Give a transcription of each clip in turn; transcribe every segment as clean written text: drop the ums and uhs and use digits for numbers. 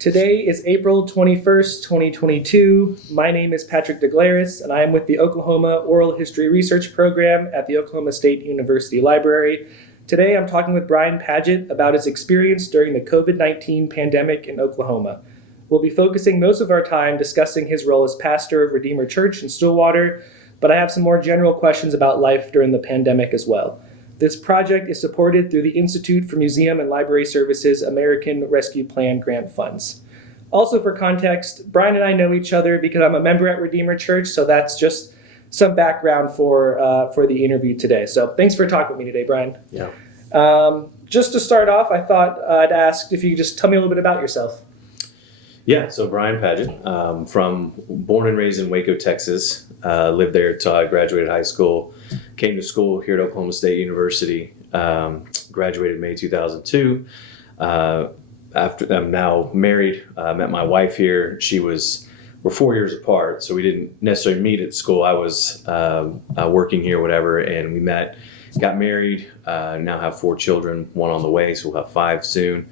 Today is April 21st, 2022. My name is Patrick Daglaris, and I am with the Oklahoma Oral History Research Program at the Oklahoma State University Library. Today I'm talking with Bryan Padgett about his experience during the COVID-19 pandemic in Oklahoma. We'll be focusing most of our time discussing his role as pastor of Redeemer Church in Stillwater, but I have some more general questions about life during the pandemic as well. This project is supported through the Institute for Museum and Library Services American Rescue Plan grant funds. Also for context, Bryan and I know each other because I'm a member at Redeemer Church, so that's just some background for the interview today. So thanks for talking with me today, Bryan. Yeah. Just to start off, I thought I'd ask if you could just tell me a little bit about yourself. Yeah, so Bryan Padgett, born and raised in Waco, Texas, lived there until I graduated high school, came to school here at Oklahoma State University, graduated May 2002. After I'm now married, met my wife here. We're 4 years apart, so we didn't necessarily meet at school. I was working here, whatever, and we met, got married, now have 4 children, 1 on the way, so we'll have 5 soon.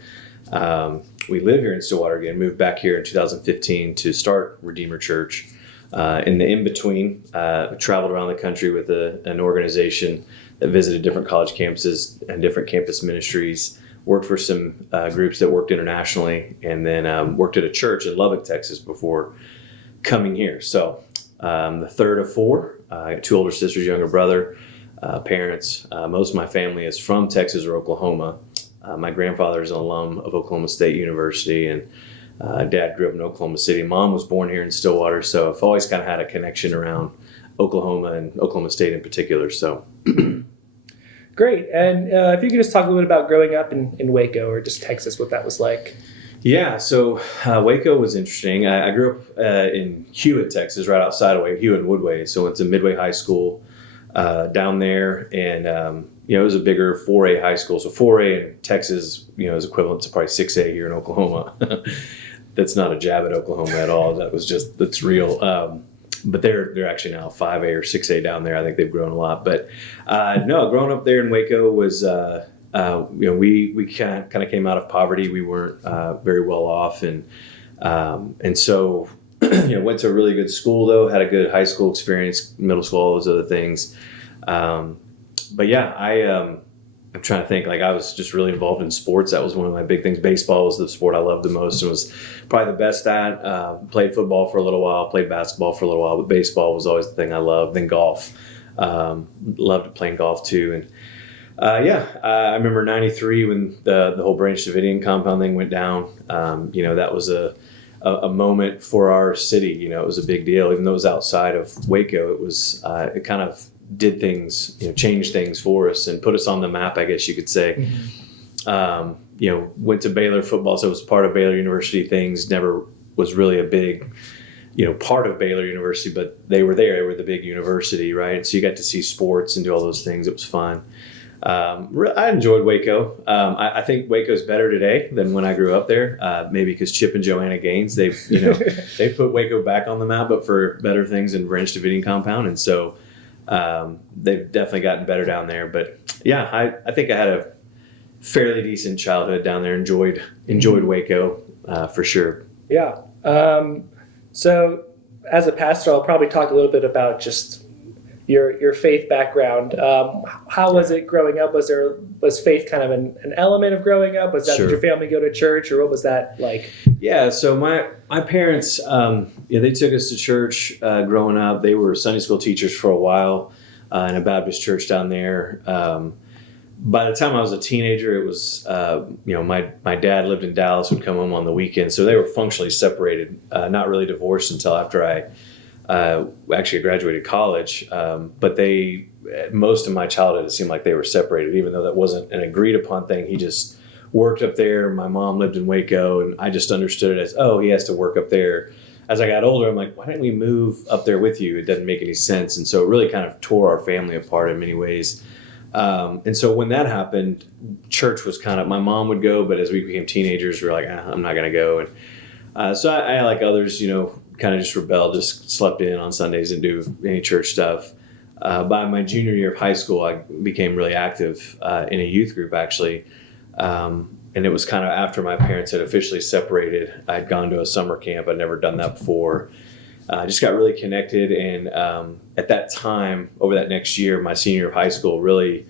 We live here in Stillwater again, moved back here in 2015 to start Redeemer Church. In the in-between, traveled around the country with an organization that visited different college campuses and different campus ministries, worked for some groups that worked internationally, and then worked at a church in Lubbock, Texas before coming here. So the third of 4, I got 2 older sisters, younger brother, parents. Most of my family is from Texas or Oklahoma. My grandfather is an alum of Oklahoma State University, and Dad grew up in Oklahoma City. Mom was born here in Stillwater, so I've always kind of had a connection around Oklahoma and Oklahoma State in particular. So, Great. And if you could just talk a little bit about growing up in Waco or just Texas, what that was like. Yeah, so Waco was interesting. I grew up in Hewitt, Texas, right outside of Waco, Hewitt and Woodway. So went to Midway High School down there, and it was a bigger 4A high school. So 4A in Texas, is equivalent to probably 6A here in Oklahoma. That's not a jab at Oklahoma at all. That's real. But they're actually now 5A or 6A down there. I think they've grown a lot. But no, growing up there in Waco was, we kind of came out of poverty. We weren't very well off, and so went to a really good school though. Had a good high school experience, middle school, all those other things. But yeah, I'm trying to think, I was just really involved in sports. That was one of my big things. Baseball was the sport I loved the most and was probably the best at. Played football for a little while, played basketball for a little while, but baseball was always the thing I loved. Then golf. Loved playing golf too. And I remember 93 when the whole Branch Davidian compound thing went down. That was a moment for our city. It was a big deal. Even though it was outside of Waco, it kind of did things, changed things for us and put us on the map, I guess you could say. Mm-hmm. Went to Baylor football, so it was part of Baylor University things. Never was really a big, part of Baylor University, but they were there. They were the big university, right? So you got to see sports and do all those things. It was fun. I enjoyed Waco. I think Waco's better today than when I grew up there. Maybe because Chip and Joanna Gaines, they've put Waco back on the map, but for better things in Branch Davidian compound, and so. They've definitely gotten better down there, but yeah, I think I had a fairly decent childhood down there. Enjoyed Waco for sure. Yeah. So as a pastor, I'll probably talk a little bit about just your faith background. How was it growing up? Was faith kind of an element of growing up? Was that, Sure. Did your family go to church, or what was that like? Yeah, so my parents, they took us to church growing up. They were Sunday school teachers for a while in a Baptist church down there. By the time I was a teenager, it was, my dad lived in Dallas, would come home on the weekend. So they were functionally separated, not really divorced until after I actually graduated college. But most of my childhood, it seemed like they were separated, even though that wasn't an agreed upon thing. He just worked up there. My mom lived in Waco, and I just understood it as, he has to work up there. As I got older, I'm like, why didn't we move up there with you? It doesn't make any sense. And so it really kind of tore our family apart in many ways. And so when that happened, church was kind of, my mom would go, but as we became teenagers, we were like, I'm not going to go. And so I, like others, kind of just rebelled, just slept in on Sundays and do any church stuff. By my junior year of high school, I became really active in a youth group, actually. And and it was kind of after my parents had officially separated. I'd gone to a summer camp. I'd never done that before. I just got really connected, and at that time, over that next year, my senior year of high school, really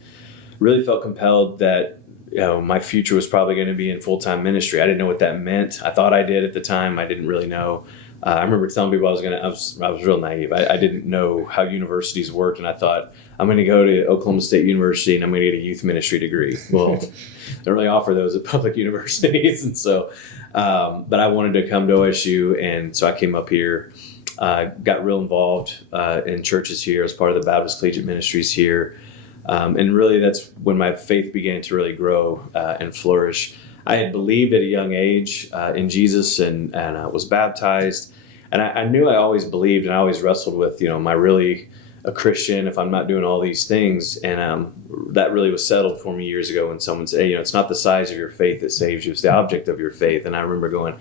felt compelled that my future was probably going to be in full-time ministry. I didn't know what that meant. I thought I did at the time. I didn't really know. I remember telling people I was real naive. I didn't know how universities worked, and I thought I'm going to go to Oklahoma State University and I'm going to get a youth ministry degree. Well, they don't really offer those at public universities, and so, but I wanted to come to OSU, and so I came up here. Got real involved in churches here as part of the Baptist Collegiate Ministries here. And really that's when my faith began to really grow and flourish. I had believed at a young age in Jesus and was baptized. And I knew I always believed, and I always wrestled with, am I really a Christian if I'm not doing all these things? And that really was settled for me years ago when someone said, it's not the size of your faith that saves you, it's the object of your faith. And I remember going,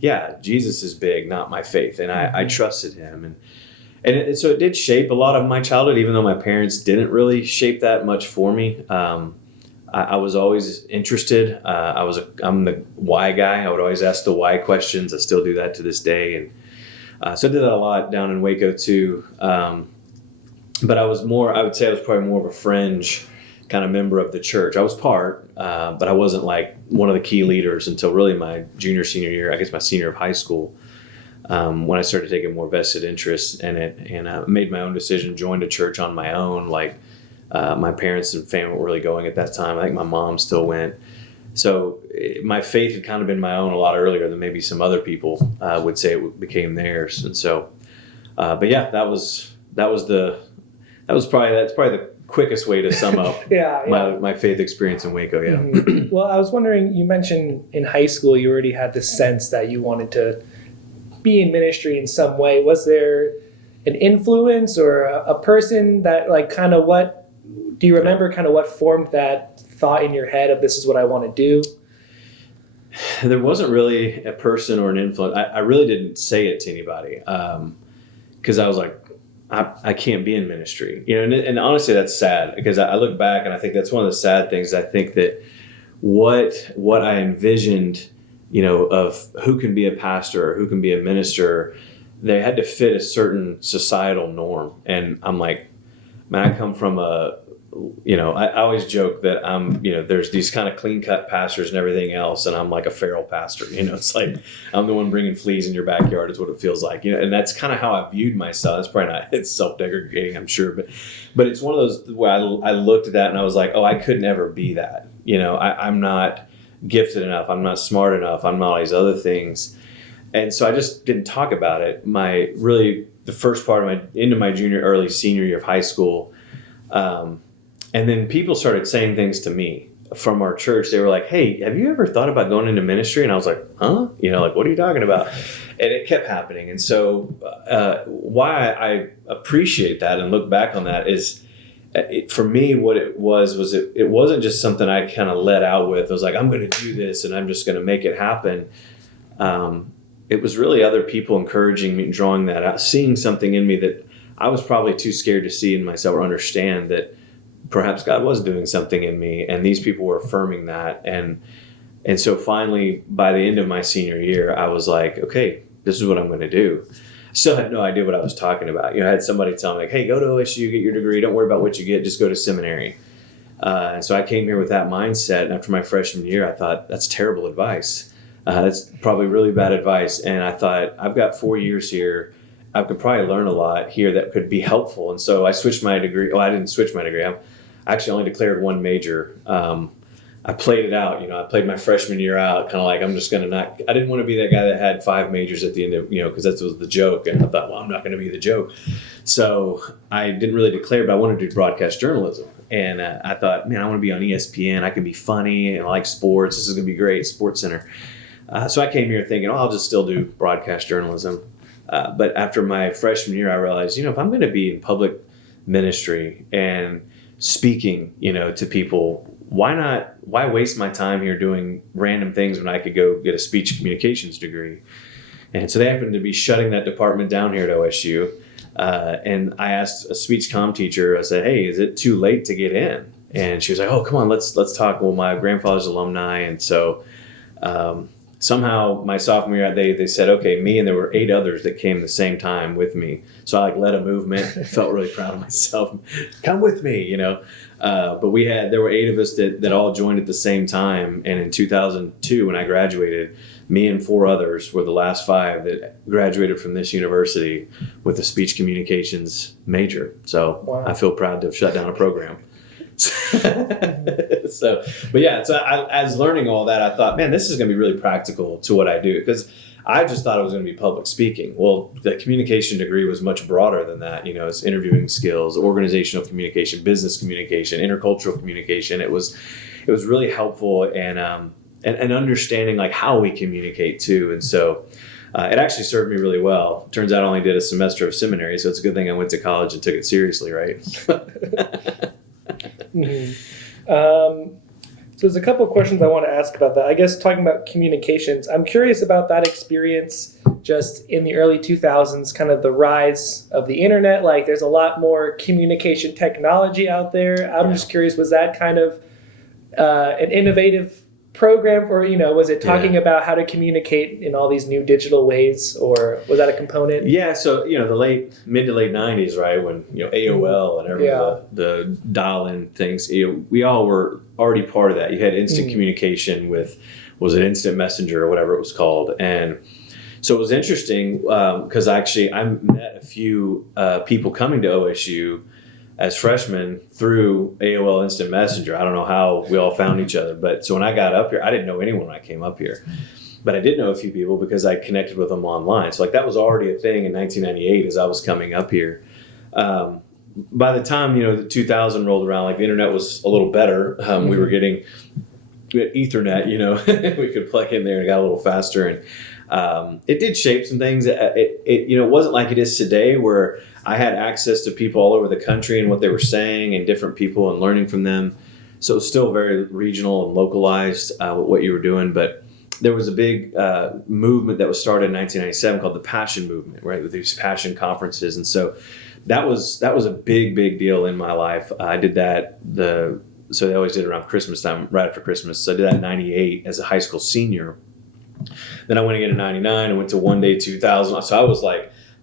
yeah, Jesus is big, not my faith. And I trusted him. And so it did shape a lot of my childhood, even though my parents didn't really shape that much for me. I was always interested. I'm the why guy. I would always ask the why questions. I still do that to this day. And so I did that a lot down in Waco too. But I would say I was probably more of a fringe kind of member of the church. I was part, but I wasn't like one of the key leaders until really my senior year, I guess my senior of high school, when I started taking more vested interest in it, and made my own decision, joined a church on my own. Like my parents and family weren't really going at that time. I think my mom still went. So my faith had kind of been my own a lot earlier than maybe some other people would say it became theirs. And so, but yeah, that's probably the quickest way to sum up my faith experience in Waco. Yeah. Mm-hmm. Well, I was wondering, you mentioned in high school you already had this sense that you wanted to be in ministry in some way. Was there an influence or a person that do you remember kind of what formed that thought in your head of this is what I want to do? There wasn't really a person or an influence. I really didn't say it to anybody because I was like, I can't be in ministry, and honestly, that's sad because I look back and I think that's one of the sad things. I think that what I envisioned, of who can be a pastor or who can be a minister, they had to fit a certain societal norm. And I'm like, man, I come from I always joke that there's these kind of clean cut pastors and everything else. And I'm like a feral pastor, it's like, I'm the one bringing fleas in your backyard is what it feels like, and that's kind of how I viewed myself. It's probably not, it's self-deprecating, I'm sure, but it's one of those where I looked at that and I was like, oh, I could never be that. I'm not gifted enough. I'm not smart enough. I'm not all these other things. And so I just didn't talk about it. The first part of into my early senior year of high school, and then people started saying things to me from our church. They were like, hey, have you ever thought about going into ministry? And I was like, huh? What are you talking about? And it kept happening. And so why I appreciate that and look back on that is, for me, what it was it wasn't just something I kind of let out with. I was like, I'm going to do this and I'm just going to make it happen. It was really other people encouraging me and drawing that out, seeing something in me that I was probably too scared to see in myself or understand, that perhaps God was doing something in me, and these people were affirming that. And so finally, by the end of my senior year, I was like, okay, this is what I'm going to do. Still had no idea what I was talking about. I had somebody tell me, like, hey, go to OSU, get your degree. Don't worry about what you get. Just go to seminary. And so I came here with that mindset. And after my freshman year, I thought, that's terrible advice. That's probably really bad advice. And I thought, I've got 4 years here. I could probably learn a lot here that could be helpful. And so I switched my degree. Well, I didn't switch my degree. I actually only declared one major. I played it out. I played my freshman year out, kind of like, I'm just going to I didn't want to be that guy that had 5 majors at the end of, because that was the joke. And I thought, well, I'm not going to be the joke. So I didn't really declare, but I wanted to do broadcast journalism. And I thought, man, I want to be on ESPN. I can be funny and I like sports. This is going to be great, Sports Center. So I came here thinking, I'll just still do broadcast journalism. But after my freshman year, I realized, if I'm going to be in public ministry and speaking, to people, why waste my time here doing random things when I could go get a speech communications degree? And so they happened to be shutting that department down here at OSU. And I asked a speech comm teacher, I said, hey, is it too late to get in? And she was like, "Oh, come on, let's talk." Well, my grandfather's alumni, and so somehow my sophomore year, they said, "Okay, me," and there were 8 others that came the same time with me. So I led a movement. I felt really proud of myself. Come with me, But there were 8 of us that all joined at the same time. And in 2002, when I graduated, me and 4 others were the last 5 that graduated from this university with a speech communications major. So Wow. I feel proud to have shut down a program. So as learning all that, I thought, man, this is going to be really practical to what I do, because I just thought it was going to be public speaking. Well, the communication degree was much broader than that. It's interviewing skills, organizational communication, business communication, intercultural communication. It was really helpful and understanding like how we communicate too. And so it actually served me really well. Turns out I only did a semester of seminary, so it's a good thing I went to college and took it seriously, right? So there's a couple of questions I want to ask about that. I guess talking about communications, I'm curious about that experience just in the early 2000s, kind of the rise of the internet. Like there's a lot more communication technology out there. I'm just curious, was that kind of an innovative program for, was it talking about how to communicate in all these new digital ways, or was that a component? Yeah, so the mid to late 90s, right, when AOL and the dial-in things, we all were already part of that. You had instant communication with, was it Instant Messenger or whatever it was called, and so it was interesting because actually I met a few people coming to OSU as freshmen through AOL Instant Messenger. I don't know how we all found each other, but so when I got up here, I didn't know anyone when I came up here, but I did know a few people because I connected with them online. So that was already a thing in 1998 as I was coming up here. By the time, the 2000 rolled around, the internet was a little better. We were getting Ethernet, we could plug in there and it got a little faster. And it did shape some things. It wasn't like it is today where I had access to people all over the country and what they were saying and different people and learning from them. So it was still very regional and localized what you were doing. But there was a big movement that was started in 1997 called the Passion Movement, right, with these passion conferences. And so that was a big deal in my life. I did that. So they always did it around Christmas time, right after Christmas. So I did that in 98 as a high school senior. Then I went again in 99 and went to One Day 2000. So I was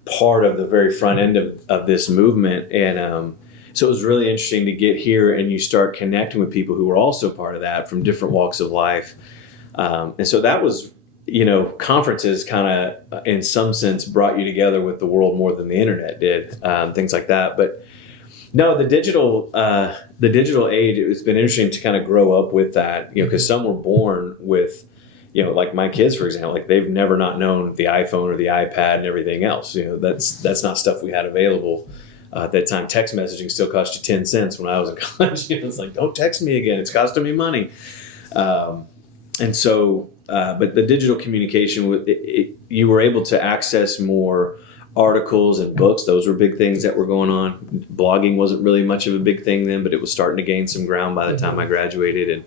part of the very front end of this movement. And so it was really interesting to get here and you start connecting with people who were also part of that from different walks of life. And so that was, conferences kind of, in some sense, brought you together with the world more than the internet did, things like that. But no, the digital age, it's been interesting to kind of grow up with that, because some were born with, like my kids, for example, they've never not known the iPhone or the iPad and everything else. That's not stuff we had available at that time. Text messaging still cost you 10 cents when I was in college. It's don't text me again. It's costing me money. And so, but the digital communication, you were able to access more articles and books. Those were big things that were going on. Blogging wasn't really much of a big thing then, but it was starting to gain some ground by the time I graduated.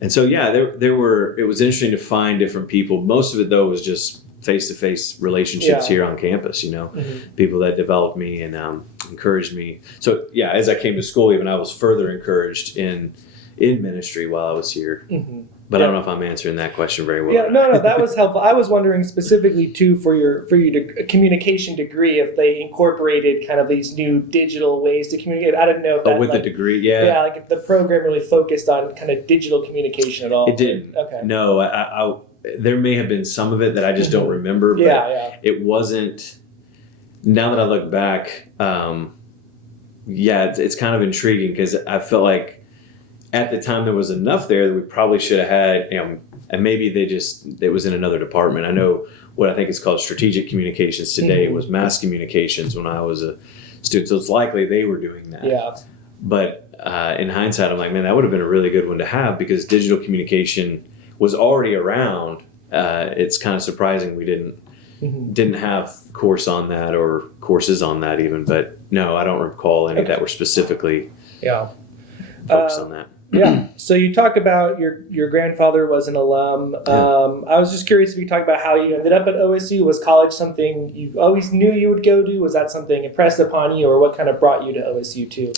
And so, it was interesting to find different people. Most of it, though, was just face-to-face relationships here on campus, people that developed me and encouraged me. So, as I came to school, even I was further encouraged in ministry while I was here. But I don't know if I'm answering that question very well. Yeah, no, that was helpful. I was wondering specifically, too, for your communication degree, if they incorporated kind of these new digital ways to communicate. I didn't know if that... with the degree, Yeah, if the program really focused on kind of digital communication at all. It didn't. Okay. No, I there may have been some of it that I just don't remember, but it wasn't... Now that I look back, it's kind of intriguing because I felt like at the time there was enough there that we probably should have had, and maybe it was in another department. I know what I think is called strategic communications today. It was mass communications when I was a student. So it's likely they were doing that. Yeah. But in hindsight, I'm like, man, that would have been a really good one to have because digital communication was already around. It's kind of surprising we didn't have course on that or courses on that even. But no, I don't recall any that were specifically focused on that. Yeah. So you talk about your grandfather was an alum. I was just curious if you talk about how you ended up at OSU. Was college something you always knew you would go to? Was that something impressed upon you, or what kind of brought you to OSU too?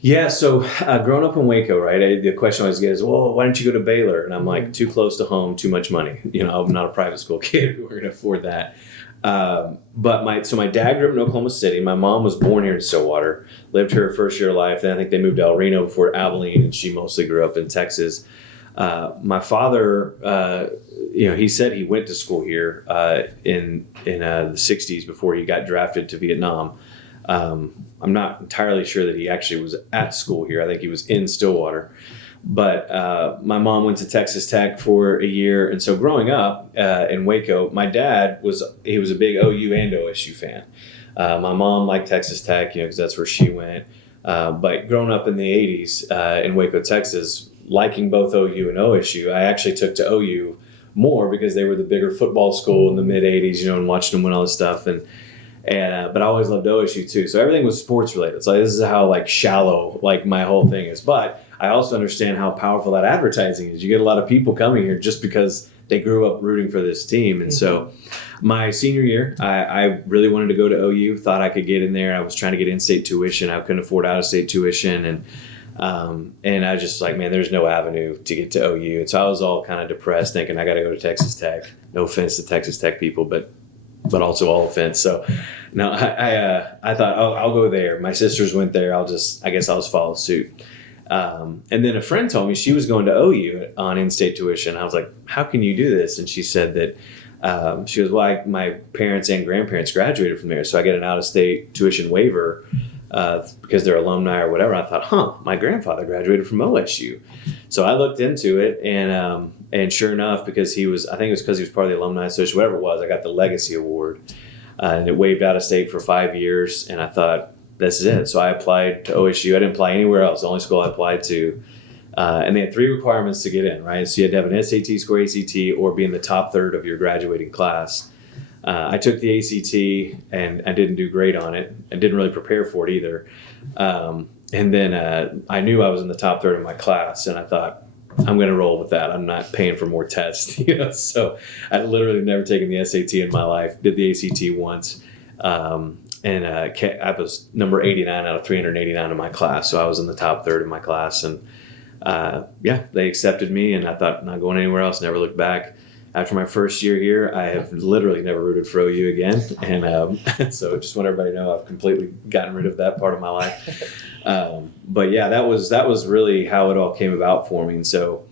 Yeah, so growing up in Waco, right, the question I always get is, well, why didn't you go to Baylor? And I'm like, too close to home, too much money. I'm not a private school kid. We're going to afford that. But my dad grew up in Oklahoma City. My mom was born here in Stillwater, lived her first year of life. Then I think they moved to El Reno before Abilene, and she mostly grew up in Texas. My father, he said he went to school here in the 60s before he got drafted to Vietnam. I'm not entirely sure that he actually was at school here. I think he was in Stillwater. But my mom went to Texas Tech for a year. And so growing up in Waco, my dad was a big OU and OSU fan. My mom liked Texas Tech, because that's where she went. But growing up in the 80s in Waco, Texas, liking both OU and OSU, I actually took to OU more because they were the bigger football school in the mid 80s, and watching them win all this stuff. But I always loved OSU too. So everything was sports related. So this is how shallow my whole thing is. But I also understand how powerful that advertising is. You get a lot of people coming here just because they grew up rooting for this team. And so my senior year, I really wanted to go to OU, thought I could get in there. I was trying to get in-state tuition. I couldn't afford out-of-state tuition. And I was just like, man, there's no avenue to get to OU. And so I was all kind of depressed thinking I got to go to Texas Tech. No offense to Texas Tech people, but also all offense. So no, I thought, I'll go there. My sisters went there. I guess I'll just follow suit. And then a friend told me she was going to OU on in-state tuition. I was like, how can you do this? And she said that she goes, well, my parents and grandparents graduated from there, so I get an out-of-state tuition waiver because they're alumni or whatever. I thought, my grandfather graduated from OSU. So I looked into it, and sure enough, because I think it was because he was part of the alumni association, whatever it was, I got the Legacy Award, and it waived out of state for 5 years. And I thought, this is it. So I applied to OSU. I didn't apply anywhere else. The only school I applied to, and they had 3 requirements to get in, right? So you had to have an SAT score, ACT, or be in the top third of your graduating class. I took the ACT, and I didn't do great on it. I didn't really prepare for it either. And then I knew I was in the top third of my class, and I thought, I'm going to roll with that. I'm not paying for more tests. So I'd literally never taken the SAT in my life. Did the ACT once. And I was number 89 out of 389 in my class. So I was in the top third of my class. And they accepted me, and I thought, not going anywhere else, never looked back. After my first year here, I have literally never rooted for OU again. And so just want everybody to know I've completely gotten rid of that part of my life. But yeah, that was really how it all came about for me. And so,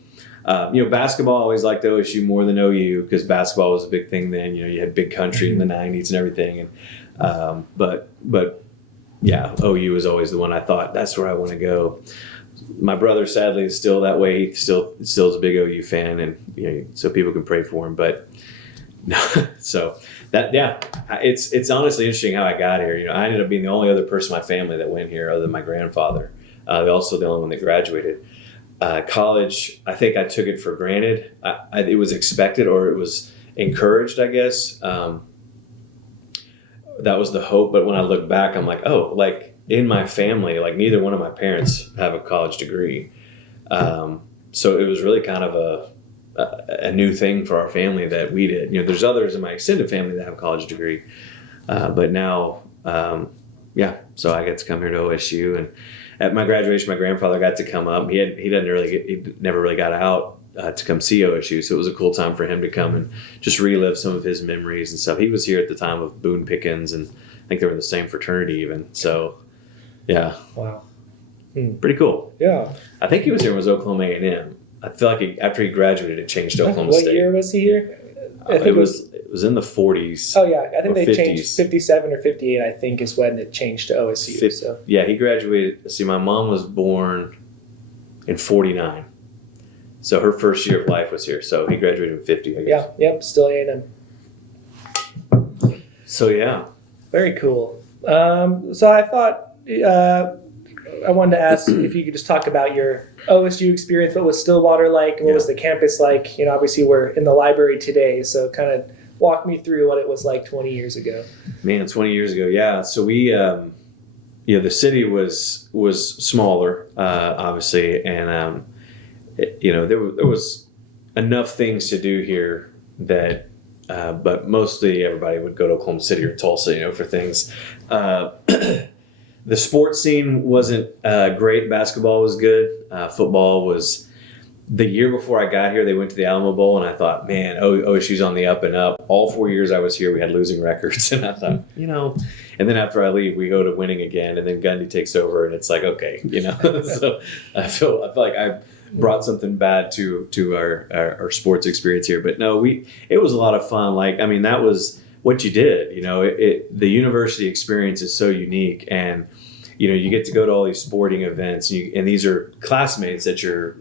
basketball, I always liked OSU more than OU because basketball was a big thing then. You had Big Country in the 90s and everything. And but yeah, OU was always the one I thought, that's where I want to go. My brother, sadly, is still that way. He still is a big OU fan, and so people can pray for him. But no, so it's honestly interesting how I got here. I ended up being the only other person in my family that went here, other than my grandfather. Also, the only one that graduated. College, I think I took it for granted. It was expected, or it was encouraged, I guess. That was the hope. But when I look back, I'm like, in my family, neither one of my parents have a college degree. So it was really kind of a new thing for our family that we did. There's others in my extended family that have a college degree. But now, so I get to come here to OSU. And at my graduation, my grandfather got to come up. He never really got out to come see OSU. So it was a cool time for him to come and just relive some of his memories and stuff. He was here at the time of Boone Pickens, and I think they were in the same fraternity even. So, yeah. Wow. Pretty cool. Yeah. I think he was here when it was Oklahoma A&M. I feel like after he graduated, it changed to Oklahoma State. What year was he here? I think it was in the 40s. Oh, yeah. I think they 50s. changed 57 or 58, I think, is when it changed to OSU. So. Yeah, he graduated. See, my mom was born in 49. So her first year of life was here. So he graduated in 50, I guess. Yeah, yep, still A&M. So, yeah. Very cool. So I thought I wanted to ask if you could just talk about your OSU experience. What was Stillwater like? What was the campus like? Obviously we're in the library today, so kind of walk me through what it was like 20 years ago. Man, 20 years ago, yeah. So we, the city was smaller, obviously, and there was enough things to do here that, but mostly everybody would go to Oklahoma City or Tulsa, for things. the sports scene wasn't great. Basketball was good. Football was. The year before I got here, they went to the Alamo Bowl, and I thought, man, OSU's on the up and up. All 4 years I was here, we had losing records, and I thought, and then after I leave, we go to winning again, and then Gundy takes over, and it's like, okay, So I feel like I brought something bad to our sports experience here, but no, it was a lot of fun. That was what you did. The university experience is so unique, and you get to go to all these sporting events, and these are classmates that you're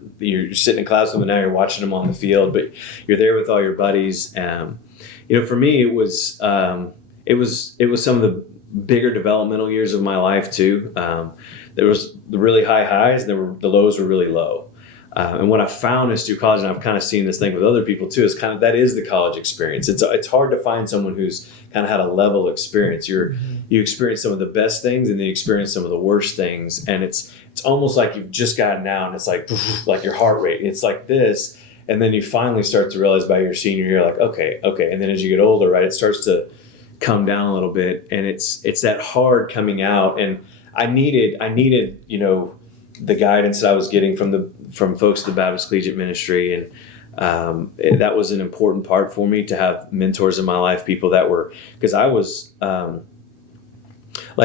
sitting in class with, and now you're watching them on the field, but you're there with all your buddies. For me, it was some of the bigger developmental years of my life too. There was the really high highs, and the lows were really low. And what I found is through college, and I've kind of seen this thing with other people too, is that is the college experience. It's hard to find someone who's kind of had a level experience. You experience some of the best things, and then you experience some of the worst things, and it's almost like you've just gotten out, and it's like your heart rate. It's like this, and then you finally start to realize by your senior year, like okay, and then as you get older, right, it starts to come down a little bit, and it's that hard coming out, and I needed the guidance that I was getting from folks at the Baptist Collegiate Ministry, and that was an important part for me to have mentors in my life, people that were, because I was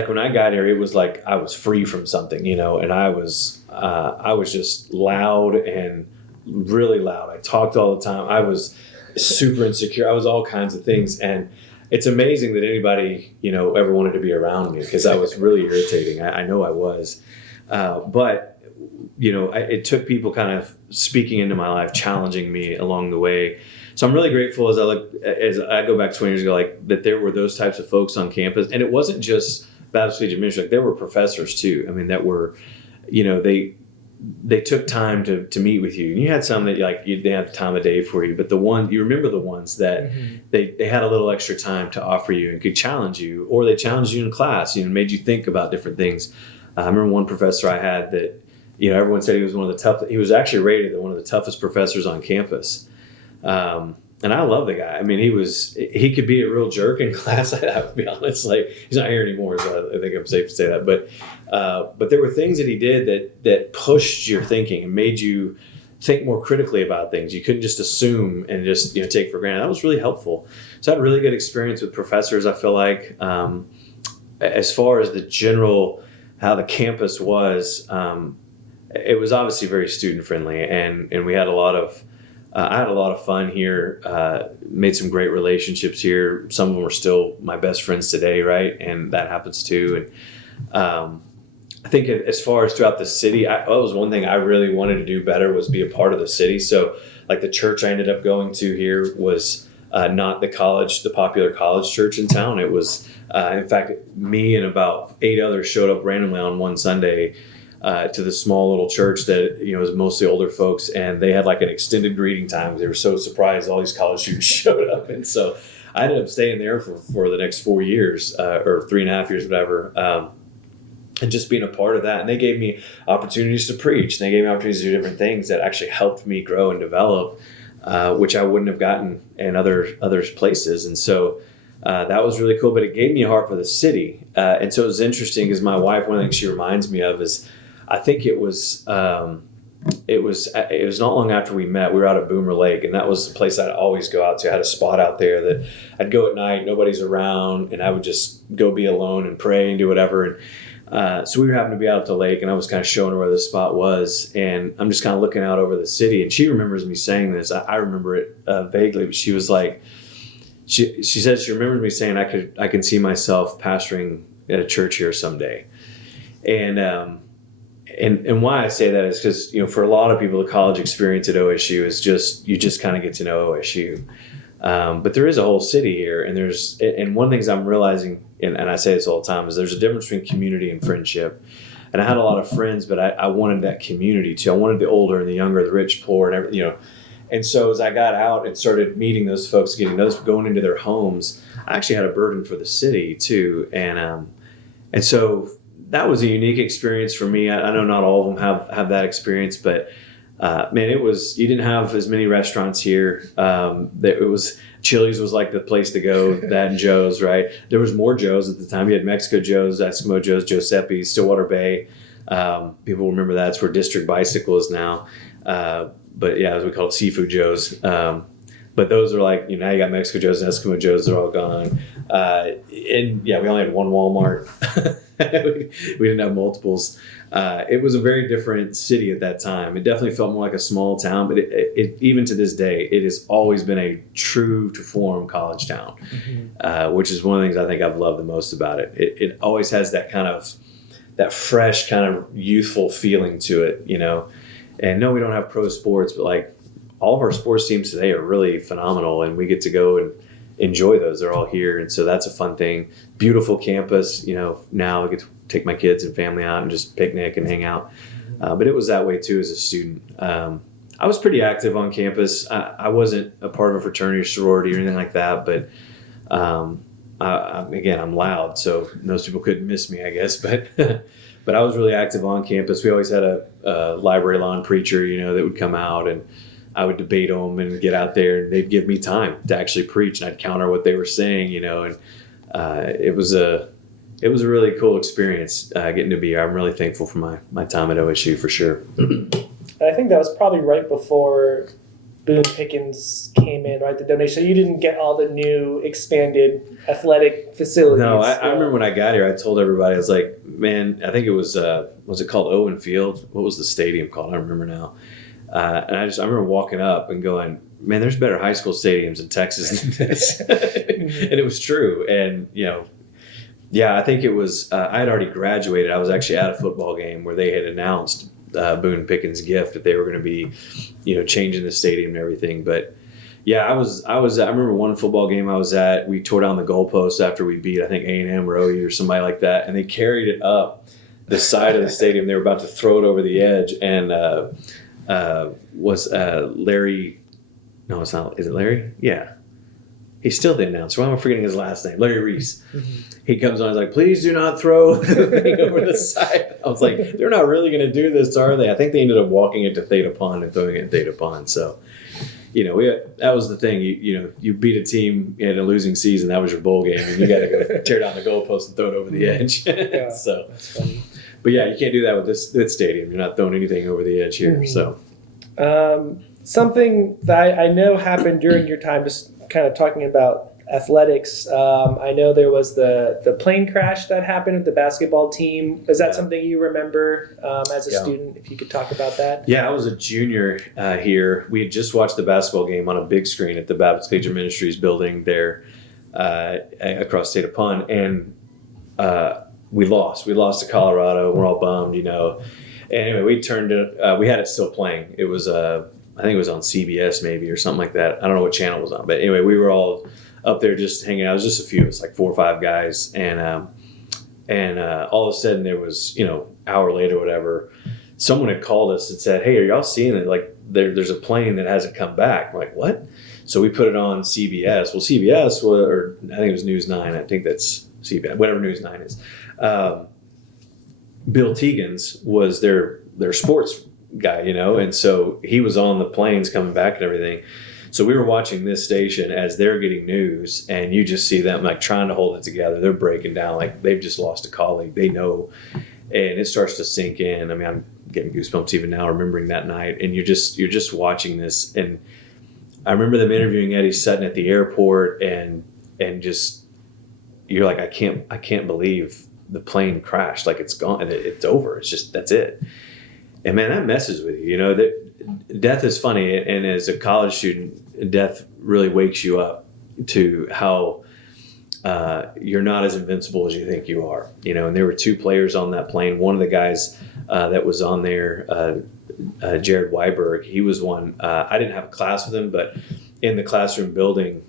when I got here, it was like I was free from something, and I was just loud and really loud. I talked all the time. I was super insecure. I was all kinds of things, and it's amazing that anybody ever wanted to be around me, because I was really irritating. I know I was. But it took people kind of speaking into my life, challenging me along the way. So I'm really grateful as I go back 20 years ago, that there were those types of folks on campus, and it wasn't just Baptist Collegiate Ministry. There were professors too. That were, they took time to meet with you. And you had some that they didn't have the time of day for you, but you remember the ones that they had a little extra time to offer you and could challenge you, or they challenged you in class, made you think about different things. I remember one professor I had that, everyone said he was he was actually rated one of the toughest professors on campus. And I love the guy. He could be a real jerk in class. I have to be honest. He's not here anymore, so I think I'm safe to say that. But there were things that he did that pushed your thinking and made you think more critically about things. You couldn't just assume and just take for granted. That was really helpful. So I had a really good experience with professors. I feel like as far as the general how the campus was, it was obviously very student friendly, and we had a lot of. I had a lot of fun here, made some great relationships here. Some of them are still my best friends today, right? And that happens too. And I think as far as throughout the city, that was one thing I really wanted to do better, was be a part of the city. So the church I ended up going to here was not the popular college church in town. It was, in fact, me and about 8 others showed up randomly on one Sunday to the small little church that was mostly older folks, and they had an extended greeting time. They were so surprised all these college students showed up, and so I ended up staying there for the next 4 years or 3.5 years, whatever, and just being a part of that. And they gave me opportunities to preach, and they gave me opportunities to do different things that actually helped me grow and develop, which I wouldn't have gotten in other places. And so that was really cool. But it gave me a heart for the city, and so it was interesting because my wife, one of the things she reminds me of is, I think it was not long after we met. We were out at Boomer Lake, and that was the place I'd always go out to. I had a spot out there that I'd go at night, nobody's around, and I would just go be alone and pray and do whatever. And so we were having to be out at the lake, and I was kind of showing her where the spot was, and I'm just kind of looking out over the city. And she remembers me saying this. I remember it vaguely, but she was like, she said she remembers me saying I can see myself pastoring at a church here someday, And why I say that is because, for a lot of people, the college experience at OSU is you just kind of get to know OSU. But there is a whole city here, and one of the things I'm realizing, and I say this all the time, is there's a difference between community and friendship. And I had a lot of friends, but I wanted that community too. I wanted the older and the younger, the rich, poor, and everything, And so as I got out and started meeting those folks, going into their homes, I actually had a burden for the city too. And so that was a unique experience for me. I know not all of them have that experience, but man, you didn't have as many restaurants here. Chili's was like the place to go, that and Joe's, right? There was more Joe's at the time. You had Mexico Joe's, Eskimo Joe's, Giuseppe's, Stillwater Bay. People remember that's where District Bicycle is now. But yeah, as we call it, Seafood Joe's. But those are like, now you got Mexico Joe's and Eskimo Joe's, they're all gone. And yeah, we only had one Walmart. we didn't have multiples. It was a very different city at that time. It definitely felt more like a small town, but it even to this day, it has always been a true to form college town, which is one of the things I think I've loved the most about it. It always has that fresh kind of youthful feeling to it, And no, we don't have pro sports, but like all of our sports teams today are really phenomenal, and we get to go and enjoy those. They're all here, and so that's a fun thing. Beautiful campus. Now I get to take my kids and family out and just picnic and hang out. But it was that way too as a student. I was pretty active on campus. I wasn't a part of a fraternity or sorority or anything like that, but again, I'm loud, so most people couldn't miss me, I guess. But but I was really active on campus. We always had a library lawn preacher, that would come out, and I would debate them and get out there, and they'd give me time to actually preach, and I'd counter what they were saying, and it was a really cool experience getting to be here. I'm really thankful for my time at OSU for sure. I think that was probably right before Boone Pickens came in, right? The donation. So you didn't get all the new expanded athletic facilities. No, I remember when I got here, I told everybody, I was like, man, I think it was it called Owen Field? What was the stadium called? I don't remember now. And I remember walking up and going, man, there's better high school stadiums in Texas than this. And it was true. And, I think it was, I had already graduated. I was actually at a football game where they had announced Boone Pickens' gift that they were going to be, changing the stadium and everything. But yeah, I remember one football game I was at, we tore down the goalposts after we beat, I think A&M or OU or somebody like that. And they carried it up the side of the stadium. They were about to throw it over the edge. And, was Larry, no, it's not, is it Larry? Yeah. He's still the announcer. Why am I forgetting his last name? Larry Reese. He comes on, he's like, please do not throw the thing over the side. I was like, they're not really going to do this, are they? I think they ended up walking it to Theta Pond and throwing it in Theta Pond. So, that was the thing. You beat a team in a losing season, that was your bowl game, and you got to go tear down the goalpost and throw it over the edge. Yeah, so, that's funny. But yeah, you can't do that with this stadium. You're not throwing anything over the edge here. So, something that I know happened during your time, just kind of talking about athletics. I know there was the plane crash that happened with the basketball team. Is that something you remember as a student? If you could talk about that. Yeah, I was a junior here. We had just watched the basketball game on a big screen at the Baptist Collegiate Ministries building there across Theta Pond, and we lost. We lost to Colorado. We're all bummed, Anyway, we turned it. We had it still playing. It was, I think it was on CBS maybe or something like that. I don't know what channel it was on, but anyway, we were all up there just hanging out. It was just a few. It was like 4 or 5 guys, and all of a sudden there was, hour later, or whatever, someone had called us and said, "Hey, are y'all seeing it? Like there's a plane that hasn't come back." We're like, "What?" So we put it on CBS. Well, CBS or I think it was News 9. I think that's CBS, whatever News 9 is. Bill Teagans was their sports guy, and so he was on the planes coming back and everything. So we were watching this station as they're getting news, and you just see them like trying to hold it together. They're breaking down like they've just lost a colleague. They know, and it starts to sink in. I mean, I'm getting goosebumps even now remembering that night. And you're just watching this, and I remember them interviewing Eddie Sutton at the airport, and just you're like, I can't believe the plane crashed. Like it's gone. It's over. It's just that's it. And man, that messes with you. That death is funny, and as a college student, death really wakes you up to how you're not as invincible as you think you are. And there were 2 players on that plane. One of the guys that was on there, Jared Weiberg, he was one. I didn't have a class with him, but in the classroom building,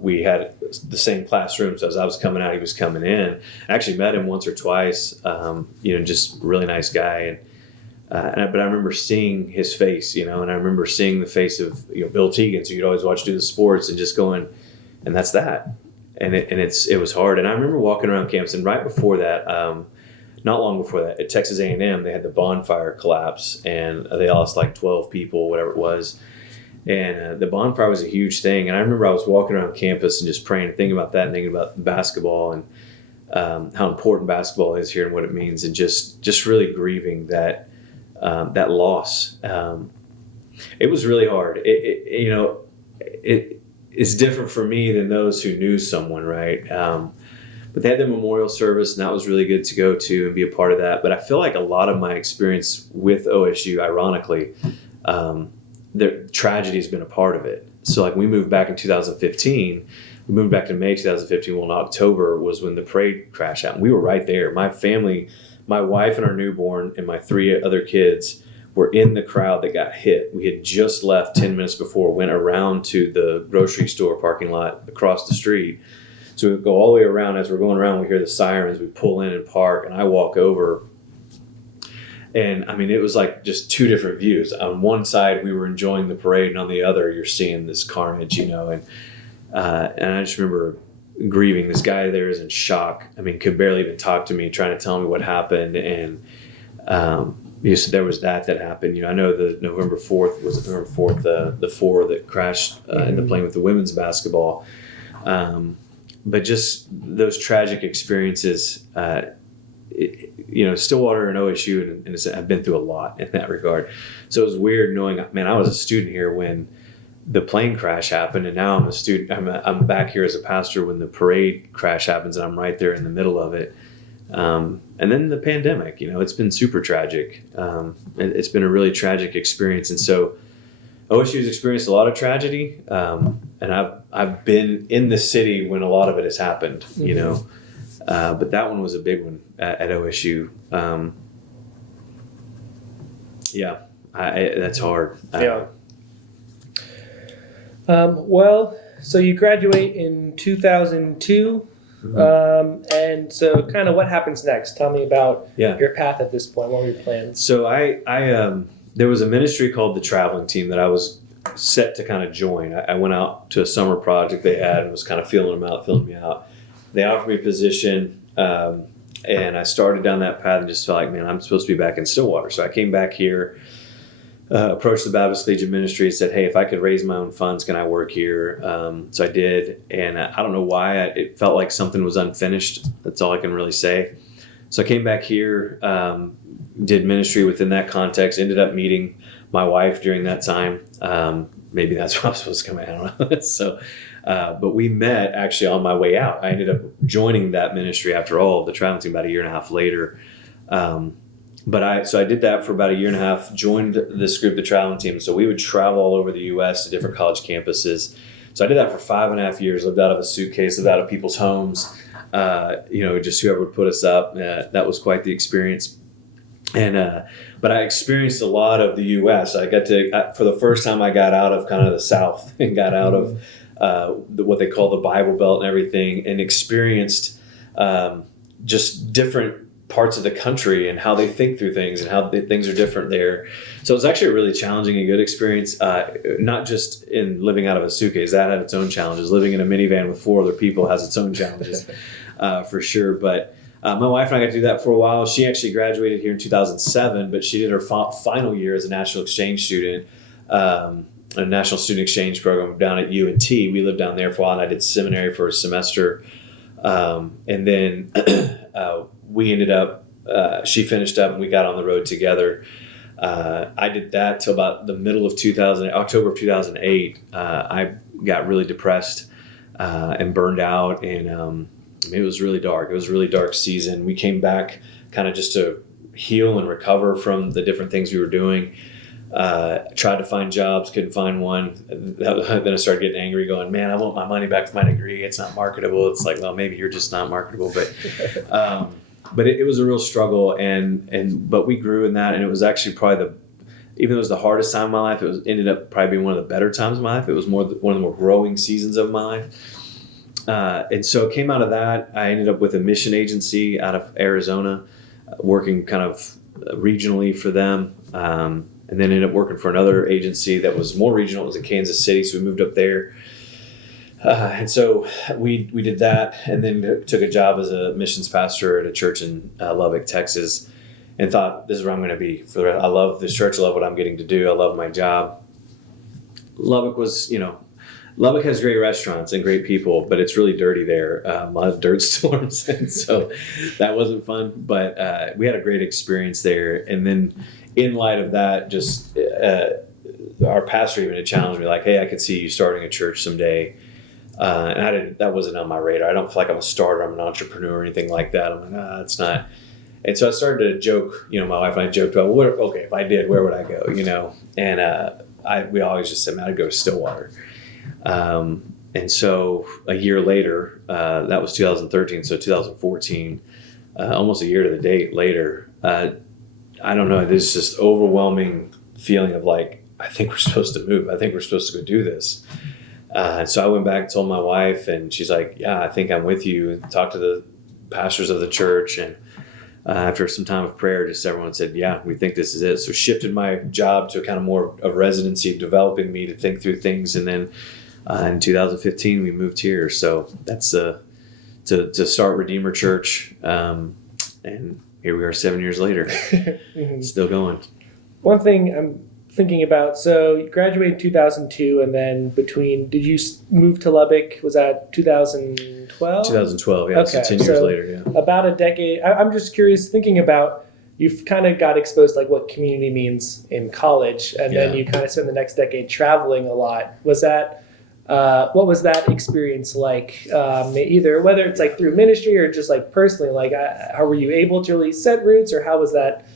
we had the same classroom. So as I was coming out, he was coming in. I actually met him once or twice. Just really nice guy. But I remember seeing his face, and I remember seeing the face of Bill Teagans, who you'd always watch do the sports, and just going, and that's that. And it was hard. And I remember walking around campus, and right before that, not long before that, at Texas A&M, they had the bonfire collapse, and they lost like 12 people, whatever it was. And the bonfire was a huge thing. And I remember I was walking around campus and just praying and thinking about that and thinking about basketball and how important basketball is here and what it means, and just really grieving that that loss. It was really hard. It's different for me than those who knew someone, right? But they had the memorial service, and that was really good to go to and be a part of that. But I feel like a lot of my experience with OSU, ironically, the tragedy has been a part of it. So like we moved back in 2015. We moved back to May 2015. Well, in October was when the parade crash happened. We were right there. My family, my wife and our newborn and my 3 other kids were in the crowd that got hit. We had just left 10 minutes before, went around to the grocery store parking lot across the street. So we go all the way around. As we're going around, we hear the sirens. We pull in and park, and I walk over. And I mean, it was like just 2 different views. On one side, we were enjoying the parade, and on the other, you're seeing this carnage, and I just remember grieving. This guy there is in shock. I mean, could barely even talk to me, trying to tell me what happened. And so there was that happened. I know the November 4th, the 4 that crashed in the plane with the women's basketball. But just those tragic experiences, Stillwater and OSU and have been through a lot in that regard. So it was weird knowing, man, I was a student here when the plane crash happened, and now I'm a student. I'm back here as a pastor when the parade crash happens, and I'm right there in the middle of it. And then the pandemic, it's been super tragic. It's been a really tragic experience. And so OSU's experienced a lot of tragedy. And I've been in the city when a lot of it has happened, but that one was a big one at OSU. That's hard. Yeah. So you graduate in 2002. And so kind of what happens next? Tell me about your path at this point. What were your plans? So I there was a ministry called the Traveling Team that I was set to kind of join. I went out to a summer project they had and was kind of feeling me out. They offered me a position, and I started down that path and just felt like, man, I'm supposed to be back in Stillwater. So I came back here, approached the Baptist Legion Ministry and said, hey, if I could raise my own funds, can I work here? So I did, and I don't know why. It felt like something was unfinished. That's all I can really say. So I came back here, did ministry within that context, ended up meeting my wife during that time. Maybe that's why I'm supposed to come out. I don't know. So, but we met actually on my way out. I ended up joining that ministry after all, the Traveling Team, about a year and a half later. But I did that for about a year and a half, joined this group, the Traveling Team. So we would travel all over the U.S. to different college campuses. So I did that for 5.5 years, lived out of a suitcase, lived out of people's homes, just whoever would put us up. That was quite the experience. And but I experienced a lot of the U.S. I got to, for the first time, I got out of kind of the South and got out of what they call the Bible Belt and everything, and experienced just different parts of the country and how they think through things and how things are different there. So it was actually a really challenging and good experience, not just in living out of a suitcase. That had its own challenges. Living in a minivan with 4 other people has its own challenges, for sure. But my wife and I got to do that for a while. She actually graduated here in 2007, but she did her final year as a national exchange student, a national student exchange program down at UNT. We lived down there for a while, and I did seminary for a semester. And then we ended up, she finished up and we got on the road together. I did that till about the middle of October of 2008. I got really depressed and burned out, and it was really dark. It was a really dark season. We came back kind of just to heal and recover from the different things we were doing. Tried to find jobs, couldn't find one. Then I started getting angry, going, man, I want my money back for my degree. It's not marketable. It's like, well, maybe you're just not marketable. But it was a real struggle, but we grew in that, and it was actually probably even though it was the hardest time of my life, ended up probably being one of the better times of my life. It was one of the more growing seasons of my life. And so it came out of that. I ended up with a mission agency out of Arizona, working kind of regionally for them. And then ended up working for another agency that was more regional. It was in Kansas City, so we moved up there. And so we did that, and then took a job as a missions pastor at a church in Lubbock, Texas, and thought, this is where I'm going to be for the rest. I love this church. I love what I'm getting to do. I love my job. Lubbock has great restaurants and great people, but it's really dirty there. A lot of dirt storms, and so that wasn't fun. But we had a great experience there. And then, in light of that, just our pastor even had challenged me, like, "Hey, I could see you starting a church someday." And that wasn't on my radar. I don't feel like I'm a starter. I'm an entrepreneur or anything like that. I'm like, it's not. And so I started to joke. My wife and I joked about, okay, if I did, where would I go? And we always just said, man, I'd go to Stillwater. And so a year later, that was 2013. So 2014, almost a year to the date later, I don't know. There's just overwhelming feeling of like, I think we're supposed to move. I think we're supposed to go do this. And so I went back and told my wife, and she's like, yeah, I think I'm with you. And talked to the pastors of the church. And after some time of prayer, just everyone said, yeah, we think this is it. So shifted my job to kind of more of residency, developing me to think through things. And then in 2015, we moved here. So that's to start Redeemer Church. And here we are 7 years later, still going. One thing I'm thinking about, so you graduated in 2002, and then did you move to Lubbock? Was that 2012? 2012, yeah. Okay, So 10 years later, yeah. About a decade. I'm just curious, thinking about, you've kind of got exposed to like what community means in college, and then you kind of spend the next decade traveling a lot. Was that, what was that experience like? Either whether it's like through ministry or just like personally, like how were you able to really set roots, or how was that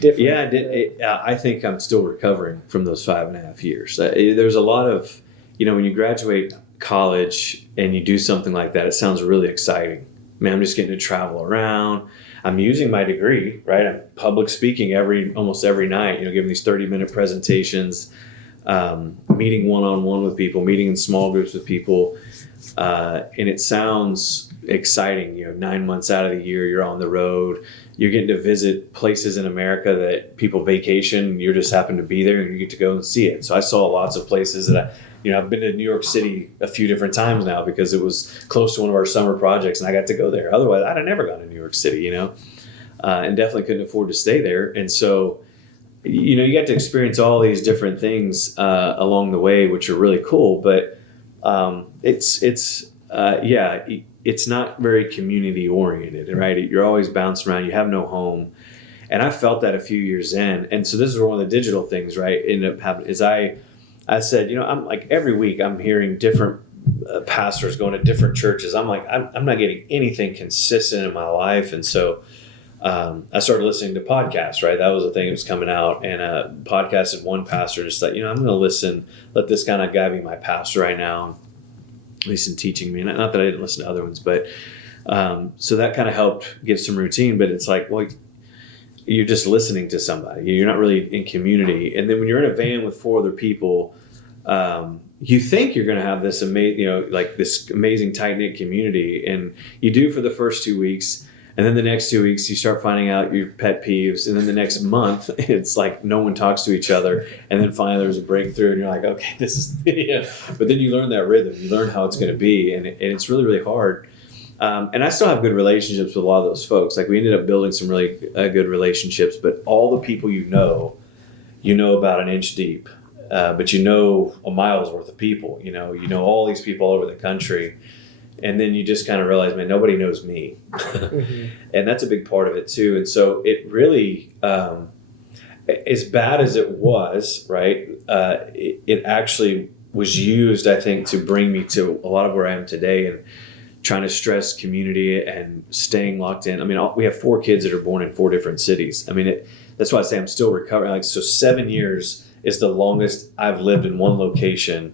different? Yeah, I think I'm still recovering from those 5.5 years. There's a lot of, when you graduate college and you do something like that, it sounds really exciting. Man, I'm just getting to travel around. I'm using my degree, right? I'm public speaking almost every night, giving these 30-minute presentations, meeting one-on-one with people, meeting in small groups with people. And it sounds exciting. 9 months out of the year, you're on the road. You're getting to visit places in America that people vacation. You just happen to be there, and you get to go and see it. So I saw lots of places that I've been to New York City a few different times now because it was close to one of our summer projects, and I got to go there. Otherwise, I'd have never gone to New York City, and definitely couldn't afford to stay there. And so, you get to experience all these different things along the way, which are really cool. But it's not very community oriented, right? You're always bouncing around. You have no home. And I felt that a few years in. And so this is one of the digital things, right? Ended up happening is I said, I'm like, every week I'm hearing different pastors going to different churches. I'm like, I'm not getting anything consistent in my life. And so I started listening to podcasts, right? That was the thing that was coming out. And podcasted one pastor, just thought, I'm going to listen, let this kind of guy be my pastor right now, at least in teaching me. Not that I didn't listen to other ones, but so that kind of helped get some routine. But it's like, well, you're just listening to somebody. You're not really in community. And then when you're in a van with 4 other people, you think you're going to have this amazing, this amazing tight knit community, and you do for the first 2 weeks. And then the next 2 weeks, you start finding out your pet peeves. And then the next month, it's like no one talks to each other. And then finally there's a breakthrough, and you're like, okay, this is, But then you learn that rhythm. You learn how it's going to be. And it's really, really hard. And I still have good relationships with a lot of those folks. Like we ended up building some really good relationships. But all the people you know about an inch deep. But a mile's worth of people. You know all these people all over the country. And then you just kind of realize, man, nobody knows me. Mm-hmm. And that's a big part of it too. And so it really, as bad as it was, right, it actually was used, I think, to bring me to a lot of where I am today and trying to stress community and staying locked in. I mean, we have 4 kids that are born in 4 different cities. I mean, that's why I say I'm still recovering. So 7 years is the longest I've lived in one location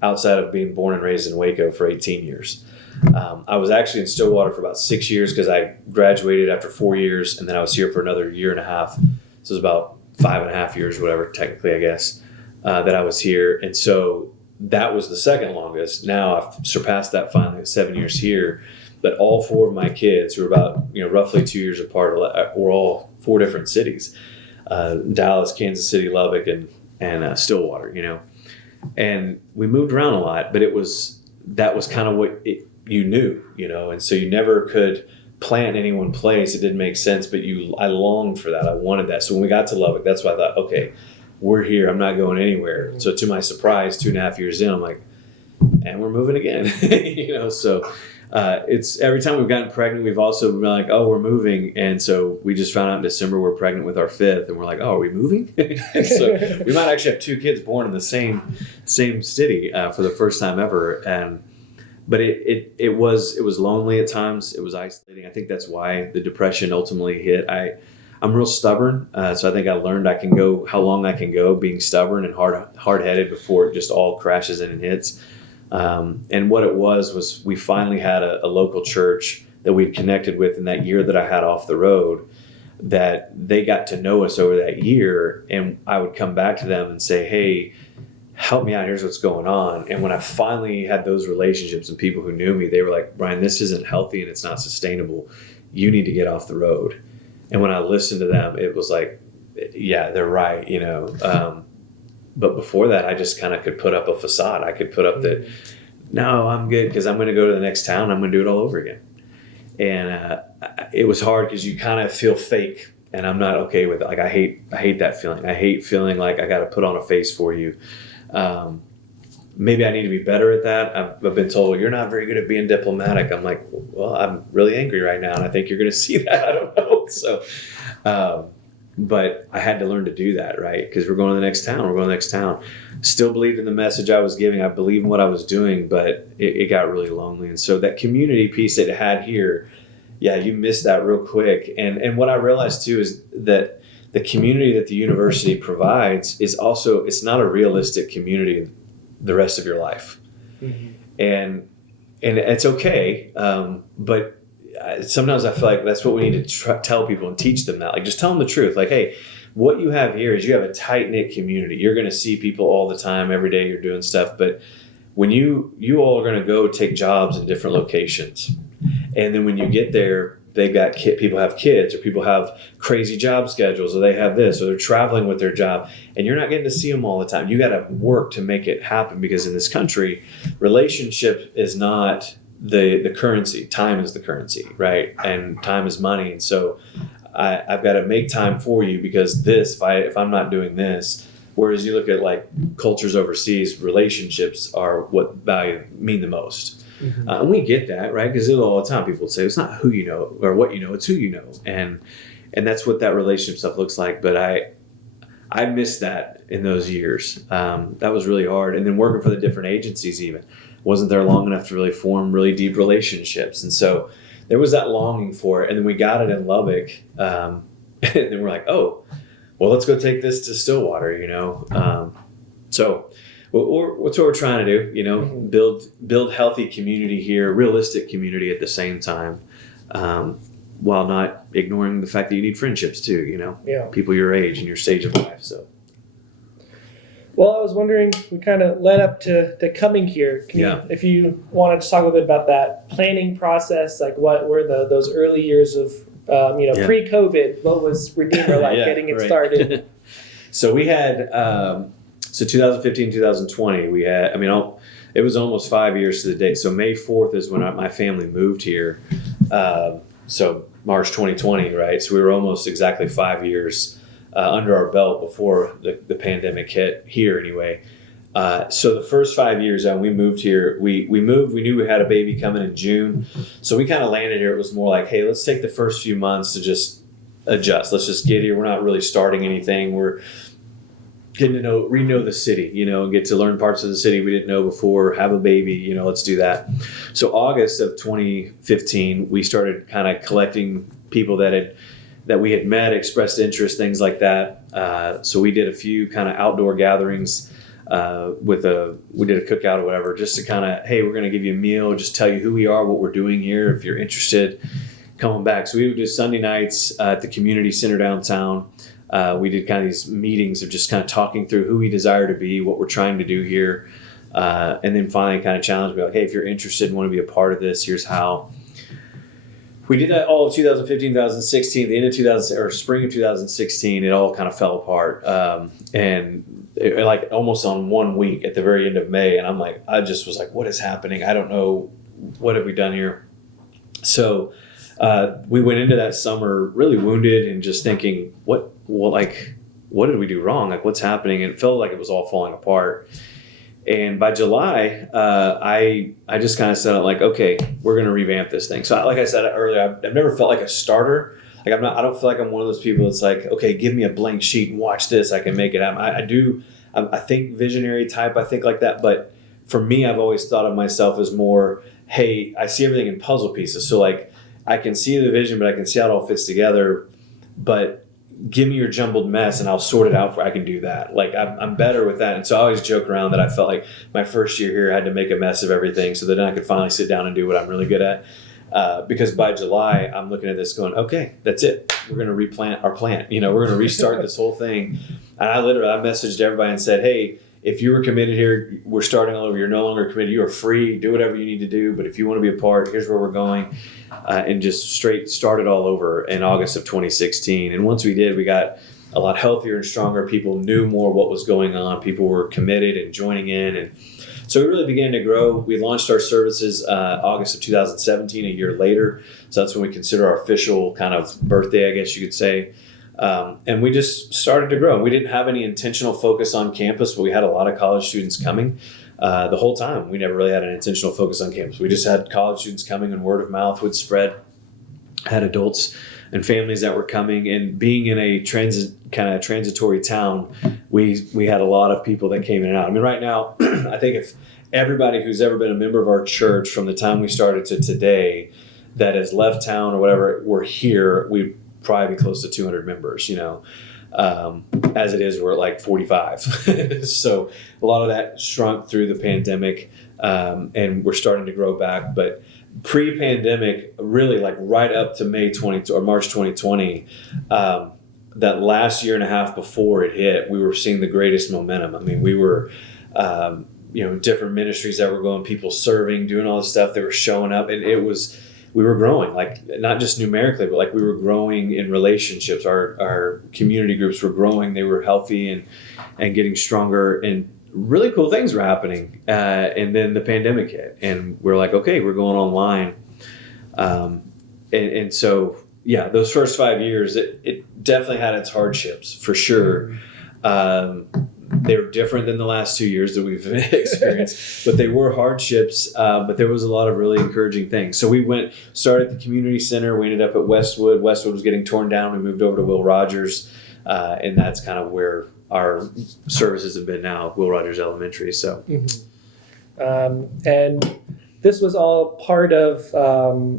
outside of being born and raised in Waco for 18 years. I was actually in Stillwater for about 6 years because I graduated after 4 years, and then I was here for another 1.5 years. So it was about 5.5 years, whatever, technically, I guess, that I was here. And so that was the second longest. Now I've surpassed that finally at 7 years here. But all 4 of my kids, who are about roughly 2 years apart, were all 4 different cities: Dallas, Kansas City, Lubbock, and Stillwater. And we moved around a lot, but it was that was kind of what you knew, and so you never could plant in any one place. It didn't make sense, but I longed for that. I wanted that. So when we got to Lubbock, that's why I thought, okay, we're here. I'm not going anywhere. Mm-hmm. So to my surprise, 2.5 years in, I'm like, and we're moving again, so it's every time we've gotten pregnant, we've also been like, oh, we're moving. And so we just found out in December we're pregnant with our 5th, and we're like, oh, are we moving? So we might actually have 2 kids born in the same city for the first time ever. But it was lonely at times. It was isolating. I think that's why the depression ultimately hit. I'm real stubborn, so I think I learned I can go how long I can go being stubborn and hard-headed before it just all crashes in and hits. And what it was we finally had a local church that we'd connected with in that year that I had off the road, that they got to know us over that year. And I would come back to them and say, hey, help me out. Here's what's going on. And when I finally had those relationships and people who knew me, they were like, Bryan, this isn't healthy and it's not sustainable. You need to get off the road. And when I listened to them, it was like, yeah, they're right, But before that, I just kind of could put up a facade. I could put up that, no, I'm good because I'm going to go to the next town. I'm going to do it all over again. And it was hard because you kind of feel fake, and I'm not okay with it. Like I hate that feeling. I hate feeling like I got to put on a face for you. Maybe I need to be better at that. I've been told, you're not very good at being diplomatic. I'm like, well, I'm really angry right now, and I think you're going to see that. I don't know. So, but I had to learn to do that, right? Because we're going to the next town. Still believed in the message I was giving. I believed in what I was doing, but it got really lonely. And so that community piece that it had here, yeah, you missed that real quick. And what I realized too is that the community that the university provides is also, it's not a realistic community the rest of your life. Mm-hmm. And it's okay. But sometimes I feel like that's what we need to tell people and teach them that. Like, just tell them the truth. Like, hey, what you have here is you have a tight-knit community. You're going to see people all the time, every day you're doing stuff. But when you all are going to go take jobs in different locations. And then when you get there, people have kids, or people have crazy job schedules, or they have this, or they're traveling with their job, and you're not getting to see them all the time. You got to work to make it happen, because in this country, relationship is not the currency. Time is the currency, right? And time is money. And so I've got to make time for you, because if I'm not doing this, whereas you look at like cultures overseas, relationships are what mean the most. Mm-hmm. And we get that, right? Because all the time people say it's not who you know or what you know, it's who you know. And that's what that relationship stuff looks like. But I missed that in those years. That was really hard. And then working for the different agencies even. Wasn't there long enough to really form really deep relationships. And so there was that longing for it. And then we got it in Lubbock. And then we're like, oh, well, let's go take this to Stillwater, So what's what we're trying to do, mm-hmm. build healthy community here, realistic community at the same time, while not ignoring the fact that you need friendships too, people your age and your stage of life. So. Well, I was wondering, we kind of led up to coming here. If you want to just talk a little bit about that planning process, like what were those early years of, pre-COVID, what was Redeemer like, getting it started? So we had, 2015, 2020, we had, it was almost 5 years to the date. So May 4th is when my family moved here. So March 2020, right? So we were almost exactly 5 years under our belt before the pandemic hit here anyway. So the first 5 years we moved here, we moved, we knew we had a baby coming in June. So we kind of landed here. It was more like, hey, let's take the first few months to just adjust. Let's just get here. We're not really starting anything. We're getting to re-know the city, get to learn parts of the city we didn't know before, have a baby, let's do that. So August of 2015, we started kind of collecting people that we had met, expressed interest, things like that. So we did a few kind of outdoor gatherings we did a cookout or whatever, just to kind of, hey, we're going to give you a meal, just tell you who we are, what we're doing here. If you're interested, come on back. So we would do Sunday nights at the community center downtown. We did kind of these meetings of just kind of talking through who we desire to be, what we're trying to do here. And then finally kind of challenge me, like, hey, if you're interested and want to be a part of this, here's how. We did that all of 2015, 2016, the end of spring of 2016, it all kind of fell apart. And like almost on 1 week at the very end of May. And I just was like, what is happening? I don't know. What have we done here? So we went into that summer really wounded and just thinking, what did we do wrong? Like, what's happening? And it felt like it was all falling apart. And by July, I just kind of said, like, okay, we're going to revamp this thing. So like I said earlier, I've never felt like a starter. Like I don't feel like I'm one of those people that's like, okay, give me a blank sheet and watch this. I can make it happen. I think visionary type. I think like that. But for me, I've always thought of myself as more, hey, I see everything in puzzle pieces. So like I can see the vision, but I can see how it all fits together. But give me your jumbled mess and I'll sort it out. I can do that. Like I'm better with that. And so I always joke around that I felt like my first year here I had to make a mess of everything so that I could finally sit down and do what I'm really good at. Because by July, I'm looking at this going, okay, that's it. We're going to replant our plant. We're going to restart this whole thing. And I messaged everybody and said, hey, if you were committed here, we're starting all over. You're no longer committed. You are free. Do whatever you need to do. But if you want to be a part, here's where we're going. And just straight started all over in August of 2016. And once we did, we got a lot healthier and stronger. People knew more what was going on. People were committed and joining in. And so we really began to grow. We launched our services August of 2017, a year later. So that's when we consider our official kind of birthday, I guess you could say. And we just started to grow. We didn't have any intentional focus on campus, but we had a lot of college students coming the whole time. We never really had an intentional focus on campus. We just had college students coming and word of mouth would spread. Had adults and families that were coming, and being in a transitory town, we had a lot of people that came in and out. I mean, right now, I think if everybody who's ever been a member of our church from the time we started to today that has left town or whatever, we're here, we'd probably be close to 200 members, as it is, we're at like 45. So a lot of that shrunk through the pandemic, and we're starting to grow back. But pre-pandemic, really like right up to March 2020, that last year and a half before it hit, we were seeing the greatest momentum. I mean, we were, different ministries that were going, people serving, doing all this stuff. They were showing up, and we were growing, like not just numerically, but like we were growing in relationships. Our community groups were growing. They were healthy and getting stronger, and really cool things were happening. And then the pandemic hit, and we're like, okay, we're going online. And so, yeah, those first 5 years, it definitely had its hardships for sure. They were different than the last 2 years that we've experienced, but they were hardships. But there was a lot of really encouraging things. So we started at the community center. We ended up at Westwood. Westwood was getting torn down. We moved over to Will Rogers, and that's kind of where our services have been now, Will Rogers Elementary. So, and this was all part of,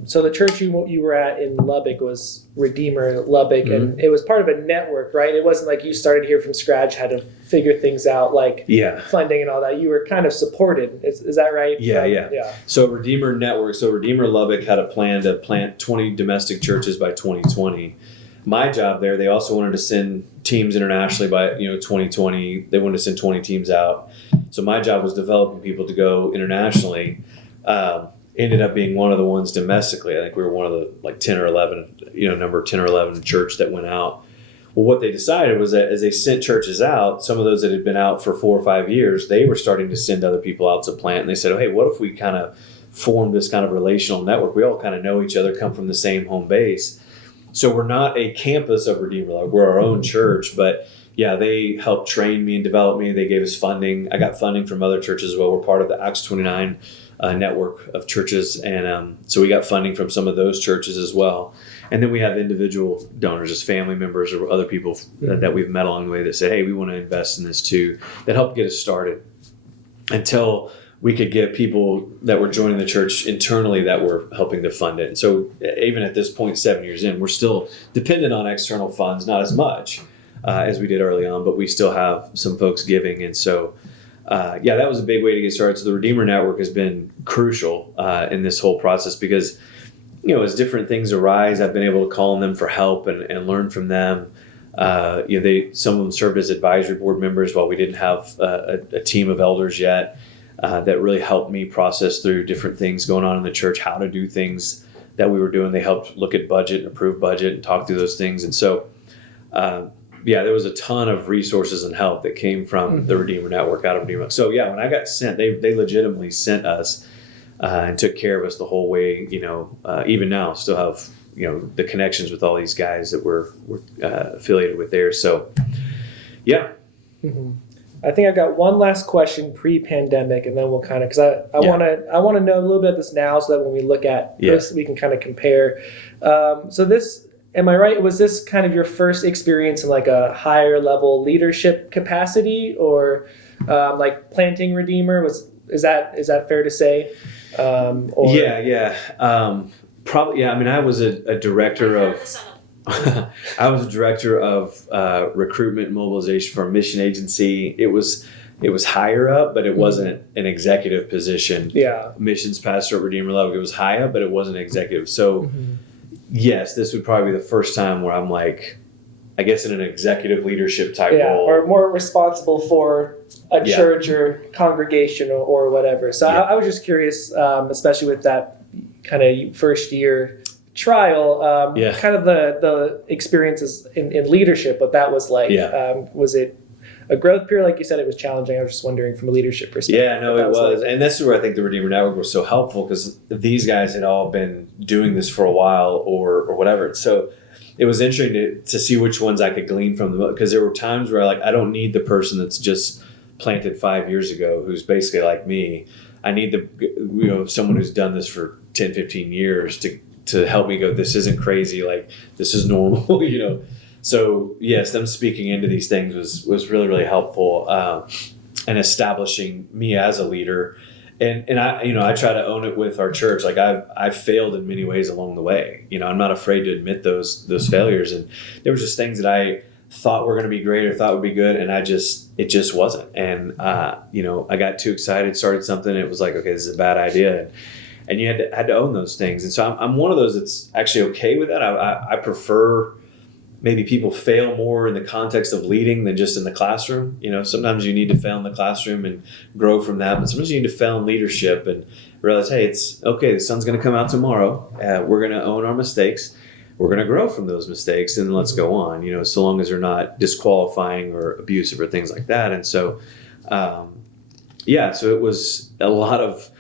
so the church you were at in Lubbock was Redeemer Lubbock, and it was part of a network, right? It wasn't like you started here from scratch, had to figure things out, like funding and all that. You were kind of supported. Is that right? Yeah. So Redeemer Network, Redeemer Lubbock had a plan to plant 20 domestic churches by 2020. My job there, they also wanted to send teams internationally by 2020. They wanted to send 20 teams out. So my job was developing people to go internationally. Ended up being one of the ones domestically. I think we were one of the 10 or 11, number 10 or 11 church that went out. Well, what they decided was that as they sent churches out, some of those that had been out for 4 or 5 years, they were starting to send other people out to plant. And they said, oh, hey, what if we kind of form this kind of relational network? We all kind of know each other, come from the same home base. So we're not a campus of Redeemer. We're our own church, but yeah, they helped train me and develop me. They gave us funding. I got funding from other churches as well. We're part of the Acts 29 network of churches, and so we got funding from some of those churches as well. And then we have individual donors, as family members or other people that we've met along the way that say, hey, we want to invest in this too, that helped get us started until we could get people that were joining the church internally that were helping to fund it. And so even at this point, 7 years in, we're still dependent on external funds, not as much as we did early on, but we still have some folks giving. And so, that was a big way to get started. So the Redeemer Network has been crucial in this whole process because, as different things arise, I've been able to call on them for help and learn from them. Some of them served as advisory board members while we didn't have a team of elders yet. That really helped me process through different things going on in the church, how to do things that we were doing. They helped look at budget and approve budget and talk through those things. And so there was a ton of resources and help that came from the Redeemer Network out of Redeemer. So yeah, when I got sent, they legitimately sent us and took care of us the whole way. Even now, still have the connections with all these guys that we're affiliated with there. So yeah. Mm-hmm. I think I've got one last question pre-pandemic, and then we'll kind of, because I want to know a little bit of this now, so that when we look at this, we can kind of compare. So this, am I right? Was this kind of your first experience in like a higher level leadership capacity, or like planting Redeemer? Is that fair to say? Probably. Yeah. I mean, I was a director of. I was a director of recruitment and mobilization for a mission agency. It was higher up, but it wasn't an executive position. Yeah. Missions pastor at Redeemer Lubbock. It was high up, but it wasn't executive. So yes, this would probably be the first time where I'm like, I guess in an executive leadership type role. Or more responsible for a church or congregation or whatever. So I was just curious, especially with that kind of first year trial, kind of the experiences in leadership, what that was like. Was it a growth period? Like you said, it was challenging. I was just wondering from a leadership perspective. Yeah, no, it was. Like. And this is where I think the Redeemer Network was so helpful, because these guys had all been doing this for a while or whatever. So it was interesting to see which ones I could glean from them, because there were times where I don't need the person that's just planted 5 years ago who's basically like me. I need someone who's done this for 10, 15 years to help me go, this isn't crazy, like this is normal, So yes, them speaking into these things was really, really helpful, and establishing me as a leader. And I try to own it with our church. Like I've failed in many ways along the way. I'm not afraid to admit those failures. And there was just things that I thought were going to be great or thought would be good, and it just wasn't. And I got too excited, started something, and it was like, okay, this is a bad idea. And you had to own those things. And so I'm one of those that's actually okay with that. I prefer maybe people fail more in the context of leading than just in the classroom. Sometimes you need to fail in the classroom and grow from that. But sometimes you need to fail in leadership and realize, hey, it's okay. The sun's going to come out tomorrow. We're going to own our mistakes. We're going to grow from those mistakes, and let's go on, so long as they're not disqualifying or abusive or things like that. And so, so it was a lot of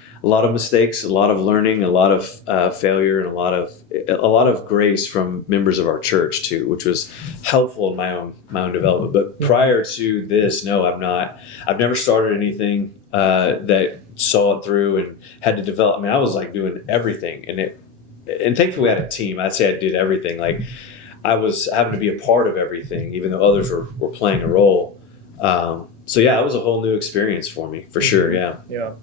mistakes, a lot of learning, a lot of failure, and a lot of grace from members of our church too, which was helpful in my own development. But prior to this, no, I've never started anything that saw it through and had to develop. I mean, I was like doing everything, and thankfully we had a team. I'd say I did everything. Like I was having to be a part of everything, even though others were playing a role. So yeah, it was a whole new experience for me, for sure. Yeah. Yeah.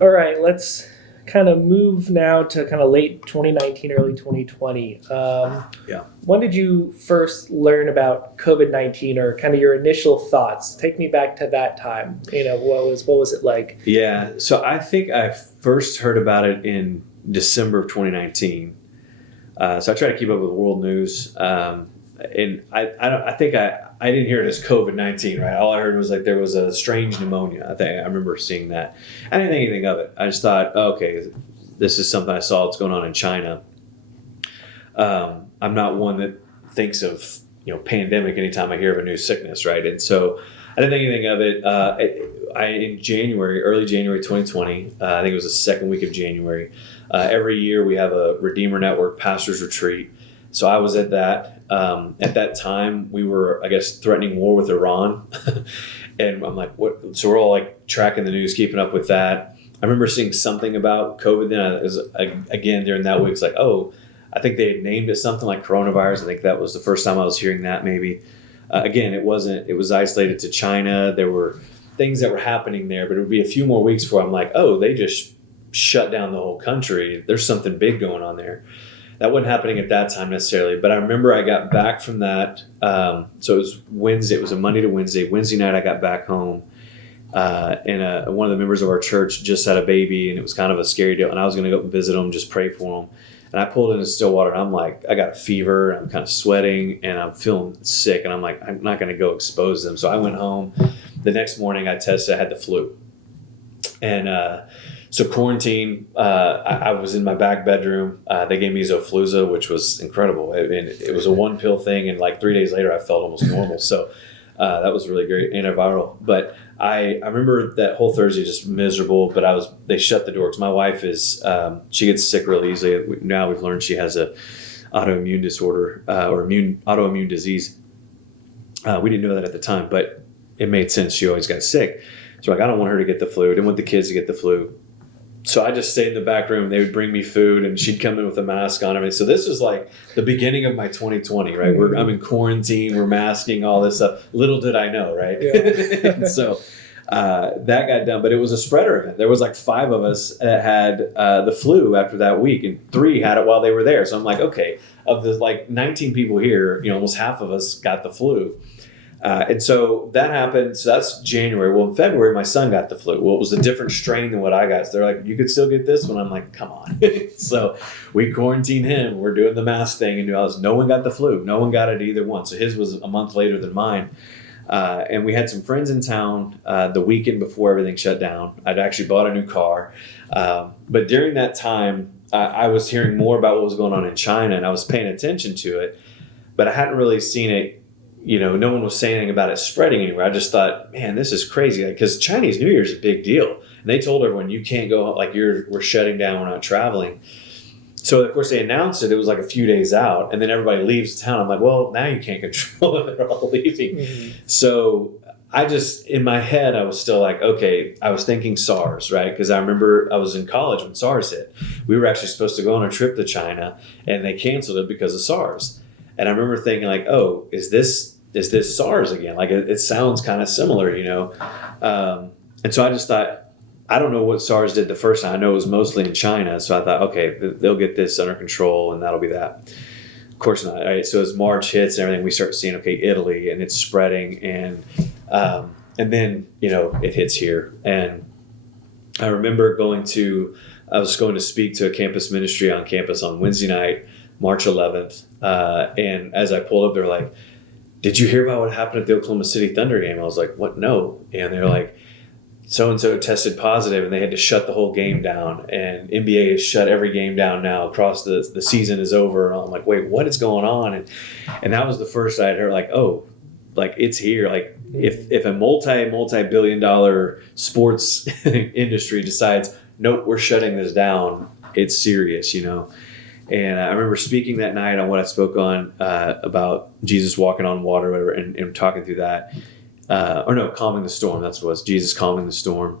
All right, let's kind of move now to kind of late 2019, early 2020. When did you first learn about COVID-19, or kind of your initial thoughts? Take me back to that time. What was it like? Yeah, so I think I first heard about it in December of 2019. So I try to keep up with world news, and I think I didn't hear it as COVID-19, right? All I heard was like there was a strange pneumonia. I remember seeing that. I didn't think anything of it. I just thought, okay, this is something I saw that's going on in China. I'm not one that thinks of pandemic anytime I hear of a new sickness, right? And so I didn't think anything of it. In January, early January 2020, I think it was the second week of January. Every year we have a Redeemer Network pastors retreat. So I was at that. At that time, we were, I guess, threatening war with Iran. And I'm like, what? So we're all like tracking the news, keeping up with that. I remember seeing something about COVID then. It was, again, during that week, it's like, oh, I think they had named it something like coronavirus. I think that was the first time I was hearing that maybe. Again, it was isolated to China. There were things that were happening there, but it would be a few more weeks before I'm like, oh, they just shut down the whole country. There's something big going on there. That wasn't happening at that time necessarily, but I remember I got back from that. So it was Wednesday. It was a Monday to Wednesday. Wednesday night, I got back home, and one of the members of our church just had a baby, and it was kind of a scary deal. And I was going to go visit him, just pray for him. And I pulled into Stillwater, and I'm like, I got a fever, and I'm kind of sweating, and I'm feeling sick, and I'm like, I'm not going to go expose them. So I went home. The next morning, I tested. I had the flu, and So quarantine, I was in my back bedroom. They gave me Zofluza, which was incredible. It was a 1 pill thing, and like 3 days later, I felt almost normal. So that was really great, antiviral. But I remember that whole Thursday just miserable. But they shut the door because my wife she gets sick really easily. Now we've learned she has a autoimmune disorder or autoimmune disease. We didn't know that at the time, but it made sense. She always got sick. So I don't want her to get the flu. I didn't want the kids to get the flu. So I just stayed in the back room. They would bring me food, and she'd come in with a mask on. So this was like the beginning of my 2020, right? I'm in quarantine. We're masking, all this stuff. Little did I know, right? Yeah. So that got done. But it was a spreader event. There was like 5 of us that had the flu after that week, and 3 had it while they were there. So I'm like, okay, of the like 19 people here, almost half of us got the flu. And so that happened. So that's January. Well, in February, my son got the flu. Well, it was a different strain than what I got. So they're like, you could still get this one. I'm like, come on. So we quarantined him. We're doing the mask thing. And no one got the flu. No one got it either one. So his was a month later than mine. And we had some friends in town the weekend before everything shut down. I'd actually bought a new car. But during that time, I was hearing more about what was going on in China, and I was paying attention to it. But I hadn't really seen it. No one was saying anything about it spreading anywhere. I just thought, man, this is crazy. Because Chinese New Year is a big deal. And they told everyone, you can't go, we're shutting down, we're not traveling. So, of course, they announced it. It was like a few days out. And then everybody leaves town. I'm like, well, now you can't control them. They're all leaving. Mm-hmm. So in my head, I was still like, okay, I was thinking SARS, right? Because I remember I was in college when SARS hit. We were actually supposed to go on a trip to China, and they canceled it because of SARS. And I remember thinking like, oh, is this SARS again? Like it sounds kind of similar, And so I just thought, I don't know what SARS did the first time. I know it was mostly in China. So I thought, okay, they'll get this under control and that'll be that. Of course not. Right? So as March hits and everything, we start seeing, okay, Italy, and it's spreading. And then, it hits here. And I remember I was going to speak to a campus ministry on campus on Wednesday night, March 11th. And as I pulled up, they're like, did you hear about what happened at the Oklahoma City Thunder game? I was like, what? No. And they're like, so-and-so tested positive, and they had to shut the whole game down. And NBA has shut every game down now across the season is over. And I'm like, wait, what is going on? And that was the first I had heard, like, oh, like it's here. Like if a multi-billion dollar sports industry decides, nope, we're shutting this down, it's serious, And I remember speaking that night on what I spoke on about Jesus walking on water, whatever, and talking through that. Calming the storm. That's what it was. Jesus calming the storm.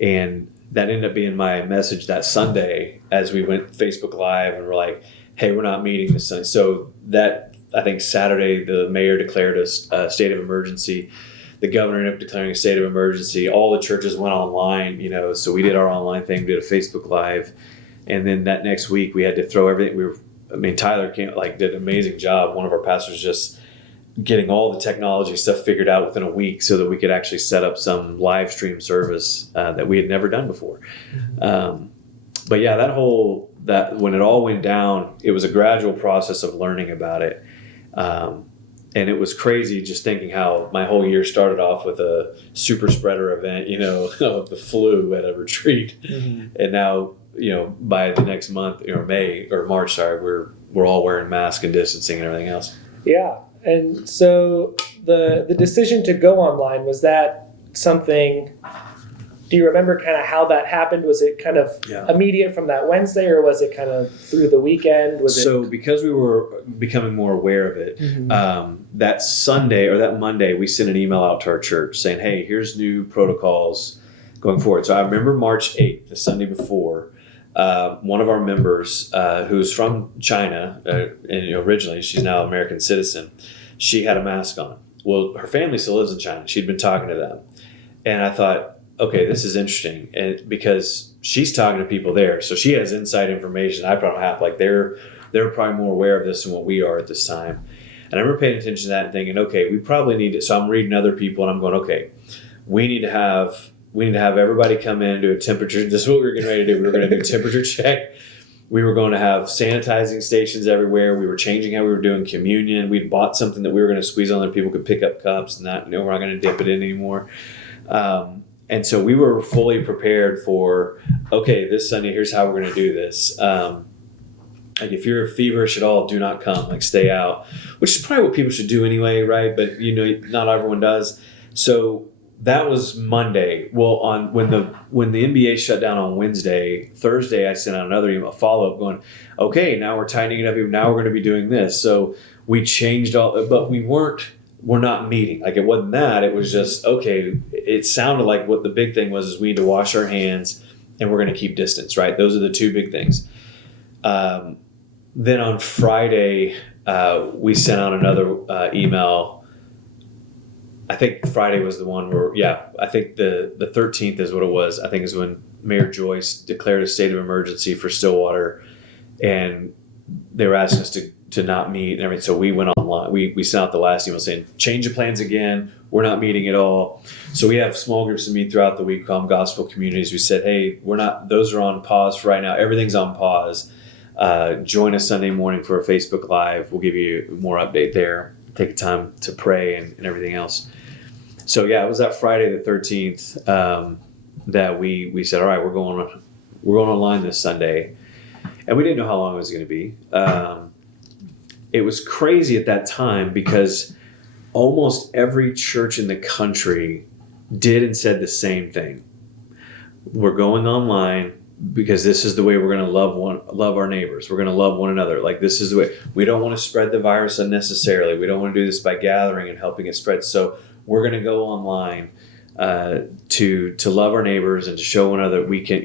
And that ended up being my message that Sunday as we went Facebook Live, and we're like, hey, we're not meeting this Sunday. So that, I think Saturday, the mayor declared a state of emergency. The governor ended up declaring a state of emergency. All the churches went online, so we did our online thing, did a Facebook Live. And then that next week, we had to throw everything. Tyler did an amazing job. One of our pastors just getting all the technology stuff figured out within a week so that we could actually set up some live stream service that we had never done before. Mm-hmm. But yeah, that when it all went down, it was a gradual process of learning about it. And it was crazy just thinking how my whole year started off with a super spreader event, of the flu at a retreat. Mm-hmm. And now, by the next month, March, we're all wearing masks and distancing and everything else. Yeah. And so the decision to go online, was that something, do you remember kind of how that happened? Was it kind of immediate from that Wednesday, or was it kind of through the weekend? Because we were becoming more aware of it, mm-hmm. That Sunday or that Monday, we sent an email out to our church saying, hey, here's new protocols going forward. So I remember March 8th, the Sunday before, one of our members, who's from China, and originally she's now an American citizen, she had a mask on. Well, her family still lives in China. She'd been talking to them. And I thought, okay, this is interesting. And because she's talking to people there, so she has inside information I probably have. Like they're probably more aware of this than what we are at this time. And I remember paying attention to that and thinking, okay, we probably need to, so I'm reading other people and I'm going, okay, we need to have everybody come in, do a temperature. This is what we were getting ready to do. We were going to do a temperature check. We were going to have sanitizing stations everywhere. We were changing how we were doing communion. We'd bought something that we were going to squeeze on there. People could pick up cups and that, we're not going to dip it in anymore. And so we were fully prepared for, okay, this Sunday, here's how we're going to do this. Like if you're feverish at all, do not come, like stay out, which is probably what people should do anyway, right? But not everyone does. So that was Monday. Well, when the NBA shut down on Wednesday, Thursday, I sent out another email follow-up going, okay, now we're tightening it up. Now we're going to be doing this. So we changed all, but we're not meeting. Like it wasn't that. It was just, okay, it sounded like what the big thing was is we need to wash our hands and we're going to keep distance, right? Those are the two big things. Then on Friday, we sent out another email. I think Friday was the one where, I think the 13th is what it was. I think is when Mayor Joyce declared a state of emergency for Stillwater, and they were asking us to not meet and everything. So we went online. We sent out the last email saying, change your plans again. We're not meeting at all. So we have small groups to meet throughout the week called Gospel Communities. We said, hey, those are on pause for right now. Everything's on pause. Join us Sunday morning for a Facebook Live. We'll give you more update there. Take time to pray and everything else. So it was that Friday the 13th that we said, all right, we're going online this Sunday, and we didn't know how long it was going to be. It was crazy at that time because almost every church in the country did and said the same thing. We're going online because this is the way we're going to love our neighbors. We're going to love one another. Like this is the way. We don't want to spread the virus unnecessarily. We don't want to do this by gathering and helping it spread. So we're going to go online to love our neighbors and to show one another we can,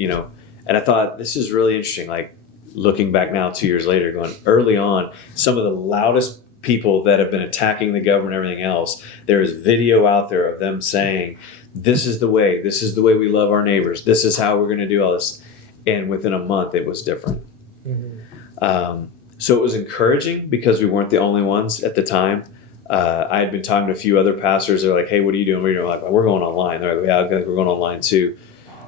And I thought this is really interesting. Like looking back now 2 years later, going early on, some of the loudest people that have been attacking the government and everything else, there is video out there of them saying, this is the way we love our neighbors. This is how we're going to do all this. And within a month, it was different. Mm-hmm. So it was encouraging because we weren't the only ones at the time. I had been talking to a few other pastors. They're like, hey, what are you doing? What are you doing? Like, we're going online. They're like, yeah, we're going online too.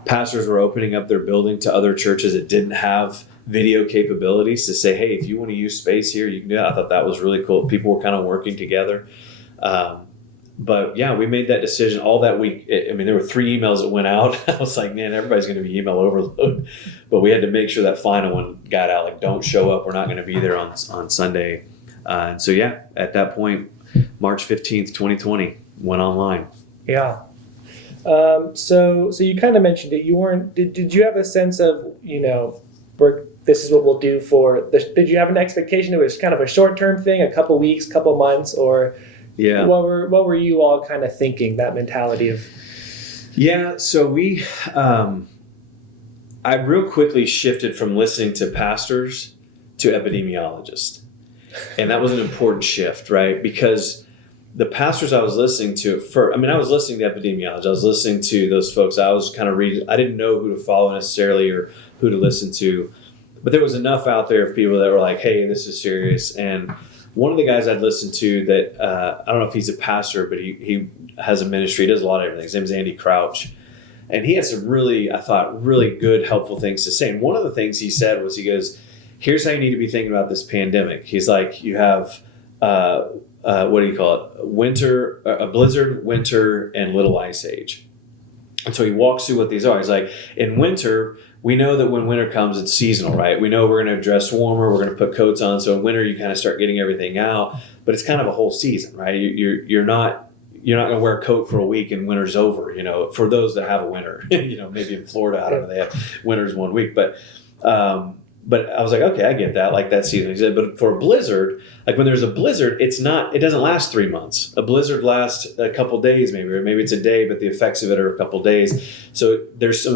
Pastors were opening up their building to other churches that didn't have video capabilities to say, hey, if you want to use space here, you can do that. I thought that was really cool. People were kind of working together. But we made that decision all that week. There were 3 emails that went out. I was like, man, everybody's going to be email overload. But we had to make sure that final one got out. Like, don't show up. We're not going to be there on Sunday. And so, at that point, March 15th, 2020, went online. Yeah. So you kind of mentioned it. You weren't. Did you have a sense of this is what we'll do for this? Did you have an expectation it was kind of a short-term thing, a couple weeks, couple months, or? Yeah. What were you all kind of thinking, that mentality of? Yeah. So I real quickly shifted from listening to pastors to epidemiologists. And that was an important shift, right? Because the pastors I was listening to at first, I was listening to epidemiologists. I was listening to those folks. I was kind of reading. I didn't know who to follow necessarily or who to listen to. But there was enough out there of people that were like, hey, this is serious. And one of the guys I'd listened to that, I don't know if he's a pastor, but he has a ministry. He does a lot of everything. His name is Andy Crouch. And he had some really good, helpful things to say. And one of the things he said was, he goes, here's how you need to be thinking about this pandemic. He's like, you have, what do you call it? Winter, a blizzard, winter, and little ice age. And so he walks through what these are. He's like, in winter, we know that when winter comes, it's seasonal, right? We know we're going to dress warmer. We're going to put coats on. So in winter, you kind of start getting everything out. But it's kind of a whole season, right? You're not going to wear a coat for a week and winter's over. For those that have a winter, maybe in Florida, I don't know, they have winter's 1 week. But I was like, okay, I get that. Like that season. He said, but for a blizzard, like when there's a blizzard, it doesn't last 3 months. A blizzard lasts a couple days, maybe, or maybe it's a day, but the effects of it are a couple days. So there's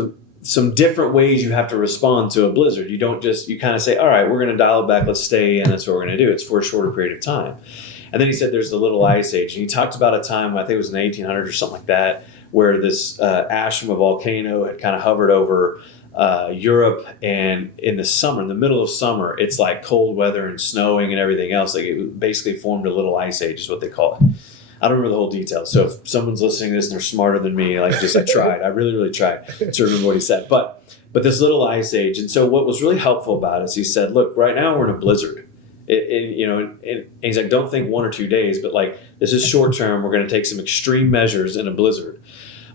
some different ways you have to respond to a blizzard. You don't you kind of say, all right, we're going to dial it back. Let's stay in. That's what we're going to do. It's for a shorter period of time. And then he said there's the little ice age. And he talked about a time, I think it was in the 1800s or something like that, where this ash from a volcano had kind of hovered over Europe. And in the summer, in the middle of summer, it's like cold weather and snowing and everything else. Like it basically formed a little ice age is what they call it. I don't remember the whole details. So if someone's listening to this and they're smarter than me, I tried. I really, really tried to remember what he said. But this little ice age. And so what was really helpful about it is he said, look, right now we're in a blizzard. And he's like, don't think 1 or 2 days, but like this is short term. We're going to take some extreme measures in a blizzard.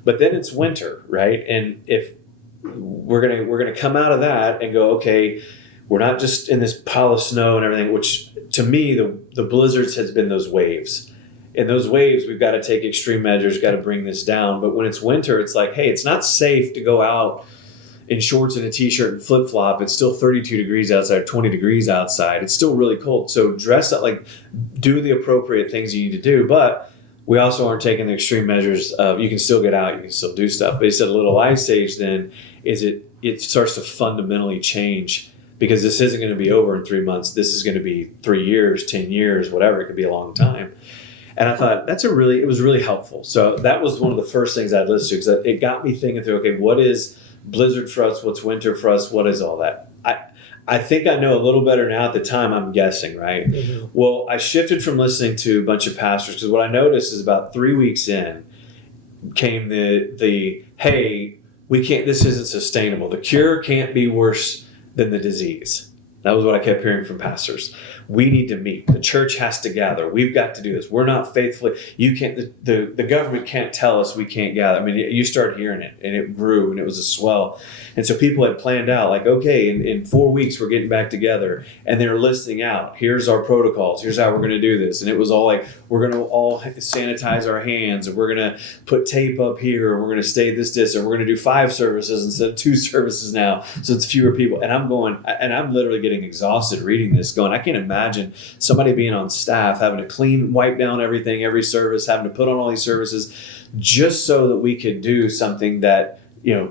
But then it's winter, right? And if we're gonna come out of that and go, okay, we're not just in this pile of snow and everything, which to me, the blizzards has been those waves. In those waves, we've got to take extreme measures, got to bring this down. But when it's winter, it's like, hey, it's not safe to go out in shorts and a t-shirt and flip-flop. It's still 32 degrees outside, 20 degrees outside. It's still really cold. So dress up, like do the appropriate things you need to do. But we also aren't taking the extreme measures of you can still get out, you can still do stuff. But he said a little ice age then is it starts to fundamentally change, because this isn't going to be over in 3 months. This is going to be 3 years, 10 years, whatever. It could be a long time. And I thought it was really helpful. So that was one of the first things I'd listened to, because it got me thinking through, okay, what is blizzard for us? What's winter for us? What is all that? I think I know a little better now. At the time, I'm guessing, right? Mm-hmm. Well, I shifted from listening to a bunch of pastors, because what I noticed is about 3 weeks in came the hey, we can't, this isn't sustainable. The cure can't be worse than the disease. That was what I kept hearing from pastors. We need to meet. The church has to gather. We've got to do this. We're not faithfully. You can't. The government can't tell us we can't gather. I mean, you start hearing it, and it grew, and it was a swell. And so people had planned out, like, okay, in 4 weeks we're getting back together, and they were listing out, here's our protocols. Here's how we're going to do this. And it was all like, we're going to all sanitize our hands, and we're going to put tape up here, and we're going to stay this distance, and we're going to do 5 services instead of 2 services now, so it's fewer people. And I'm literally getting exhausted reading this, going, I can't imagine somebody being on staff having to wipe down everything, every service, having to put on all these services, just so that we could do something that,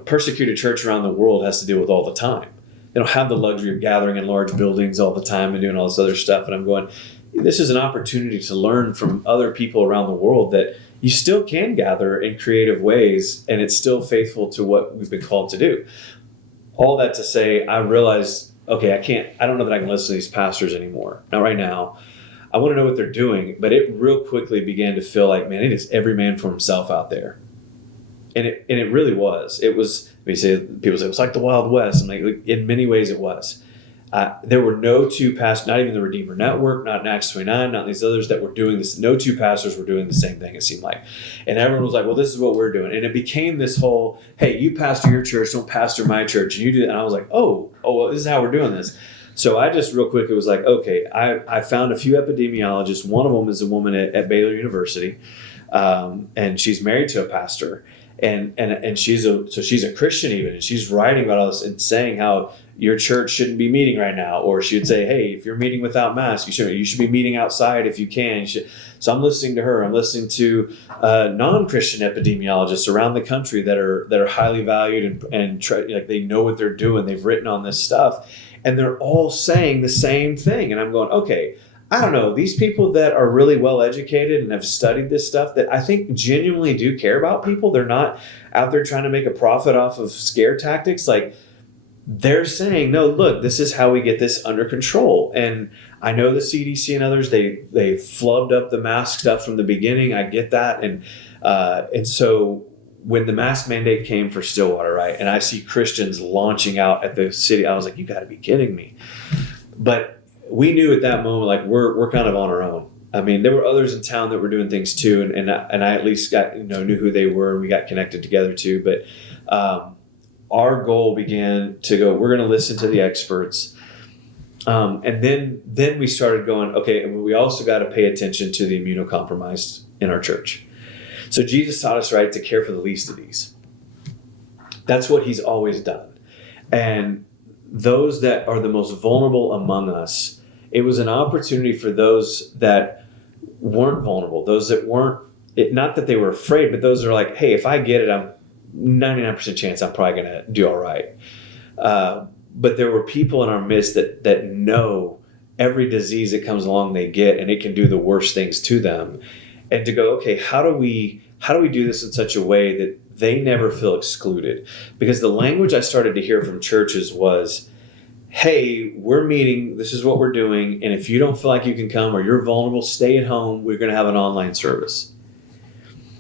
persecuted church around the world has to deal with all the time. They don't have the luxury of gathering in large buildings all the time and doing all this other stuff. And I'm going, this is an opportunity to learn from other people around the world that you still can gather in creative ways, and it's still faithful to what we've been called to do. All that to say, I realized, okay, I don't know that I can listen to these pastors anymore. Not right now. I want to know what they're doing, but it real quickly began to feel like, man, it is every man for himself out there. And it really was. It was, people say it was like the Wild West. And like, in many ways it was. There were no 2 pastors, not even the Redeemer Network, not in Acts 29, not these others that were doing this. No 2 pastors were doing the same thing, it seemed like. And everyone was like, well, this is what we're doing. And it became this whole, hey, you pastor your church, don't pastor my church. And you do that. And I was like, oh, well, this is how we're doing this. So I just real quick, it was like, okay, I found a few epidemiologists. One of them is a woman at Baylor University, and she's married to a pastor. And she's a Christian even, and she's writing about all this and saying how your church shouldn't be meeting right now, or she would say, hey, if you're meeting without masks, you should be meeting outside if you can. So I'm listening to her. I'm listening to non-Christian epidemiologists around the country that are highly valued and like they know what they're doing. They've written on this stuff, and they're all saying the same thing. And I'm going, okay, I don't know, these people that are really well educated and have studied this stuff that I think genuinely do care about people. They're not out there trying to make a profit off of scare tactics. Like, they're saying, no, look, this is how we get this under control. And I know the CDC and others, they flubbed up the mask stuff from the beginning. I get that. And so when the mask mandate came for Stillwater, right, and I see Christians launching out at the city, I was like, you got to be kidding me. But we knew at that moment, like, we're kind of on our own. I mean, there were others in town that were doing things too, and I at least got knew who they were, and we got connected together too. But our goal began to go, we're going to listen to the experts, and then we started going, okay, we also got to pay attention to the immunocompromised in our church. So Jesus taught us, right, to care for the least of these. That's what he's always done, and those that are the most vulnerable among us. It was an opportunity for those that weren't vulnerable, those that weren't, not that they were afraid, but those that are like, hey, if I get it, I'm 99% chance I'm probably going to do all right. But there were people in our midst that know every disease that comes along they get, and it can do the worst things to them. And to go, okay, how do we do this in such a way that they never feel excluded? Because the language I started to hear from churches was, hey, we're meeting, this is what we're doing, and if you don't feel like you can come or you're vulnerable, stay at home, we're going to have an online service.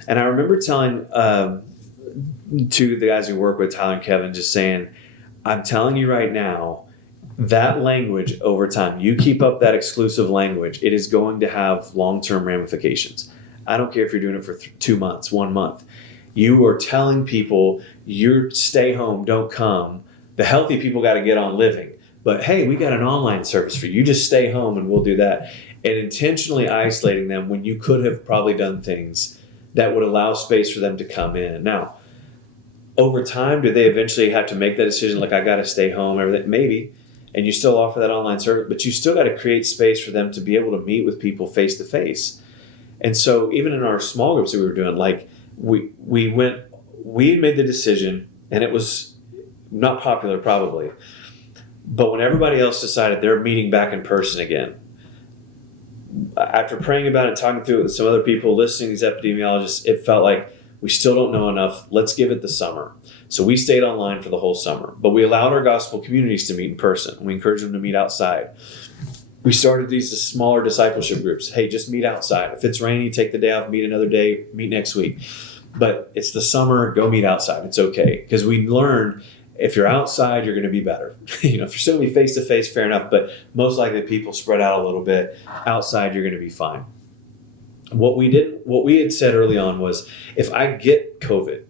And I remember telling to the guys we work with, Tyler and Kevin, just saying, I'm telling you right now, that language over time, you keep up that exclusive language, it is going to have long-term ramifications. I don't care if you're doing it for 2 months, 1 month. You are telling people, you stay home, don't come. The healthy people got to get on living. But hey, we got an online service for you. You just stay home and we'll do that. And intentionally isolating them when you could have probably done things that would allow space for them to come in. Now, over time, do they eventually have to make that decision, like, I got to stay home, everything? Maybe. And you still offer that online service, but you still got to create space for them to be able to meet with people face to face. And so even in our small groups that we were doing, like, we made the decision, and it was not popular probably, but when everybody else decided they're meeting back in person again, after praying about it, talking through it with some other people, listening to these epidemiologists, it felt like we still don't know enough. Let's give it the summer. So we stayed online for the whole summer, but we allowed our gospel communities to meet in person. We encouraged them to meet outside. We started these smaller discipleship groups. Hey, just meet outside. If it's rainy, take the day off, meet another day, meet next week. But it's the summer, go meet outside. It's okay. Because we learned if you're outside, you're going to be better. If you're still going to be face to face, fair enough. But most likely people spread out a little bit. Outside, you're going to be fine. What we had said early on was, if I get COVID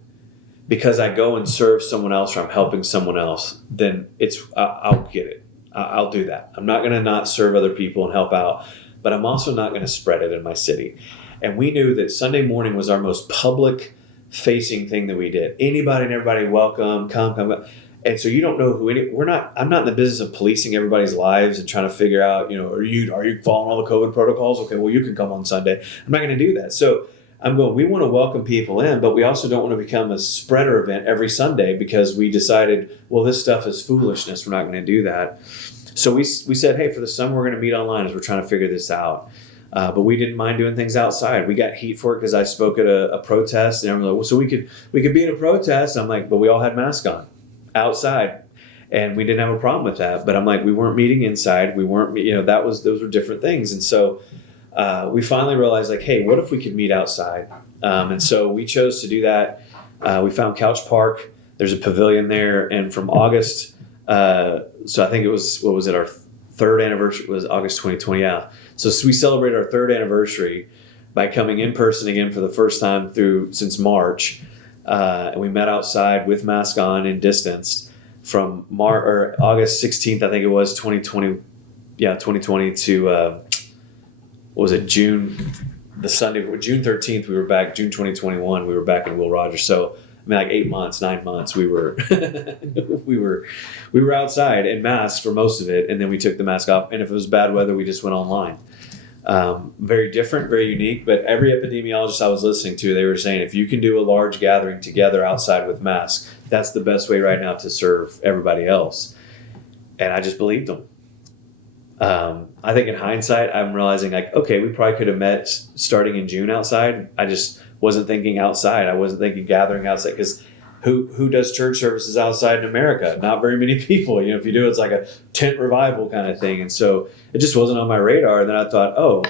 because I go and serve someone else or I'm helping someone else, then I'll get it. I'll do that. I'm not going to not serve other people and help out, but I'm also not going to spread it in my city. And we knew that Sunday morning was our most public facing thing that we did. Anybody and everybody welcome, come. And so you don't know I'm not in the business of policing everybody's lives and trying to figure out, are you following all the COVID protocols? Okay, well, you can come on Sunday. I'm not going to do that. So we want to welcome people in, but we also don't want to become a spreader event every Sunday because we decided, well, this stuff is foolishness. We're not going to do that. So we said, hey, for the summer, we're going to meet online as we're trying to figure this out. But we didn't mind doing things outside. We got heat for it because I spoke at a protest, and everyone was like, well, so we could be at a protest. I'm like, but we all had masks on outside, and we didn't have a problem with that. But I'm like, we weren't meeting inside. We weren't, those were different things. And so we finally realized, like, hey, what if we could meet outside? And so we chose to do that. We found Couch Park. There's a pavilion there, and from August, so I think it was, our third anniversary was August 2020. Yeah. So we celebrated our third anniversary by coming in person again for the first time since March. And we met outside with masks on and distanced from August 16th, I think it was 2020. Yeah. 2020 to, what was it? June 13th, we were back. June 2021, we were back in Will Rogers. So, like 9 months, we were we were outside in masks for most of it, and then we took the mask off. And if it was bad weather, we just went online. Very different, very unique. But every epidemiologist I was listening to, they were saying, if you can do a large gathering together outside with masks, that's the best way right now to serve everybody else. And I just believed them. I think in hindsight, I'm realizing, like, okay, we probably could have met starting in June outside. I just wasn't thinking outside. I wasn't thinking gathering outside, because who does church services outside in America? Not very many people. If you do, it's like a tent revival kind of thing. And so it just wasn't on my radar. And then I thought, oh,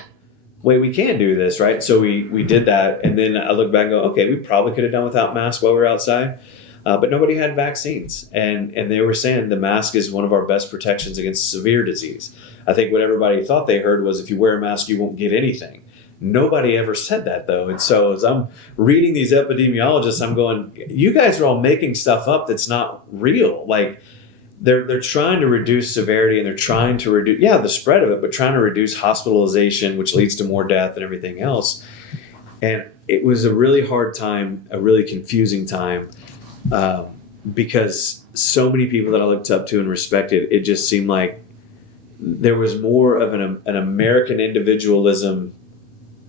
wait, we can do this, right? So we did that. And then I look back and go, okay, we probably could have done without masks while we were outside. But nobody had vaccines. And they were saying the mask is one of our best protections against severe disease. I think what everybody thought they heard was, if you wear a mask, you won't get anything. Nobody ever said that, though. And so as I'm reading these epidemiologists, I'm going, you guys are all making stuff up that's not real. Like, they're trying to reduce severity, and they're trying to reduce, the spread of it, but trying to reduce hospitalization, which leads to more death and everything else. And it was a really hard time, a really confusing time, because so many people that I looked up to and respected, it just seemed like there was more of an American individualism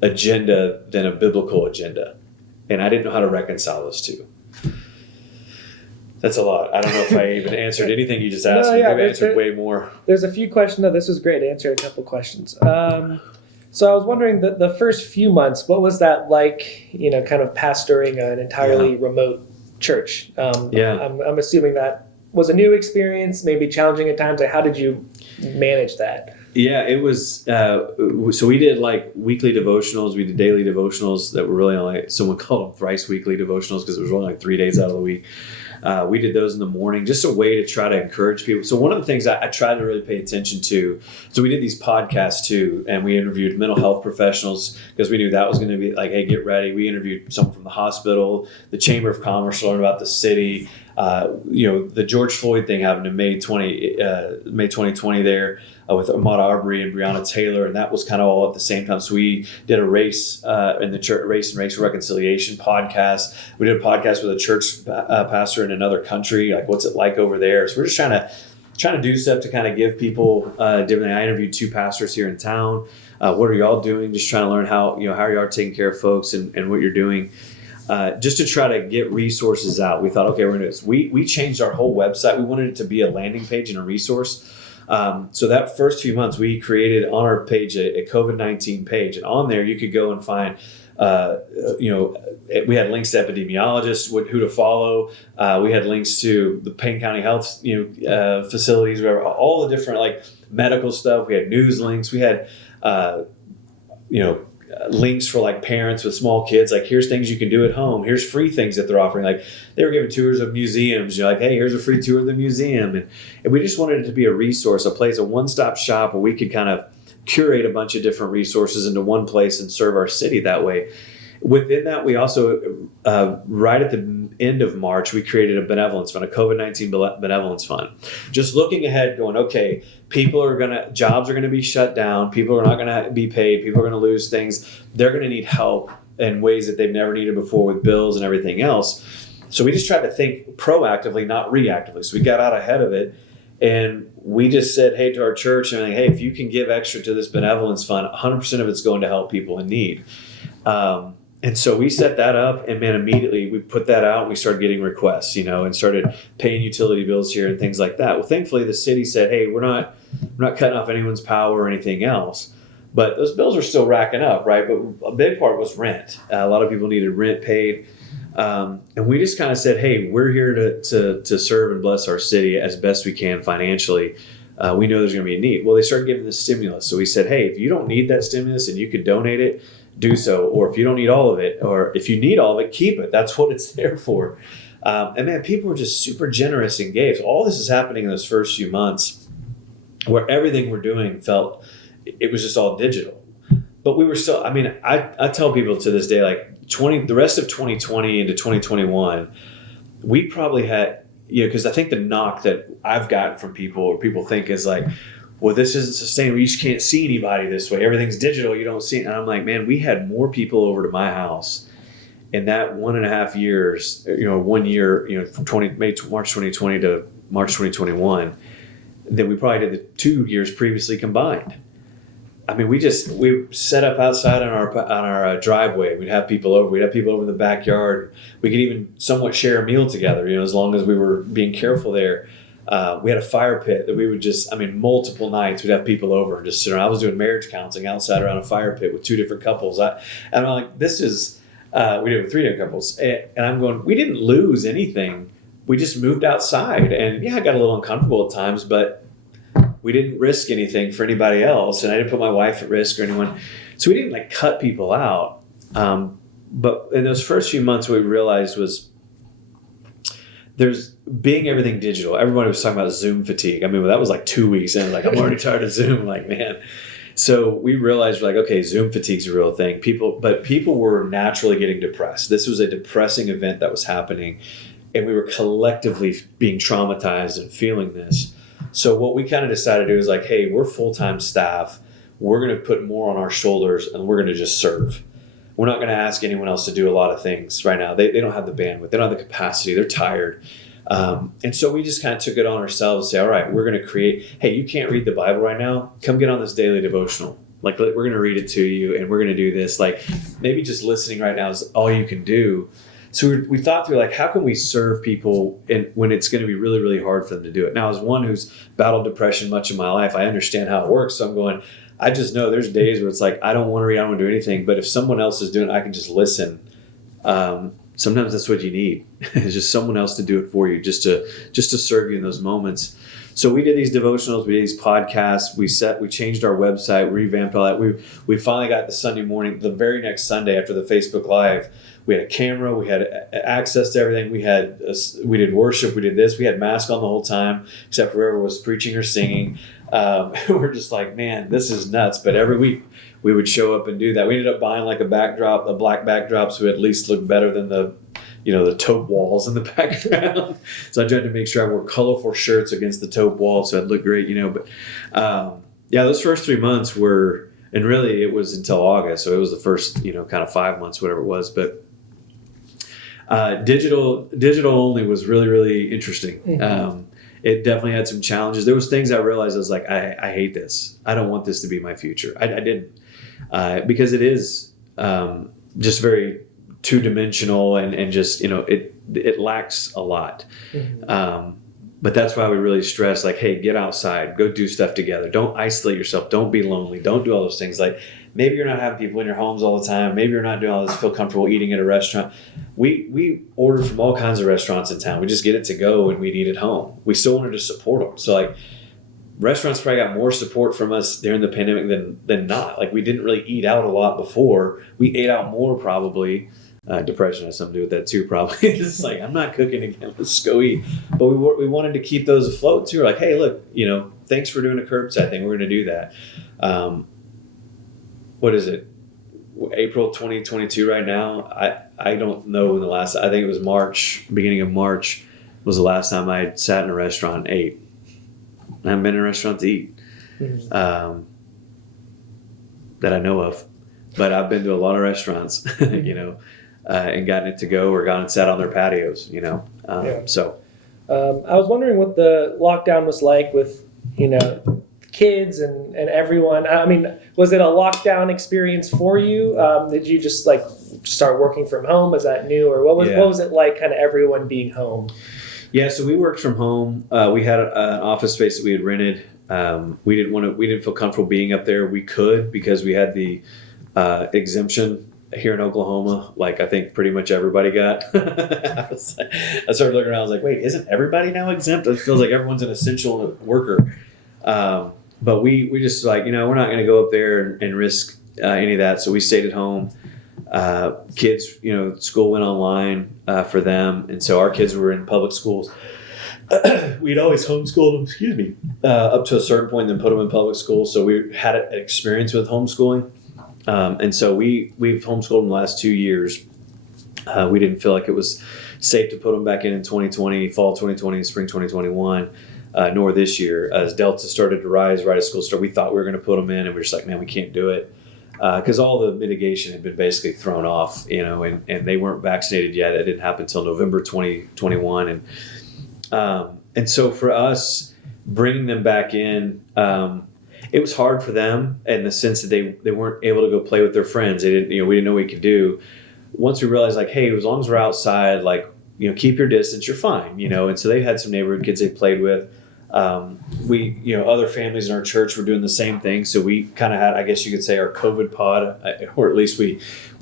agenda than a biblical agenda. And I didn't know how to reconcile those two. That's a lot. I don't know if I even answered anything you just asked me. Maybe I answered way more. There's a few questions. No, this was great. Answer a couple questions. So I was wondering, the first few months, what was that like, kind of pastoring an entirely remote church? I'm assuming that was a new experience, maybe challenging at times. How did you manage that? Yeah, it was. So we did like weekly devotionals. We did daily devotionals that were really only, someone called them thrice weekly devotionals, because it was only like 3 days out of the week. We did those in the morning, just a way to try to encourage people. So one of the things I tried to really pay attention to, so we did these podcasts too, and we interviewed mental health professionals because we knew that was going to be like, hey, get ready. We interviewed someone from the hospital, the Chamber of Commerce, learned about the city. The George Floyd thing happened in May 2020 there with Ahmaud Arbery and Breonna Taylor, and that was kind of all at the same time. So we did a race in the church, race and racial reconciliation podcast. We did a podcast with a church pastor in another country, like what's it like over there. So we're just trying to do stuff to kind of give people different. I interviewed 2 pastors here in town. What are y'all doing? Just trying to learn how you are taking care of folks and what you're doing. Just to try to get resources out. We thought, okay, we're going to do this. We changed our whole website. We wanted it to be a landing page and a resource. So that first few months, we created on our page a COVID-19 page. And on there, you could go and find, we had links to epidemiologists, who to follow. We had links to the Payne County Health, facilities, whatever, all the different like medical stuff. We had news links. We had, links for like parents with small kids, like here's things you can do at home, here's free things that they're offering. Like they were giving tours of museums, like, hey, here's a free tour of the museum. And we just wanted it to be a resource, a place, a one-stop shop where we could kind of curate a bunch of different resources into one place and serve our city that way. Within that, we also, right at the end of March, we created a benevolence fund, a COVID-19 benevolence fund. Just looking ahead, going, okay, jobs are going to be shut down. People are not going to be paid. People are going to lose things. They're going to need help in ways that they've never needed before with bills and everything else. So we just tried to think proactively, not reactively. So we got out ahead of it. And we just said, hey, to our church, and hey, if you can give extra to this benevolence fund, 100% of it's going to help people in need. And so we set that up, and man, immediately we put that out and we started getting requests, and started paying utility bills here and things like that. Well, thankfully the city said, hey, we're not cutting off anyone's power or anything else, but those bills are still racking up, right? But a big part was rent. A lot of people needed rent paid. And we just kind of said, hey, we're here to serve and bless our city as best we can financially. We know there's going to be a need. Well, they started giving the stimulus. So we said, hey, if you don't need that stimulus and you could donate it, do so. Or if you don't need all of it, or if you need all of it, keep it. That's what it's there for. And man, people were just super generous and gave. So all this is happening in those first few months where everything we're doing felt it was just all digital. But we were still, I tell people to this day, like the rest of 2020 into 2021, we probably had, because I think the knock that I've gotten from people, or people think, is like, well, this isn't sustainable. You just can't see anybody this way. Everything's digital. You don't see it. And I'm like, man, we had more people over to my house in that 1.5 years, 1 year, from March 2020 to March 2021, than we probably did the 2 years previously combined. We set up outside on our driveway. We'd have people over. We'd have people over in the backyard. We could even somewhat share a meal together, as long as we were being careful there. We had a fire pit that we would multiple nights we'd have people over and just sit around. I was doing marriage counseling outside around a fire pit with 2 different couples. And I'm like, this is, we did it with 3 different couples. And I'm going, we didn't lose anything. We just moved outside. And yeah, I got a little uncomfortable at times, but we didn't risk anything for anybody else. And I didn't put my wife at risk or anyone. So we didn't cut people out. But in those first few months, what we realized was there's being everything digital. Everybody was talking about Zoom fatigue. That was 2 weeks in. I'm already tired of Zoom. Man. So we realized okay, Zoom fatigue's a real thing. People were naturally getting depressed. This was a depressing event that was happening, and we were collectively being traumatized and feeling this. So what we kind of decided to do is hey, we're full-time staff. We're going to put more on our shoulders, and we're going to just serve. We're not going to ask anyone else to do a lot of things right now. They don't have the bandwidth. They don't have the capacity. They're tired. And so we just kind of took it on ourselves and say, all right, we're going to create, hey, you can't read the Bible right now. Come get on this daily devotional. We're going to read it to you, and we're going to do this. Maybe just listening right now is all you can do. So we thought through, how can we serve people when it's going to be really, really hard for them to do it? Now, as one who's battled depression much of my life, I understand how it works. So I'm going, I just know there's days where it's I don't want to read, I don't want to do anything. But if someone else is doing it, I can just listen. Sometimes that's what you need. It's just someone else to do it for you, just to serve you in those moments. So we did these devotionals, we did these podcasts, we changed our website, revamped all that. We finally got the Sunday morning, the very next Sunday after the Facebook Live, we had a camera, we had access to everything. We did worship, we did this, we had masks on the whole time, except for whoever was preaching or singing. We're just like, man, this is nuts. But every week we would show up and do that. We ended up buying like a black backdrop, so it at least looked better than the taupe walls in the background. So I tried to make sure I wore colorful shirts against the taupe wall, so it looked great, But those first 3 months were, and really it was until August, so it was the first, kind of 5 months, whatever it was. But digital only was really, really interesting. Mm-hmm. It definitely had some challenges. There was things I realized I was like, I hate this. I don't want this to be my future. I didn't, because it is just very two-dimensional and just, it lacks a lot. Mm-hmm. But that's why we really stress, like, hey, get outside, go do stuff together. Don't isolate yourself. Don't be lonely. Don't do all those things. Like, maybe you're not having people in your homes all the time. Maybe you're not doing all this, feel comfortable eating at a restaurant. We ordered from all kinds of restaurants in town. We just get it to go and we'd eat at home. We still wanted to support them. So, like, restaurants probably got more support from us during the pandemic than not. Like, we didn't really eat out a lot before. We ate out more probably. Depression has something to do with that too, probably. It's like, I'm not cooking again. Let's go eat. But we wanted to keep those afloat too. We're like, hey, look, thanks for doing a curbside thing. We're going to do that. What is it? April 2022 right now. I don't know when I think it was March, beginning of March was the last time I sat in a restaurant and ate. I haven't been in a restaurant to eat that I know of. But I've been to a lot of restaurants, and gotten it to go or gone and sat on their patios, So I was wondering what the lockdown was like with, kids and everyone. I mean, was it a lockdown experience for you? Did you just start working from home? Is that new, or what was it like, kind of everyone being home? Yeah, so we worked from home. We had an office space that we had rented. We didn't feel comfortable being up there. We could because we had the exemption here in Oklahoma, like I think pretty much everybody got. I started looking around, I was like, wait, isn't everybody now exempt? It feels like everyone's an essential worker. But we just we're not going to go up there and risk any of that. So we stayed at home. Kids, school went online for them. And so our kids were in public schools. We'd always homeschooled them, up to a certain point, then put them in public school. So we had an experience with homeschooling. And so we've homeschooled them the last 2 years. We didn't feel like it was safe to put them back in 2020, fall 2020, spring 2021, nor this year. As Delta started to rise right as school started, we thought we were going to put them in, and we were just like, man, we can't do it. Because all the mitigation had been basically thrown off, and they weren't vaccinated yet. It didn't happen until November 2021. And so for us, bringing them back in, it was hard for them in the sense that they weren't able to go play with their friends. They didn't, we didn't know what we could do. Once we realized, like, hey, as long as we're outside, like, keep your distance, you're fine, And so they had some neighborhood kids they played with. Other families in our church were doing the same thing. So we kind of had, I guess you could say, our COVID pod, or at least we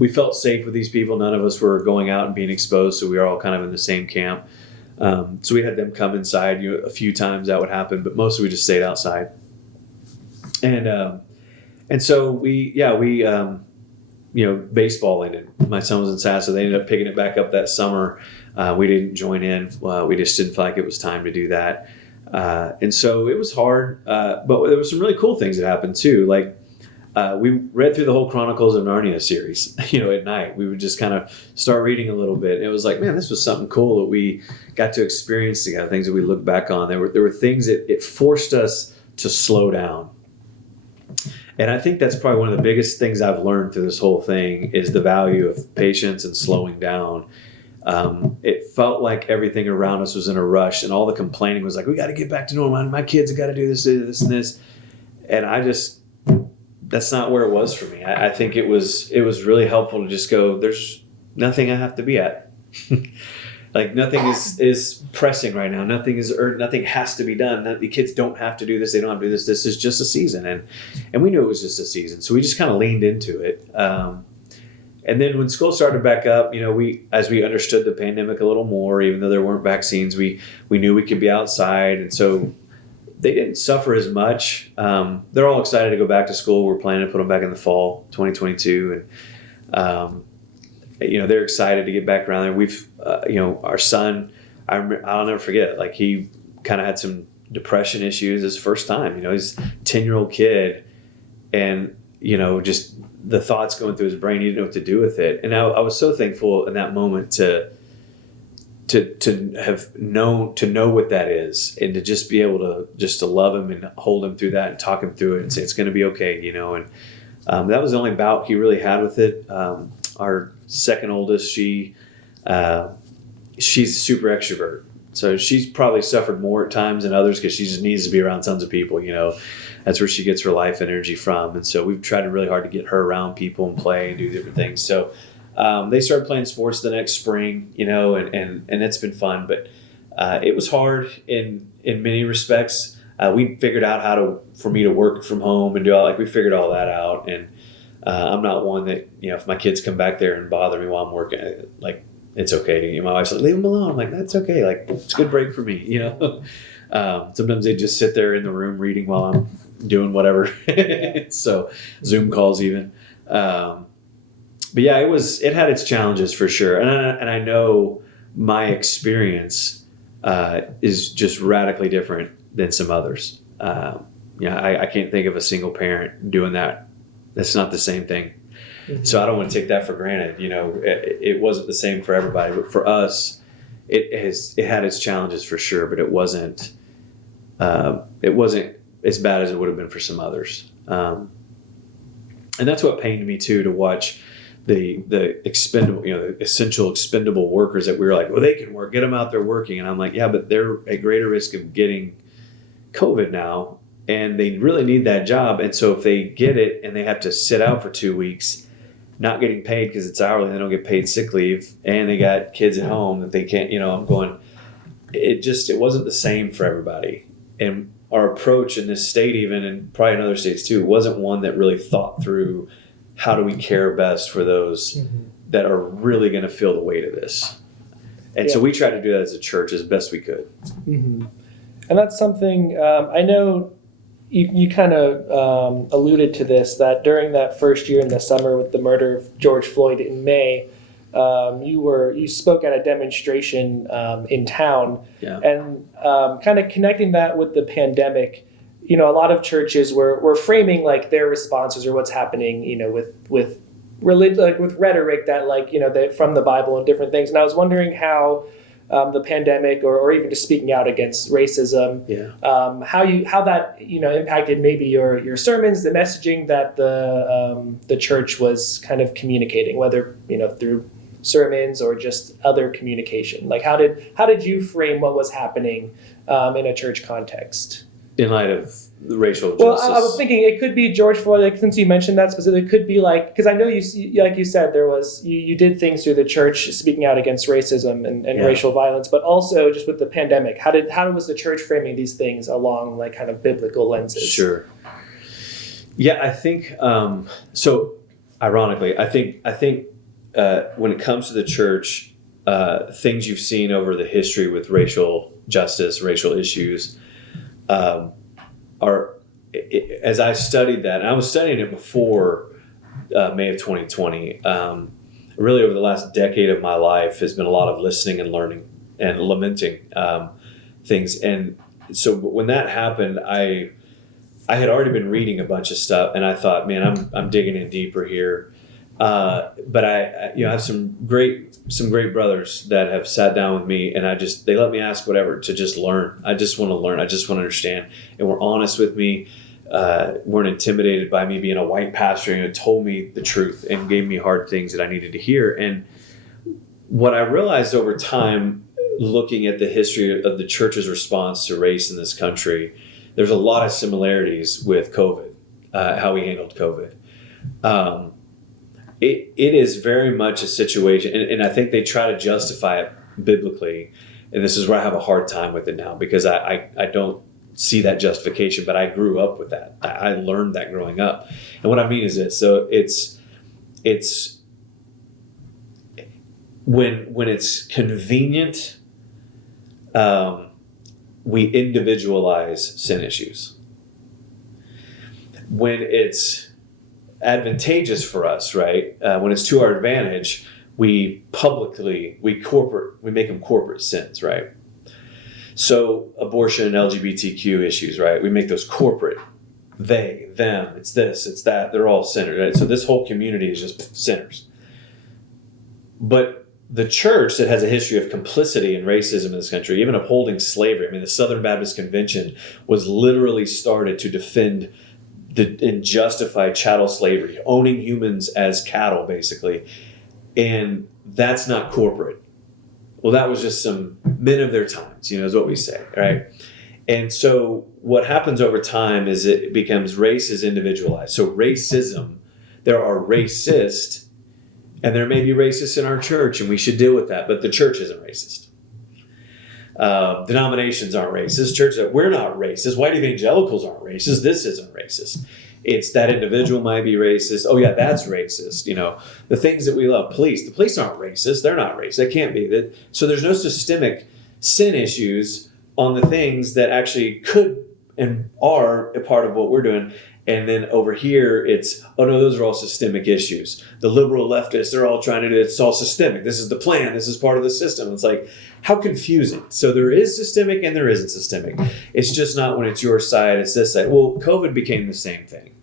felt safe with these people. None of us were going out and being exposed. So we were all kind of in the same camp. So we had them come inside, a few times that would happen, but mostly we just stayed outside. And so we baseball ended. My son was in SAS, so they ended up picking it back up that summer. We didn't join in. We just didn't feel like it was time to do that. And so it was hard, but there were some really cool things that happened too. Like, we read through the whole Chronicles of Narnia series, at night. We would just kind of start reading a little bit. And it was like, man, this was something cool that we got to experience together, things that we look back on. There were things that it forced us to slow down. And I think that's probably one of the biggest things I've learned through this whole thing is the value of patience and slowing down. It felt like everything around us was in a rush, and all the complaining was like, we got to get back to normal. My kids have got to do this, and this. And that's not where it was for me. I think it was really helpful to just go, there's nothing I have to be at. Like, nothing is pressing right now. Nothing is urgent. Nothing has to be done. The kids don't have to do this. They don't have to do this. This is just a season. And we knew it was just a season. So we just kind of leaned into it. And then when school started back up, as we understood the pandemic a little more, even though there weren't vaccines, we knew we could be outside. And so they didn't suffer as much. They're all excited to go back to school. We're planning to put them back in the fall 2022, and they're excited to get back around there. We've our son, I'll never forget. Like, he kind of had some depression issues his first time. He's a 10-year-old kid, and just the thoughts going through his brain, he didn't know what to do with it. And I was so thankful in that moment to have known, to know what that is, and to just be able to love him and hold him through that and talk him through it and say it's going to be okay, and that was the only bout he really had with it. Our second oldest, she's a super extrovert, so she's probably suffered more at times than others because she just needs to be around tons of people. That's where she gets her life energy from, and so we've tried really hard to get her around people and play and do different things. So they started playing sports the next spring, and it's been fun, but it was hard in many respects. We figured out for me to work from home and do we figured all that out. And I'm not one that, if my kids come back there and bother me while I'm working, it's okay. My wife's like, leave them alone. I'm like, that's okay. It's a good break for me, Sometimes they just sit there in the room reading while I'm doing whatever. So Zoom calls even. But yeah, it had its challenges for sure. And I know my experience is just radically different than some others. I can't think of a single parent doing that. That's not the same thing. Mm-hmm. So I don't want to take that for granted. It wasn't the same for everybody, but for us, it had its challenges for sure, but it wasn't as bad as it would have been for some others. And that's what pained me too, to watch the expendable, the essential expendable workers that we were like, well, they can work, get them out there working. And I'm like, yeah, but they're at greater risk of getting COVID now, and they really need that job. And so if they get it and they have to sit out for 2 weeks, not getting paid because it's hourly, they don't get paid sick leave, and they got kids at home that they can't, I'm going, it wasn't the same for everybody. And our approach in this state, even, and probably in other states too, wasn't one that really thought through, how do we care best for those that are really going to feel the weight of this? And so we tried to do that as a church as best we could. Mm-hmm. And that's something, I know you kind of alluded to this, that during that first year in the summer with the murder of George Floyd in May, you spoke at a demonstration in town, and kind of connecting that with the pandemic. A lot of churches were framing their responses or what's happening, with religion, with rhetoric that from the Bible and different things. And I was wondering how the pandemic, or even just speaking out against racism, how that impacted maybe your sermons, the messaging that the church was kind of communicating, whether through sermons or just other communication. How did you frame what was happening in a church context? In light of the racial justice. Well, I was thinking it could be George Floyd, since you mentioned that specifically, it could be because I know you said, there was, you did things through the church speaking out against racism and racial violence, but also just with the pandemic, how was the church framing these things along kind of biblical lenses? Sure. Yeah, I think, so ironically, I think when it comes to the church, things you've seen over the history with racial justice, racial issues, as I studied that, and I was studying it before May of 2020, really over the last decade of my life has been a lot of listening and learning and lamenting things. And so when that happened, I had already been reading a bunch of stuff, and I thought, man, I'm digging in deeper here. But I have some great brothers that have sat down with me, and they let me ask whatever to just learn. I just want to learn. I just want to understand. And were honest with me, weren't intimidated by me being a white pastor, and told me the truth and gave me hard things that I needed to hear. And what I realized over time, looking at the history of the church's response to race in this country, there's a lot of similarities with COVID, how we handled COVID. It is very much a situation, and I think they try to justify it biblically, and this is where I have a hard time with it now, because I don't see that justification, but I grew up with that. I learned that growing up. And what I mean is this, so it's when it's convenient, we individualize sin issues. When it's advantageous for us, right? When it's to our advantage, we make them corporate sins, right? So abortion and LGBTQ issues, right? We make those corporate. They, them, it's this, it's that. They're all sinners, right? So this whole community is just sinners. But the church that has a history of complicity and racism in this country, even upholding slavery, I mean, the Southern Baptist Convention was literally started to defend and justify chattel slavery, owning humans as cattle, basically. And that's not corporate. Well, that was just some men of their times, is what we say, right? And so what happens over time is it becomes race is individualized. So racism, there are racists, and there may be racists in our church, and we should deal with that, but the church isn't racist. Denominations aren't racist. Churches, we're not racist. White evangelicals aren't racist. This isn't racist. It's that individual might be racist. Oh yeah, that's racist. The things that we love. The police aren't racist. They're not racist. They can't be. So there's no systemic sin issues on the things that actually could and are a part of what we're doing. And then over here, it's, oh no, those are all systemic issues. The liberal leftists, they're all trying to do it. It's all systemic. This is the plan. This is part of the system. It's like, how confusing. So there is systemic and there isn't systemic. It's just not when it's your side, it's this side. Well, COVID became the same thing.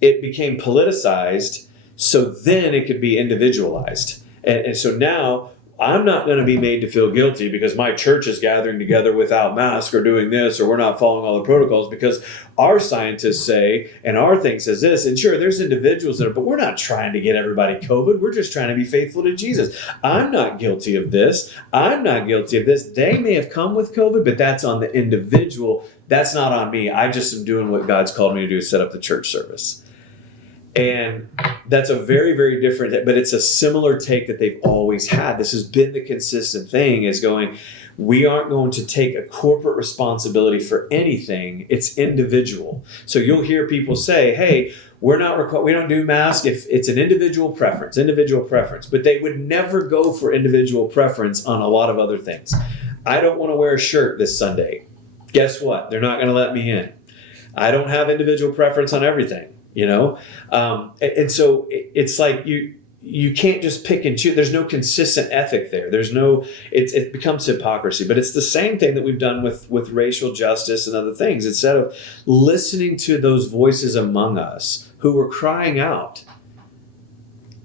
It became politicized, so then it could be individualized. And so now I'm not going to be made to feel guilty because my church is gathering together without masks or doing this, or we're not following all the protocols because our scientists say, and our thing says this. And sure, there's individuals that are, but we're not trying to get everybody COVID. We're just trying to be faithful to Jesus. I'm not guilty of this. I'm not guilty of this. They may have come with COVID, but that's on the individual. That's not on me. I just am doing what God's called me to do, set up the church service. And that's a very, very different, but it's a similar take that they've always had. This has been the consistent thing, is going, we aren't going to take a corporate responsibility for anything. It's individual. So you'll hear people say, hey, we don't do masks if it's an individual preference, but they would never go for individual preference on a lot of other things. I don't want to wear a shirt this Sunday. Guess what? They're not going to let me in. I don't have individual preference on everything. And so it's like you can't just pick and choose. There's no consistent ethic there. It becomes hypocrisy. But it's the same thing that we've done with racial justice and other things. Instead of listening to those voices among us who were crying out,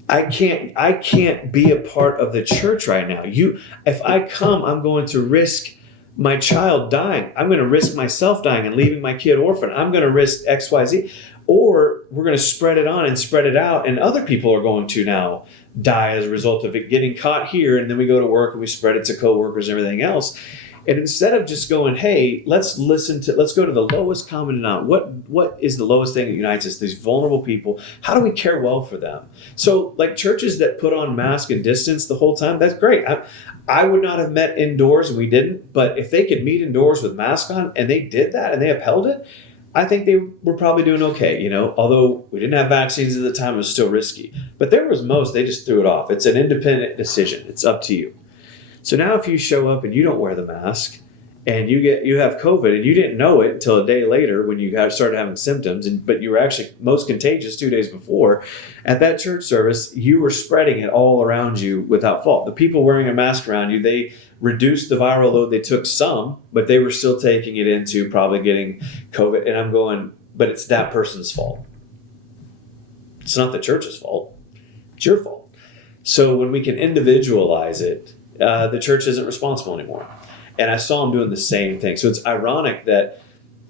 I can't be a part of the church right now. If I come, I'm going to risk my child dying. I'm going to risk myself dying and leaving my kid orphan. I'm going to risk X, Y, Z. Or we're going to spread it on and spread it out, and other people are going to now die as a result of it getting caught here, and then we go to work and we spread it to coworkers and everything else. And instead of just going, hey, let's go to the lowest common denominator. What is the lowest thing that unites us? These vulnerable people. How do we care well for them? So like churches that put on mask and distance the whole time, that's great. I would not have met indoors, and we didn't, but if they could meet indoors with masks on and they did that and they upheld it, I think they were probably doing okay, although we didn't have vaccines at the time, it was still risky. But they just threw it off. It's an independent decision. It's up to you. So now if you show up and you don't wear the mask and you have COVID and you didn't know it until a day later when you started having symptoms, but you were actually most contagious 2 days before, at that church service, you were spreading it all around you without fault. The people wearing a mask around you, they reduced the viral load. They took some, but they were still taking it into probably getting COVID. And I'm going, but it's that person's fault. It's not the church's fault. It's your fault. So when we can individualize it, the church isn't responsible anymore. And I saw them doing the same thing. So it's ironic that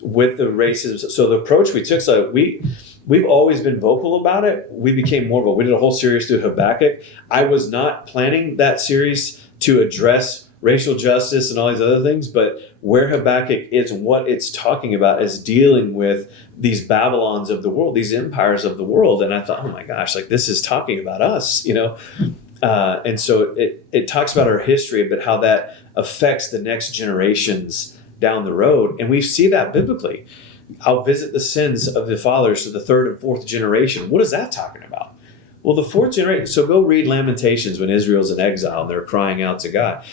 with the racism, so the approach we took, so we've always been vocal about it. We became more vocal. We did a whole series through Habakkuk. I was not planning that series to address racial justice and all these other things, but where Habakkuk is and what it's talking about is dealing with these Babylons of the world, these empires of the world. And I thought, oh my gosh, like this is talking about us, and so it talks about our history, but how that affects the next generations down the road. And we see that biblically. I'll visit the sins of the fathers to the third and fourth generation. What is that talking about? Well, the fourth generation, so go read Lamentations when Israel's in exile and they're crying out to God.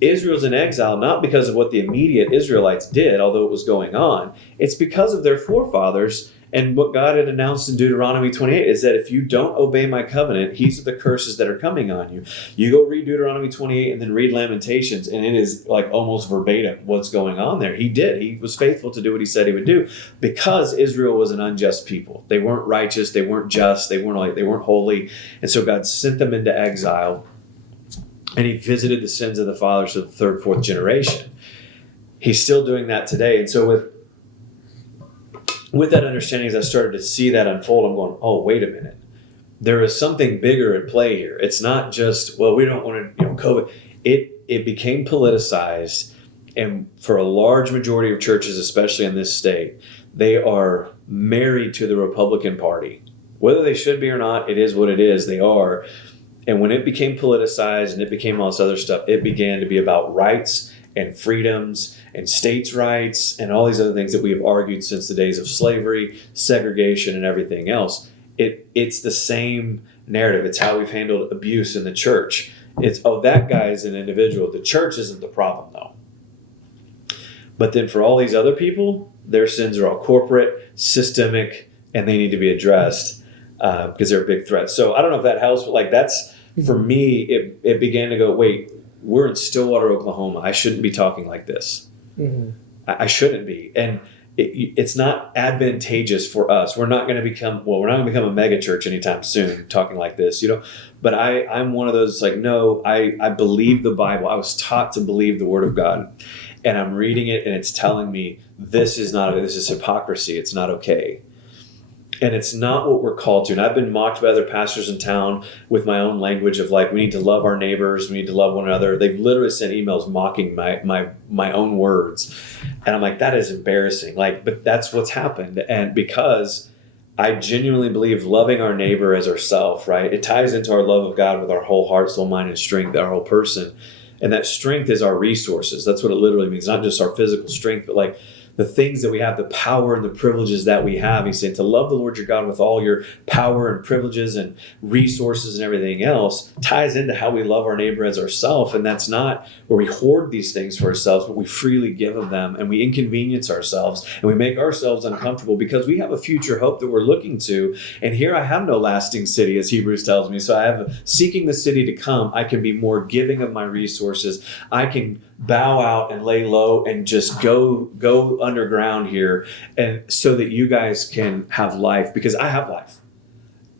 Israel's in exile not because of what the immediate Israelites did, although it was going on. It's because of their forefathers. And what God had announced in Deuteronomy 28 is that if you don't obey my covenant, these are the curses that are coming on you. You go read Deuteronomy 28 and then read Lamentations, and it is like almost verbatim what's going on there. He did. He was faithful to do what he said he would do because Israel was an unjust people. They weren't righteous. They weren't just. They weren't holy. And so God sent them into exile, and he visited the sins of the fathers of the third, fourth generation. He's still doing that today. And so with that understanding, as I started to see that unfold, I'm going, oh, wait a minute. There is something bigger at play here. It's not just, well, we don't want to, COVID. It became politicized. And for a large majority of churches, especially in this state, they are married to the Republican Party. Whether they should be or not, it is what it is. They are. And when it became politicized and it became all this other stuff, it began to be about rights and freedoms and states' rights and all these other things that we have argued since the days of slavery, segregation, and everything else. It's the same narrative. It's how we've handled abuse in the church. It's, oh, that guy is an individual. The church isn't the problem, though. But then for all these other people, their sins are all corporate, systemic, and they need to be addressed because they're a big threat. So I don't know if that helps, but like that's, for me, it began to go, wait, we're in Stillwater, Oklahoma. I shouldn't be talking like this. Mm-hmm. I shouldn't be. And it's not advantageous for us. We're not going to become a mega church anytime soon talking like this, but I'm one of those like, no, I believe the Bible. I was taught to believe the Word of God, and I'm reading it and it's telling me this is hypocrisy. It's not okay. And it's not what we're called to. And I've been mocked by other pastors in town with my own language of like, we need to love our neighbors. We need to love one another. They've literally sent emails mocking my own words. And I'm like, that is embarrassing. Like, but that's what's happened. And because I genuinely believe loving our neighbor as ourselves, right? It ties into our love of God with our whole heart, soul, mind, and strength, our whole person. And that strength is our resources. That's what it literally means. Not just our physical strength, but like the things that we have, the power and the privileges that we have. He's saying to love the Lord your God with all your power and privileges and resources and everything else ties into how we love our neighbor as ourselves. And that's not where we hoard these things for ourselves, but we freely give of them, and we inconvenience ourselves and we make ourselves uncomfortable because we have a future hope that we're looking to. And here I have no lasting city, as Hebrews tells me. So I have seeking the city to come. I can be more giving of my resources. I can bow out and lay low and just go underground here, and so that you guys can have life, because I have life.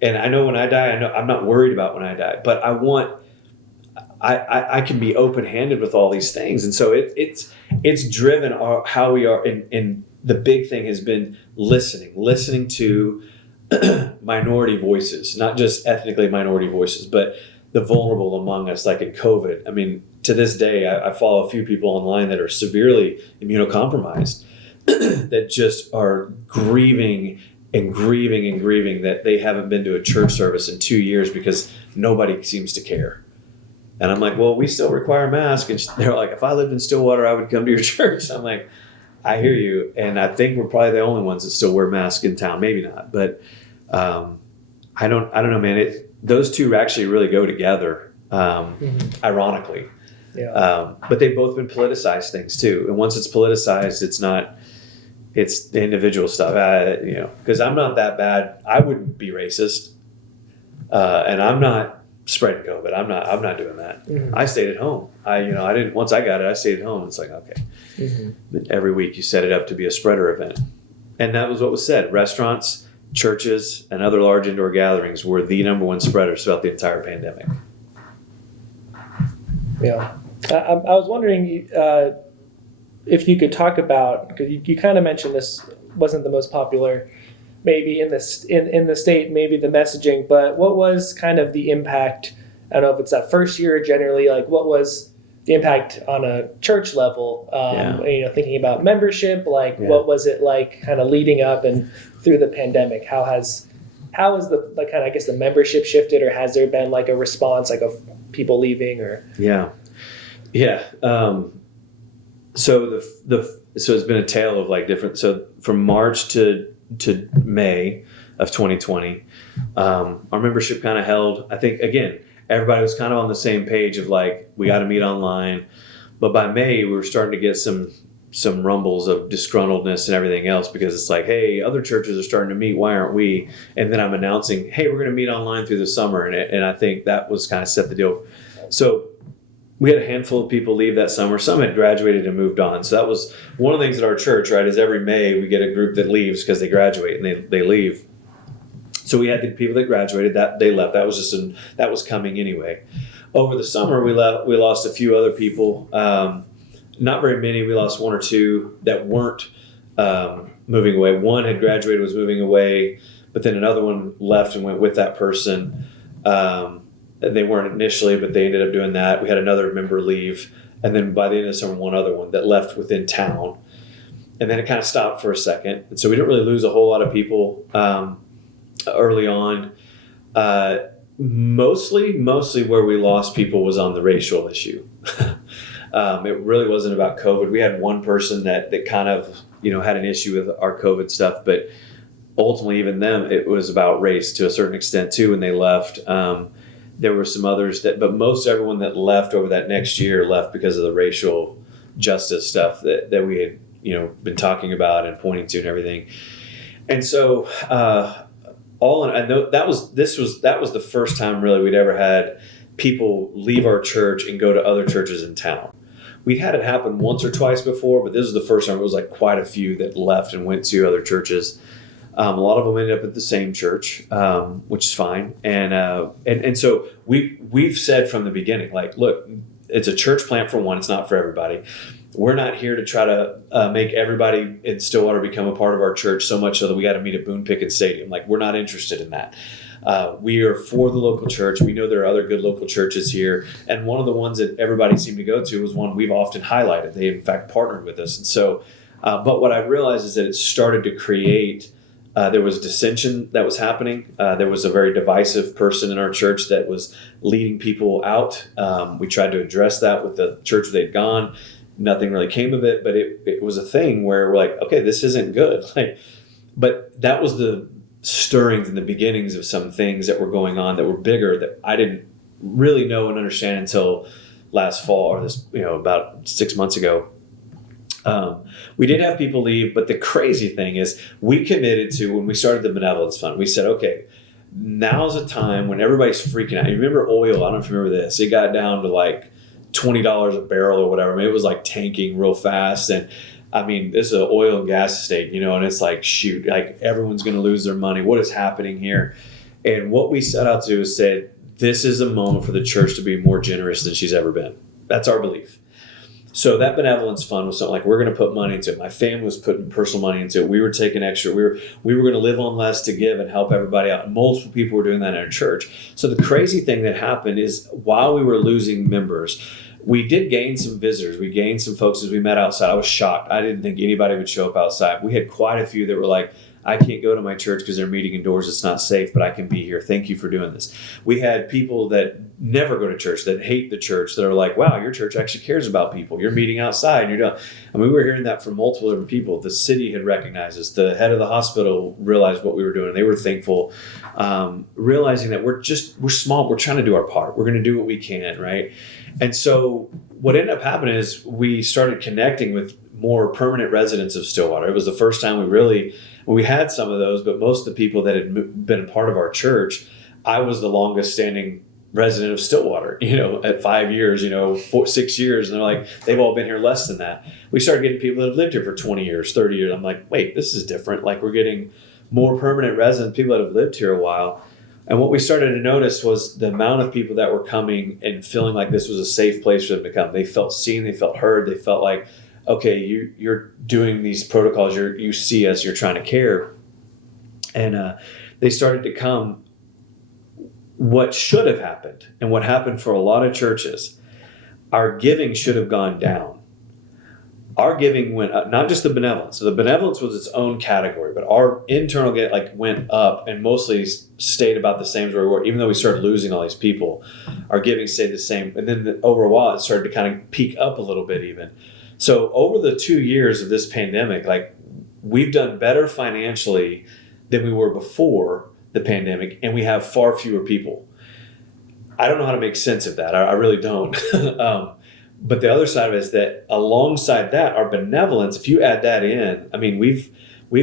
And I know when I die, I know I'm not worried about when I die, but I can be open-handed with all these things. And so it's driven how we are. And the big thing has been listening to minority voices, not just ethnically minority voices, but the vulnerable among us, like in COVID. I mean, to this day, I follow a few people online that are severely immunocompromised that just are grieving that they haven't been to a church service in 2 years because nobody seems to care. And I'm like, well, we still require masks. And they're like, if I lived in Stillwater, I would come to your church. I'm like, I hear you. And I think we're probably the only ones that still wear masks in town. Maybe not. But I don't know, man. Those two actually really go together, ironically. Yeah. But they've both been politicized things too. And once it's politicized, it's the individual stuff, because I'm not that bad. I wouldn't be racist. And I'm not spreading COVID. I'm not doing that. Mm-hmm. I stayed at home. I didn't, once I got it, I stayed at home. It's like, okay. Mm-hmm. But every week you set it up to be a spreader event. And that was what was said. Restaurants, churches, and other large indoor gatherings were the number one spreaders throughout the entire pandemic. Yeah. I was wondering if you could talk about, because you kind of mentioned this wasn't the most popular maybe in the state, maybe the messaging, but what was kind of the impact? I don't know if it's that first year or generally, like what was the impact on a church level? Thinking about membership, what was it like kind of leading up and through the pandemic? How has the kind of, I guess, the membership shifted, or has there been like a response, like of people leaving or? Yeah. So it's been a tale of like different. So from March to May of 2020, our membership kind of held. I think again, everybody was kind of on the same page of like, we got to meet online. But by May, we were starting to get some rumbles of disgruntledness and everything else, because it's like, hey, other churches are starting to meet. Why aren't we? And then I'm announcing, hey, we're going to meet online through the summer. And I think that was kind of set the deal. So we had a handful of people leave that summer. Some had graduated and moved on. So that was one of the things at our church, right, is every May we get a group that leaves because they graduate and they leave. So we had the people that graduated, that they left. That was coming anyway. Over the summer, we lost a few other people. Not very many. We lost one or two that weren't moving away. One had graduated, was moving away, but then another one left and went with that person. They weren't initially, but they ended up doing that. We had another member leave, and then by the end of the summer, one other one that left within town. And then it kind of stopped for a second. And so we didn't really lose a whole lot of people early on. Mostly where we lost people was on the racial issue. It really wasn't about COVID. We had one person that kind of, had an issue with our COVID stuff, but ultimately even them, it was about race to a certain extent too when they left. There were some others but most everyone that left over that next year left because of the racial justice stuff that we had, been talking about and pointing to and everything. And so, I know that was the first time really we'd ever had people leave our church and go to other churches in town. We'd had it happen once or twice before, but this was the first time. It was like quite a few that left and went to other churches. A lot of them ended up at the same church, which is fine. And so we've said from the beginning, like, look, it's a church plant for one. It's not for everybody. We're not here to try to make everybody in Stillwater become a part of our church so much so that we got to meet at Boone Pickens Stadium. Like, we're not interested in that. We are for the local church. We know there are other good local churches here. And one of the ones that everybody seemed to go to was one we've often highlighted. They, in fact, partnered with us. And so, but what I realized is that it started to create, there was dissension that was happening. There was a very divisive person in our church that was leading people out. We tried to address that with the church where they'd gone. Nothing really came of it, but it was a thing where we're like, okay, this isn't good. But that was the stirrings and the beginnings of some things that were going on that were bigger that I didn't really know and understand until last fall or this, about 6 months ago. We did have people leave, but the crazy thing is we committed to, when we started the benevolence fund, we said, okay, now's a time when everybody's freaking out. You remember oil? I don't know if you remember this. It got down to like $20 a barrel or whatever. I mean, it was like tanking real fast. And I mean, this is an oil and gas state, and it's like, shoot, like everyone's going to lose their money. What is happening here? And what we set out to do is said, this is a moment for the church to be more generous than she's ever been. That's our belief. So that benevolence fund was something like, we're going to put money into it. My family was putting personal money into it. We were taking extra. We were going to live on less to give and help everybody out. Multiple people were doing that in our church. So the crazy thing that happened is while we were losing members, we did gain some visitors. We gained some folks as we met outside. I was shocked. I didn't think anybody would show up outside. We had quite a few that were like, I can't go to my church because they're meeting indoors. It's not safe, but I can be here. Thank you for doing this. We had people that never go to church, that hate the church, that are like, wow, your church actually cares about people. You're meeting outside. And you're done. I mean, we were hearing that from multiple different people. The city had recognized us. The head of the hospital realized what we were doing. And they were thankful, realizing that we're small. We're trying to do our part. We're going to do what we can, right? And so what ended up happening is we started connecting with more permanent residents of Stillwater. It was the first time we had some of those, but most of the people that had been a part of our church, I was the longest standing resident of Stillwater, at 5 years, 6 years. And they're like, they've all been here less than that. We started getting people that have lived here for 20 years, 30 years. I'm like, wait, this is different. Like, we're getting more permanent residents, people that have lived here a while. And what we started to notice was the amount of people that were coming and feeling like this was a safe place for them to come. They felt seen, they felt heard, they felt like, okay, you're doing these protocols, you see us, you're trying to care. And they started to come. What should have happened, and what happened for a lot of churches, our giving should have gone down. Our giving went up, not just the benevolence. So the benevolence was its own category, but our internal went up and mostly stayed about the same as we were. Even though we started losing all these people, our giving stayed the same. And then over a while, it started to kind of peak up a little bit even. So over the 2 years of this pandemic, we've done better financially than we were before the pandemic, and we have far fewer people. I don't know how to make sense of that. I really don't. But the other side of it is that alongside that, our benevolence, if you add that in, I mean, we've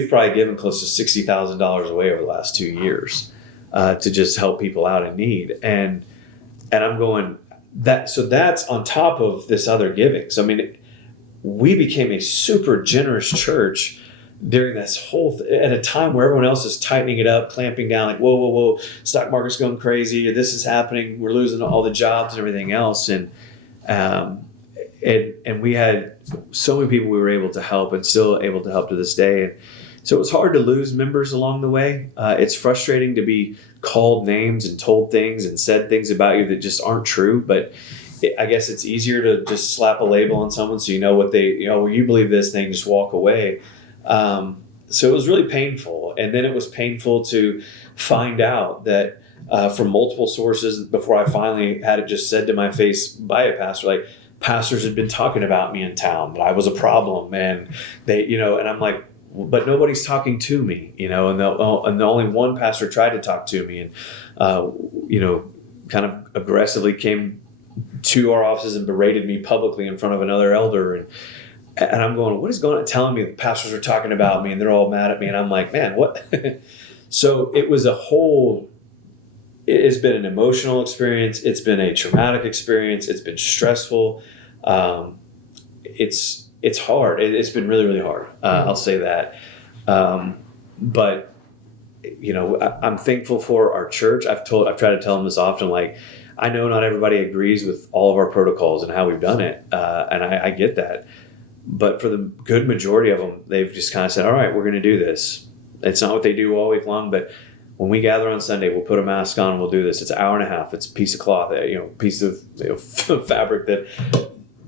probably given close to $60,000 away over the last 2 years to just help people out in need. And I'm going so that's on top of this other giving. So, I mean, we became a super generous church during this whole at a time where everyone else is tightening it up, clamping down, like, whoa, stock market's going crazy, or this is happening, we're losing all the jobs and everything else. And we had so many people we were able to help and still able to help to this day. And so it was hard to lose members along the way. It's frustrating to be called names and told things and said things about you that just aren't true. But I guess it's easier to just slap a label on someone so you know what they, well, you believe this thing, just walk away. So it was really painful. And then it was painful to find out that from multiple sources before I finally had it just said to my face by a pastor, like, pastors had been talking about me in town, that I was a problem. And they, and I'm like, but nobody's talking to me, and the only one pastor tried to talk to me and, kind of aggressively came to our offices and berated me publicly in front of another elder. And I'm going, what is going on? Telling me the pastors are talking about me and they're all mad at me. And I'm like, man, what? So it was it's been an emotional experience. It's been a traumatic experience. It's been stressful. It's hard. It's been really, really hard. I'll say that. But I'm thankful for our church. I've tried to tell them this often, like, I know not everybody agrees with all of our protocols and how we've done it. And I get that. But for the good majority of them, they've just kind of said, all right, we're going to do this. It's not what they do all week long, but when we gather on Sunday, we'll put a mask on and we'll do this. It's an hour and a half. It's a piece of cloth, piece of fabric that,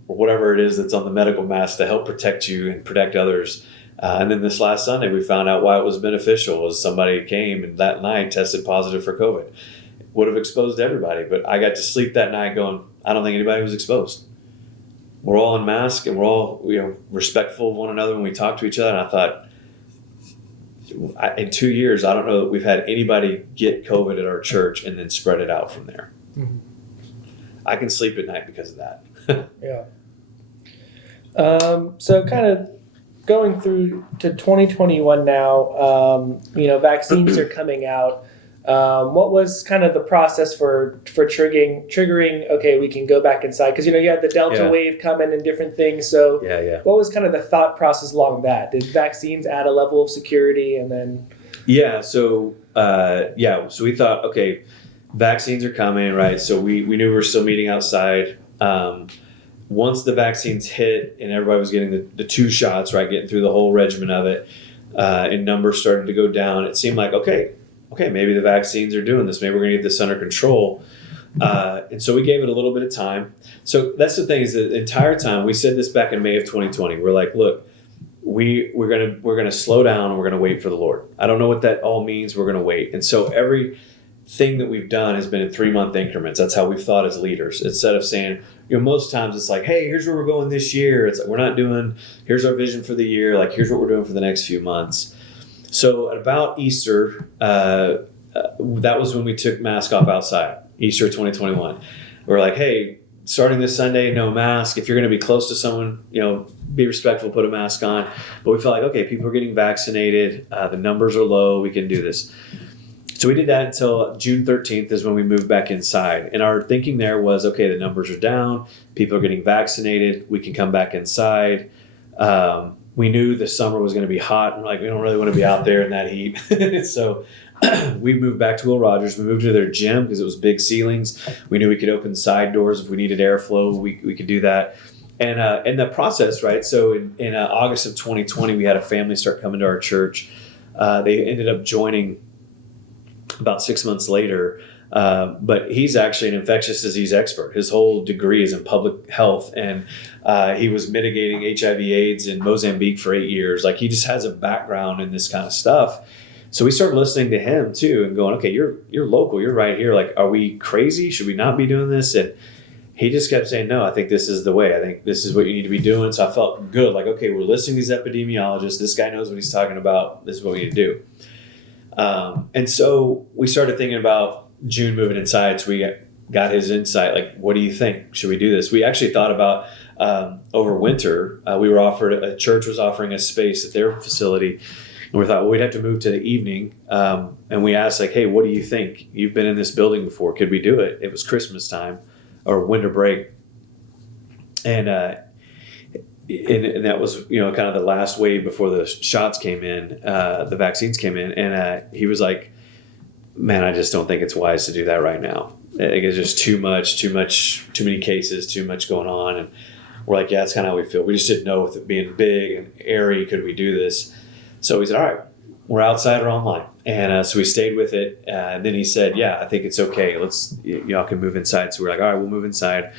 or whatever it is that's on the medical mask to help protect you and protect others. And then this last Sunday, we found out why it was beneficial was somebody came and that night tested positive for COVID. It would have exposed everybody, but I got to sleep that night going, I don't think anybody was exposed. We're all in masks and we're all respectful of one another when we talk to each other. And I thought, in 2 years, I don't know that we've had anybody get COVID at our church and then spread it out from there. Mm-hmm. I can sleep at night because of that. Yeah. So kind of going through to 2021 now, vaccines are coming out. What was kind of the process for triggering, okay, we can go back inside? Because, you had the Delta wave coming and different things. So what was kind of the thought process along that? Did vaccines add a level of security and then? So we thought, okay, vaccines are coming, right? So we knew we were still meeting outside. Once the vaccines hit and everybody was getting the 2 shots, right, getting through the whole regimen of it, and numbers started to go down, it seemed like, okay, maybe the vaccines are doing this. Maybe we're going to get this under control. And so we gave it a little bit of time. So that's the thing, is the entire time, we said this back in May of 2020. We're like, look, we're going to slow down and we're going to wait for the Lord. I don't know what that all means. We're going to wait. And so everything that we've done has been in 3-month increments. That's how we've thought as leaders. Instead of saying, most times it's like, hey, here's where we're going this year. It's like, we're not doing, here's our vision for the year. Like, here's what we're doing for the next few months. So at about Easter, that was when we took mask off outside, Easter 2021. We're like, hey, starting this Sunday, no mask. If you're going to be close to someone, be respectful, put a mask on. But we felt like, okay, people are getting vaccinated. The numbers are low. We can do this. So we did that until June 13th is when we moved back inside. And our thinking there was, okay, the numbers are down. People are getting vaccinated. We can come back inside. We knew the summer was going to be hot. And we're like, we don't really want to be out there in that heat. So we moved back to Will Rogers. We moved to their gym because it was big ceilings. We knew we could open side doors if we needed airflow. We could do that. And in the process, right, so in August of 2020, we had a family start coming to our church. They ended up joining about 6 months later. But he's actually an infectious disease expert. His whole degree is in public health, and he was mitigating HIV/AIDS in Mozambique for 8 years. Like, he just has a background in this kind of stuff. So we started listening to him too and going, okay, you're local, you're right here. Like, are we crazy? Should we not be doing this? And he just kept saying, no, I think this is the way. I think this is what you need to be doing. So I felt good. Like, okay, we're listening to these epidemiologists. This guy knows what he's talking about. This is what we need to do. And so we started thinking about June moving inside. So got his insight. Like, what do you think? Should we do this? We actually thought about over winter. A church was offering us space at their facility, and we thought, well, we'd have to move to the evening. And we asked, like, hey, what do you think? You've been in this building before. Could we do it? It was Christmas time or winter break, and that was kind of the last wave before the shots came in, the vaccines came in, and he was like, man, I just don't think it's wise to do that right now. It's just too many cases, too much going on. And we're like, yeah, that's kind of how we feel. We just didn't know, with it being big and airy, could we do this? So we said, all right, we're outside or online. And so we stayed with it. And then he said, yeah, I think it's okay. Y'all can move inside. So we're like, all right, we'll move inside.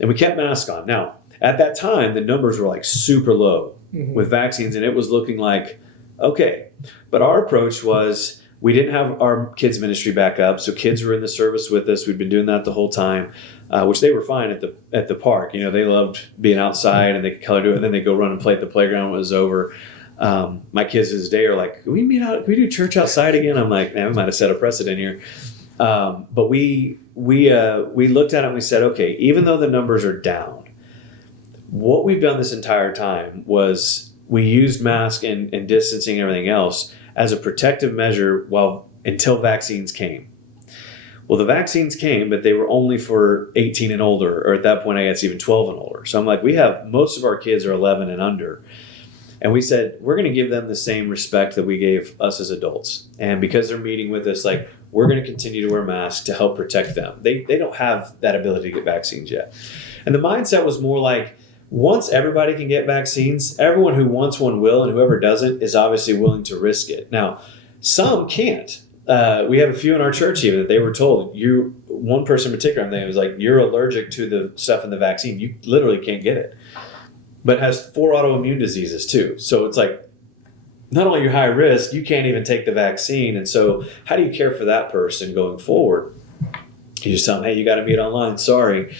And we kept masks on. Now, at that time, the numbers were like super low with vaccines, and it was looking like, okay. But our approach was, we didn't have our kids ministry back up. So kids were in the service with us. We'd been doing that the whole time, which they were fine at the park. They loved being outside, and they could color do it. And then they go run and play at the playground when it was over. My kids to this day are like, can we meet out? Can we do church outside again? I'm like, man, we might have set a precedent here. But we looked at it and we said, okay, even though the numbers are down, what we've done this entire time was we used mask and distancing and everything else as a protective measure until vaccines came. Well, the vaccines came, but they were only for 18 and older, or at that point, I guess even 12 and older. So I'm like, most of our kids are 11 and under. And we said, we're going to give them the same respect that we gave us as adults. And because they're meeting with us, like, we're going to continue to wear masks to help protect them. They don't have that ability to get vaccines yet. And the mindset was more like, once everybody can get vaccines, everyone who wants one will, and whoever doesn't is obviously willing to risk it. Now, some can't. We have a few in our church even that they were told, one person in particular, it was like, you're allergic to the stuff in the vaccine. You literally can't get it. But has 4 autoimmune diseases too. So it's like, not only are you high risk, you can't even take the vaccine. And so how do you care for that person going forward? You just tell them, hey, you got to meet online. Sorry.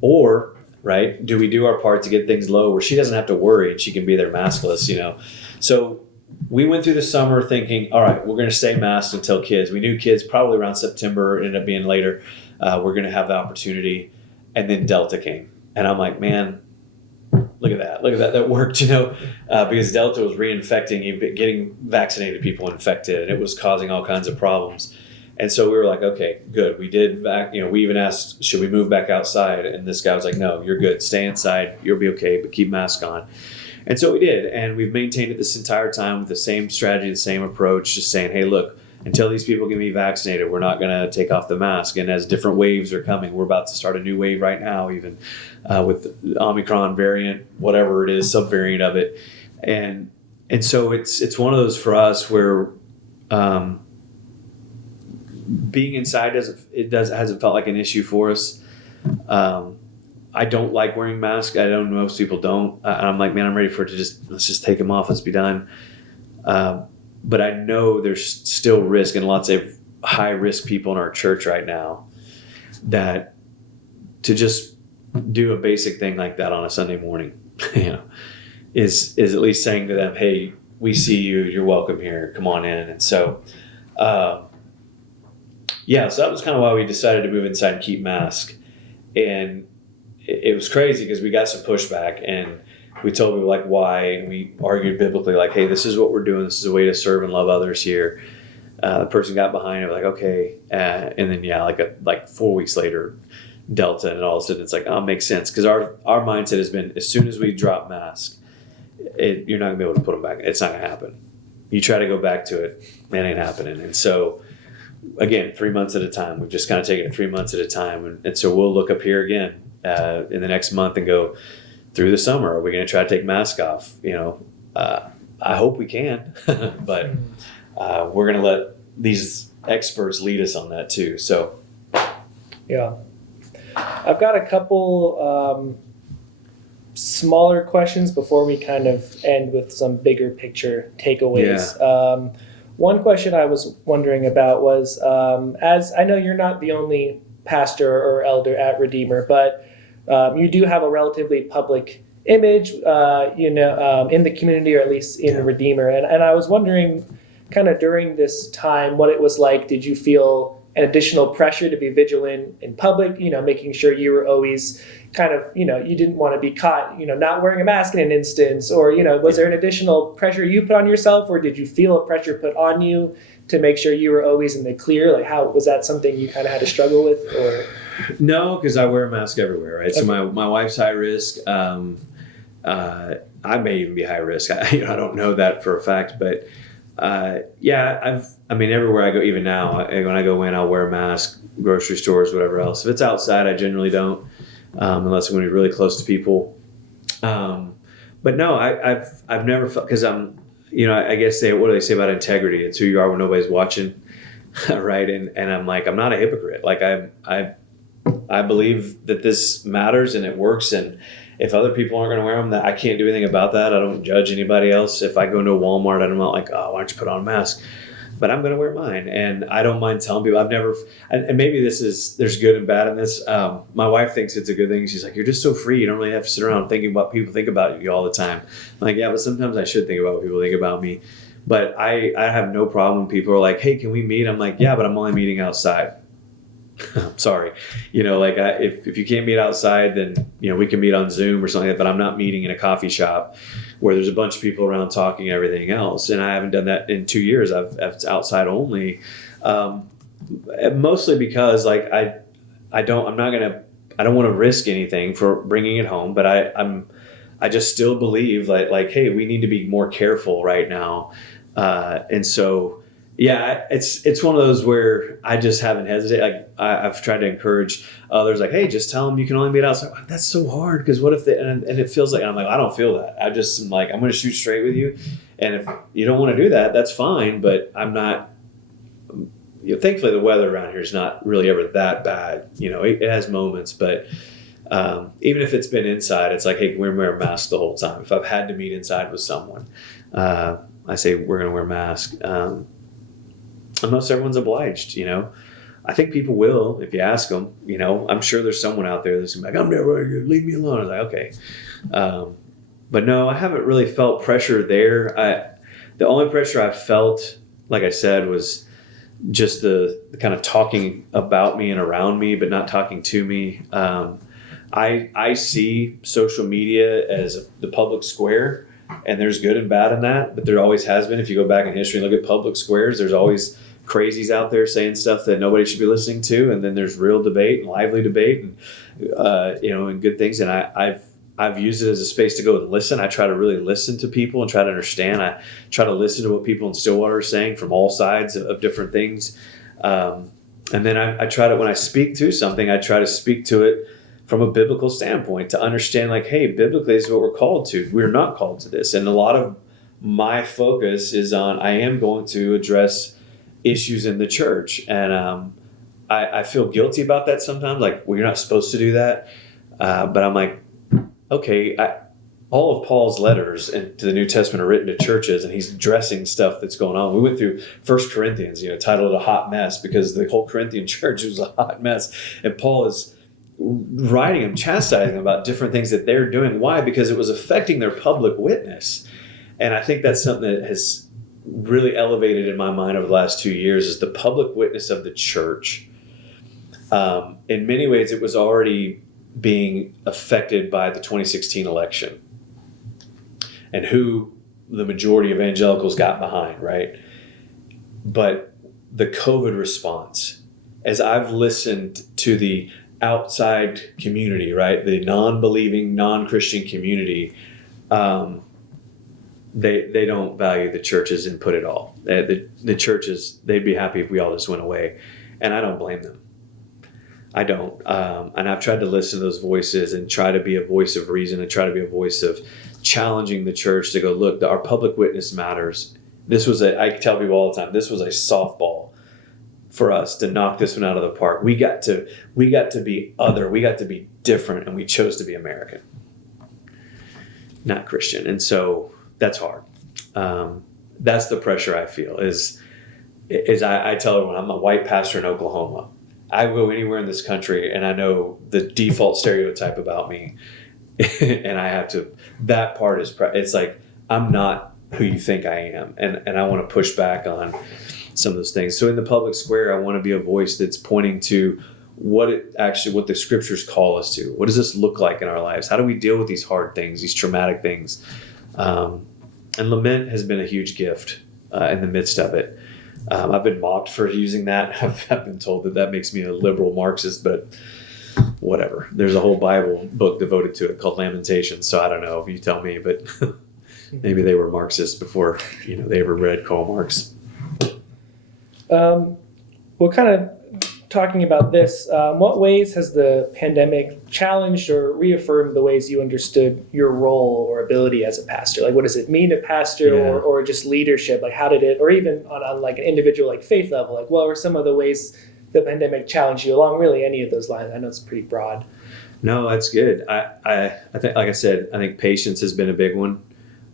Or, right, do we do our part to get things low where she doesn't have to worry and she can be there maskless, So we went through the summer thinking, all right, we're going to stay masked until kids. We knew kids probably around September, it ended up being later. We're going to have the opportunity. And then Delta came. And I'm like, man, look at that. That worked, because Delta was reinfecting, getting vaccinated people infected, and it was causing all kinds of problems. And so we were like, okay, good. We did we even asked, should we move back outside? And this guy was like, no, you're good. Stay inside. You'll be okay, but keep mask on. And so we did. And we've maintained it this entire time with the same strategy, the same approach, just saying, hey, look, until these people can be vaccinated, we're not going to take off the mask. And as different waves are coming, we're about to start a new wave right now, even with the Omicron variant, whatever it is, subvariant of it. And so it's one of those for us where being inside hasn't felt like an issue for us. I don't like wearing masks. I know most people don't. I'm like, man, I'm ready for it to let's just take them off. Let's be done. But I know there's still risk, and lots of high risk people in our church right now, that to just do a basic thing like that on a Sunday morning, is at least saying to them, hey, we see you, you're welcome here, come on in. And so, so that was kind of why we decided to move inside and keep masks. And it was crazy because we got some pushback, and we told people like why, and we argued biblically like, hey, this is what we're doing. This is a way to serve and love others here. The person got behind it, like, okay. And then, like 4 weeks later, Delta, and all of a sudden it's like, oh, it makes sense. Because our mindset has been, as soon as we drop masks, you're not going to be able to put them back. It's not going to happen. You try to go back to it, it ain't happening. And so, again, 3 months at a time. We've just kind of taken it 3 months at a time. And so we'll look up here again in the next month and go, through the summer, are we going to try to take masks off? I hope we can, but we're going to let these experts lead us on that too. So, yeah, I've got a couple smaller questions before we kind of end with some bigger picture takeaways. Yeah. One question I was wondering about was, as I know you're not the only pastor or elder at Redeemer, but you do have a relatively public image, in the community, or at least in Redeemer. And I was wondering, kind of during this time, what it was like. Did you feel an additional pressure to be vigilant in public, making sure you were always kind of, you didn't want to be caught, not wearing a mask in an instance, or, was there an additional pressure you put on yourself, or did you feel a pressure put on you to make sure you were always in the clear? Like, how was that something you kind of had to struggle with? Or no, because I wear a mask everywhere, right? Okay. So my wife's high risk. I may even be high risk. I don't know that for a fact, but everywhere I go, even now, when I go in, I'll wear a mask, grocery stores, whatever else. If it's outside, I generally don't, unless I'm going to be really close to people. But no, I've never felt, because I'm, I guess what do they say about integrity? It's who you are when nobody's watching, right? And I'm like, I'm not a hypocrite. Like I believe that this matters and it works, and if other people aren't going to wear them, that I can't do anything about that. I don't judge anybody else. If I go into a Walmart, I'm not like, oh, why don't you put on a mask? But I'm going to wear mine, and I don't mind telling people. I've never, and maybe there's good and bad in this. My wife thinks it's a good thing. She's like, you're just so free. You don't really have to sit around thinking about people think about you all the time. I'm like, yeah, but sometimes I should think about what people think about me. But I have no problem when people are like, hey, can we meet? I'm like, yeah, but I'm only meeting outside. I'm sorry. If you can't meet outside, then, we can meet on Zoom or something like that, but I'm not meeting in a coffee shop where there's a bunch of people around talking and everything else. And I haven't done that in 2 years. It's outside only. Mostly because I don't want to risk anything for bringing it home, but I just still believe like, hey, we need to be more careful right now. And so, yeah, it's one of those where I just haven't hesitated. Like I've tried to encourage others, like, hey, just tell them you can only meet outside. That's so hard, because what if and it feels like, I'm like, I don't feel that. I just am like, I'm going to shoot straight with you, and if you don't want to do that, that's fine. But I'm not. Thankfully, the weather around here is not really ever that bad. It has moments, but even if it's been inside, it's like, hey, we're wearing a mask the whole time. If I've had to meet inside with someone, I say we're going to wear a mask. Unless everyone's obliged, I think people will if you ask them. I'm sure there's someone out there that's like, I'm never going to leave me alone. I was like, okay. But no, I haven't really felt pressure there. The only pressure I felt, like I said, was just the kind of talking about me and around me, but not talking to me. I see social media as the public square, and there's good and bad in that, but there always has been. If you go back in history and look at public squares, there's always crazies out there saying stuff that nobody should be listening to, and then there's real debate and lively debate, and and good things. And I've used it as a space to go and listen. I try to really listen to people and try to understand. I try to listen to what people in Stillwater are saying from all sides of different things, and then I try to, when I speak to something, I try to speak to it from a biblical standpoint to understand, like, hey, biblically this is what we're called to. We're not called to this, and a lot of my focus is on, I am going to address issues in the church, and I feel guilty about that sometimes, like, well, you're not supposed to do that, but I'm like, okay, all of Paul's letters to the New Testament are written to churches, and he's addressing stuff that's going on. We went through 1 Corinthians, titled A Hot Mess, because the whole Corinthian church was a hot mess, and Paul is writing them, chastising them about different things that they're doing. Why? Because it was affecting their public witness. And I think that's something that has really elevated in my mind over the last 2 years, is the public witness of the church. In many ways, it was already being affected by the 2016 election and who the majority of evangelicals got behind, right? But the COVID response, as I've listened to the outside community, right, the non-believing, non-Christian community, they don't value the church's input at all. The churches, they'd be happy if we all just went away, and I don't blame them. I don't. And I've tried to listen to those voices and try to be a voice of reason and try to be a voice of challenging the church to go, look, our public witness matters. I tell people all the time, this was a softball for us to knock this one out of the park. We got to be other. We got to be different, and we chose to be American, not Christian. And so that's hard. That's the pressure I feel is I tell everyone, I'm a white pastor in Oklahoma. I go anywhere in this country and I know the default stereotype about me, and I have to, that part is, it's like, I'm not who you think I am. And I want to push back on some of those things. So in the public square, I want to be a voice that's pointing to what the scriptures call us to. What does this look like in our lives? How do we deal with these hard things, these traumatic things? And lament has been a huge gift in the midst of it. I've been mocked for using that. I've been told that makes me a liberal Marxist, but whatever. There's a whole Bible book devoted to it called Lamentations. So I don't know if you tell me, but maybe they were Marxists before they ever read Karl Marx. Well, kind of talking about this, what ways has the pandemic challenged or reaffirmed the ways you understood your role or ability as a pastor? Like, what does it mean to pastor or just leadership? Like, how did it, or even on like an individual, like faith level, like what were some of the ways the pandemic challenged you along really any of those lines? I know it's pretty broad. No, that's good. I think, like I said, I think patience has been a big one.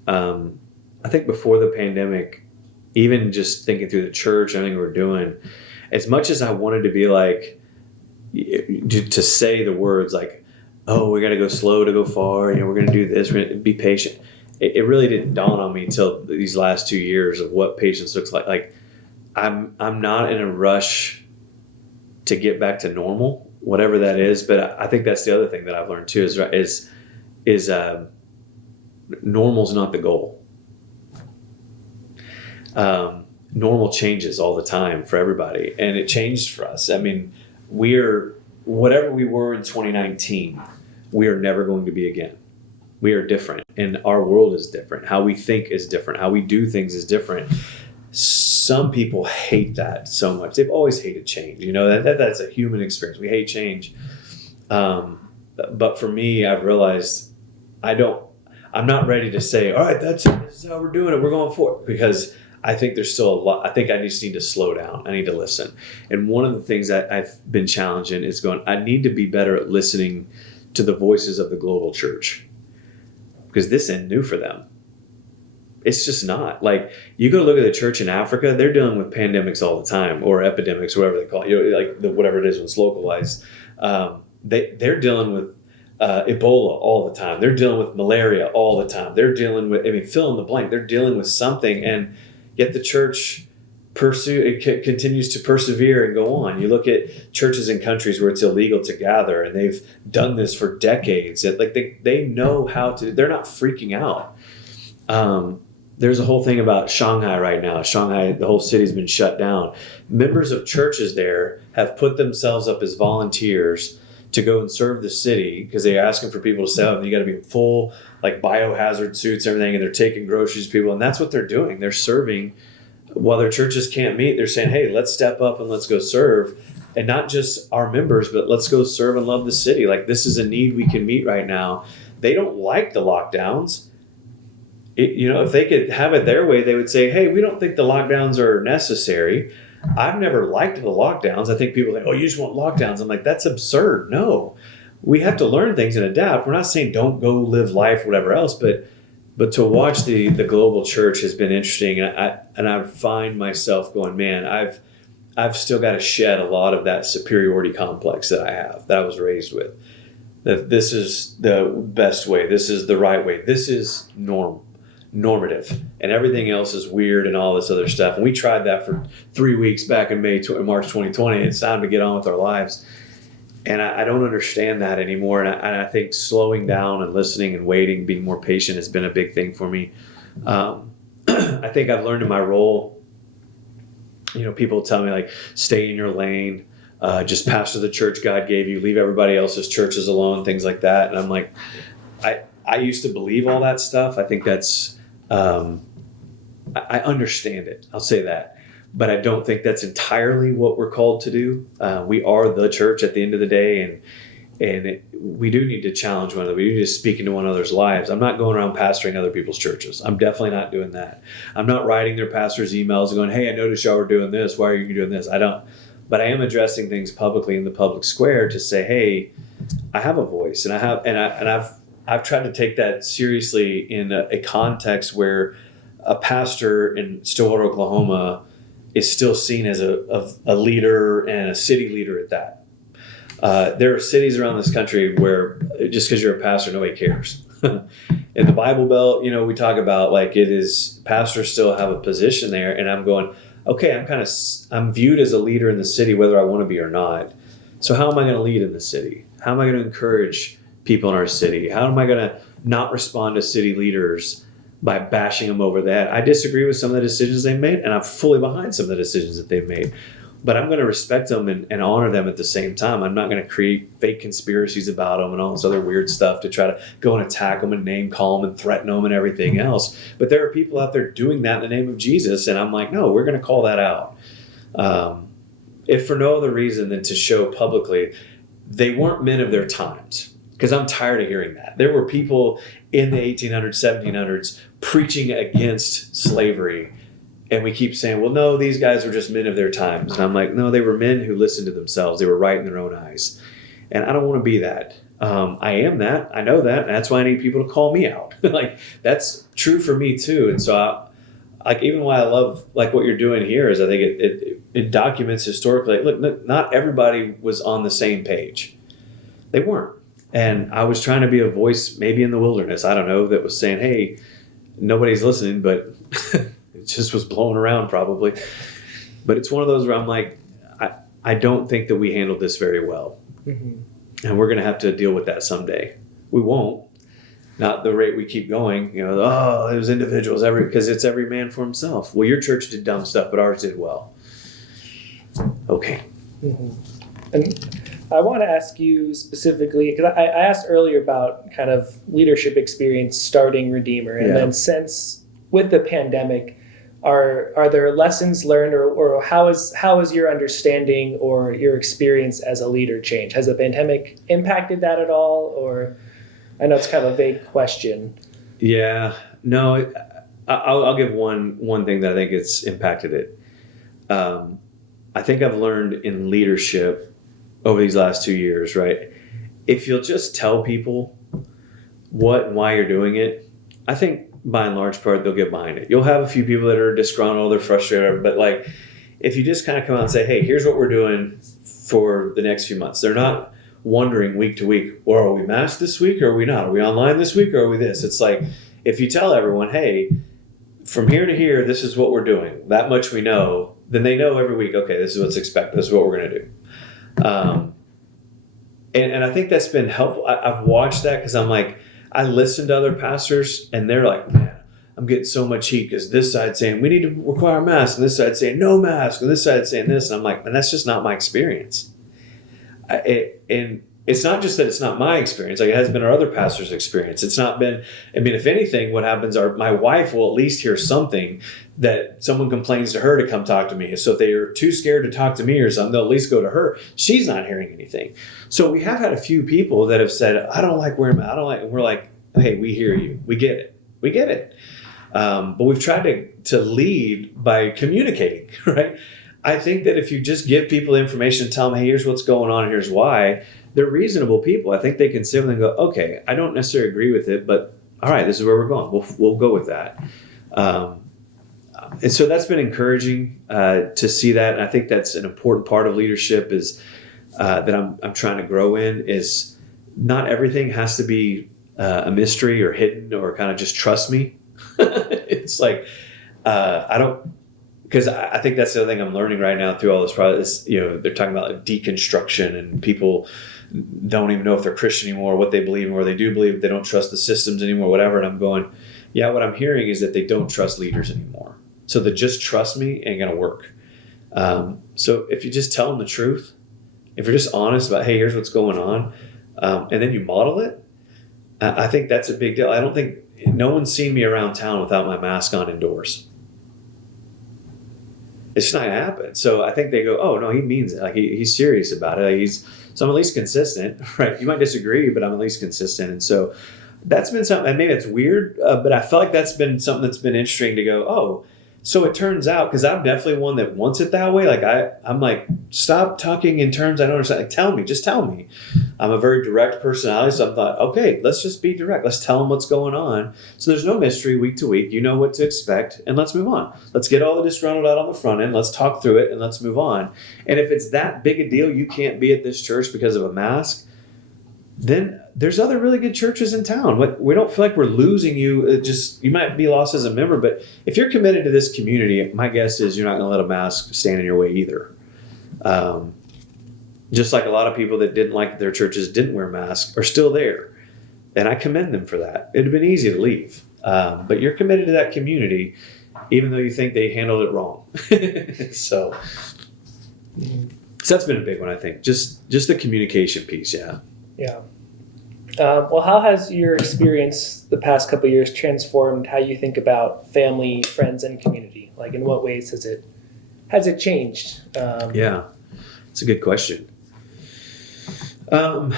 I think before the pandemic, even just thinking through the church, everything we're doing, as much as I wanted to be like, to say the words like, oh, we got to go slow to go far, we're going to do this, we're going to be patient. It really didn't dawn on me until these last 2 years of what patience looks like. Like, I'm not in a rush to get back to normal, whatever that is. But I think that's the other thing that I've learned too is normal's not the goal. Normal changes all the time for everybody, and it changed for us. I mean, whatever we were in 2019, we are never going to be again. We are different, and our world is different. How we think is different. How we do things is different. Some people hate that so much. They've always hated change. That's a human experience. We hate change. But for me, I've realized I'm not ready to say, all right, that's it. This is how we're doing it. We're going for it, because I think there's still a lot. I think I just need to slow down. I need to listen. And one of the things that I've been challenging is I need to be better at listening to the voices of the global church, because this isn't new for them. It's just not. Like, you go look at the church in Africa, they're dealing with pandemics all the time, or epidemics, whatever they call it, whatever it is when it's localized. They're dealing with Ebola all the time. They're dealing with malaria all the time. They're dealing with, fill in the blank. They're dealing with something, and yet the church continues to persevere and go on. You look at churches in countries where it's illegal to gather, and they've done this for decades. They know how to. They're not freaking out. There's a whole thing about Shanghai right now. Shanghai, the whole city's been shut down. Members of churches there have put themselves up as volunteers to go and serve the city, because they're asking for people to stay up. You got to be in full like biohazard suits, everything, and they're taking groceries to people, and that's what they're doing. They're serving while their churches can't meet. They're saying, hey, let's step up and let's go serve, and not just our members, but let's go serve and love the city. Like, this is a need we can meet right now. They don't like the lockdowns. If they could have it their way, they would say, hey, we don't think the lockdowns are necessary. I've never liked the lockdowns. I think people are like, oh, you just want lockdowns. I'm like, that's absurd. No, we have to learn things and adapt. We're not saying don't go live life, whatever else, but to watch the global church has been interesting. And I find myself going, man, I've still got to shed a lot of that superiority complex that I was raised with. That this is the best way. This is the right way. This is normative, and everything else is weird and all this other stuff. And we tried that for 3 weeks back in March 2020. It's time to get on with our lives. And I don't understand that anymore. And I think slowing down and listening and waiting, being more patient, has been a big thing for me. I think I've learned in my role, people tell me like, stay in your lane, just pastor the church God gave you, leave everybody else's churches alone, things like that. And I'm like, I used to believe all that stuff. I think that's, I understand it. I'll say that. But I don't think that's entirely what we're called to do. We are the church at the end of the day, and we do need to challenge one another. We need to speak into one another's lives. I'm not going around pastoring other people's churches. I'm definitely not doing that. I'm not writing their pastors' emails and going, hey, I noticed y'all were doing this. Why are you doing this? I don't. But I am addressing things publicly in the public square to say, hey, I have a voice, and I've tried to take that seriously in a context where a pastor in Stillwater, Oklahoma, is still seen as a leader, and a city leader at that. There are cities around this country where just because you're a pastor, nobody cares. In the Bible Belt, we talk about like, it is, pastors still have a position there, and I'm going, okay, I'm viewed as a leader in the city, whether I want to be or not. So how am I going to lead in the city? How am I going to encourage people in our city? How am I going to not respond to city leaders by bashing them over that? I disagree with some of the decisions they've made, and I'm fully behind some of the decisions that they've made. But I'm going to respect them and honor them at the same time. I'm not going to create fake conspiracies about them and all this other weird stuff to try to go and attack them and name call them and threaten them and everything else. But there are people out there doing that in the name of Jesus, and I'm like, no, we're going to call that out. If for no other reason than to show publicly they weren't men of their times. Because I'm tired of hearing that. There were people in the 1800s, 1700s preaching against slavery. And we keep saying, well, no, these guys were just men of their times. And I'm like, no, they were men who listened to themselves. They were right in their own eyes. And I don't want to be that. I am that. I know that. And that's why I need people to call me out. Like, that's true for me too. And so even why I love like what you're doing here is I think it documents historically. Look, not everybody was on the same page. They weren't. And I was trying to be a voice maybe in the wilderness, I don't know, that was saying, hey, nobody's listening, but it just was blowing around probably. But it's one of those where I'm like, I don't think that we handled this very well. Mm-hmm. And we're going to have to deal with that someday. We won't. Not the rate we keep going, it was individuals, because it's every man for himself. Well, your church did dumb stuff, but ours did well. Okay. Mm-hmm. And I want to ask you specifically, because I asked earlier about kind of leadership experience starting Redeemer. And then since with the pandemic, are there lessons learned or how is your understanding or your experience as a leader changed? Has the pandemic impacted that at all? Or I know it's kind of a vague question. Yeah, no, I'll give one thing that I think it's impacted it. I think I've learned in leadership over these last 2 years, right? If you'll just tell people what and why you're doing it, I think by and large part, they'll get behind it. You'll have a few people that are disgruntled, they're frustrated, but like, if you just kind of come out and say, hey, here's what we're doing for the next few months. They're not wondering week to week, well, are we masked this week or are we not? Are we online this week or are we this? It's like, if you tell everyone, hey, from here to here, this is what we're doing, that much we know, then they know every week, okay, this is what's expected, this is what we're going to do. And I think that's been helpful. I've watched that because I'm like, I listen to other pastors and they're like, man, I'm getting so much heat because this side's saying we need to require masks and this side's saying no mask and this side's saying this. And I'm like, man, that's just not my experience. And it's not just that it's not my experience. Like, it hasn't been our other pastors' experience. It's not been, if anything, what happens are my wife will at least hear something that someone complains to her to come talk to me. So if they are too scared to talk to me or something, they'll at least go to her. She's not hearing anything. So we have had a few people that have said, I don't like wearing masks. And we're like, hey, we hear you. We get it. We get it. But we've tried to lead by communicating, right? I think that if you just give people the information, tell them, hey, here's what's going on, and here's why, they're reasonable people. I think they can sit and go, okay, I don't necessarily agree with it, but all right, this is where we're going. We'll go with that. And so that's been encouraging to see that. And I think that's an important part of leadership is that I'm trying to grow in is not everything has to be a mystery or hidden or kind of just trust me. It's like, because I think that's the other thing I'm learning right now through all this process. They're talking about deconstruction and people don't even know if they're Christian anymore, what they believe or they do believe. They don't trust the systems anymore, whatever. And I'm going, yeah, what I'm hearing is that they don't trust leaders anymore. So the just trust me ain't going to work. So if you just tell them the truth, if you're just honest about, hey, here's what's going on, and then you model it, I think that's a big deal. I don't think no one's seen me around town without my mask on indoors. It's just not gonna happen. So I think they go, oh no, he means it. Like he's serious about it. So I'm at least consistent, right? You might disagree, but I'm at least consistent. And so that's been something, and maybe it's weird, but I feel like that's been something that's been interesting to go, oh, so it turns out, because I'm definitely one that wants it that way. Like I'm like, stop talking in terms I don't understand. Like, just tell me. I'm a very direct personality, so I thought, okay, let's just be direct. Let's tell them what's going on. So there's no mystery week to week. You know what to expect, and let's move on. Let's get all the disgruntled out on the front end. Let's talk through it, and let's move on. And if it's that big a deal, you can't be at this church because of a mask, then there's other really good churches in town. We don't feel like we're losing you. You might be lost as a member, but if you're committed to this community, my guess is you're not going to let a mask stand in your way either. Just like a lot of people that didn't like their churches didn't wear masks are still there. And I commend them for that. It'd have been easy to leave. But you're committed to that community, even though you think they handled it wrong. So that's been a big one, I think. Just the communication piece, yeah. Yeah. Well, how has your experience the past couple of years transformed how you think about family, friends, and community? Like, in what ways has it changed? Yeah, it's a good question. I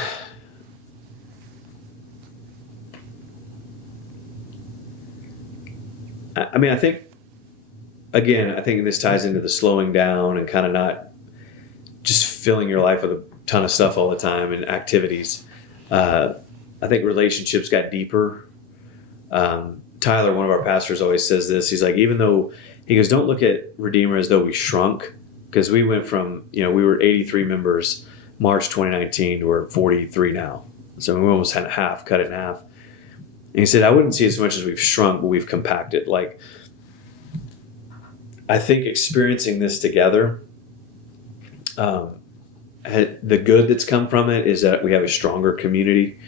think, again, this ties into the slowing down and kind of not just filling your life with a ton of stuff all the time and activities. I think relationships got deeper. Tyler, one of our pastors, always says this. He's like, he goes, don't look at Redeemer as though we shrunk, because we went from, we were 83 members March 2019 to we're 43 now. So we almost had cut it in half. And he said, I wouldn't see it as much as we've shrunk, but we've compacted. Like, I think experiencing this together, the good that's come from it is that we have a stronger community.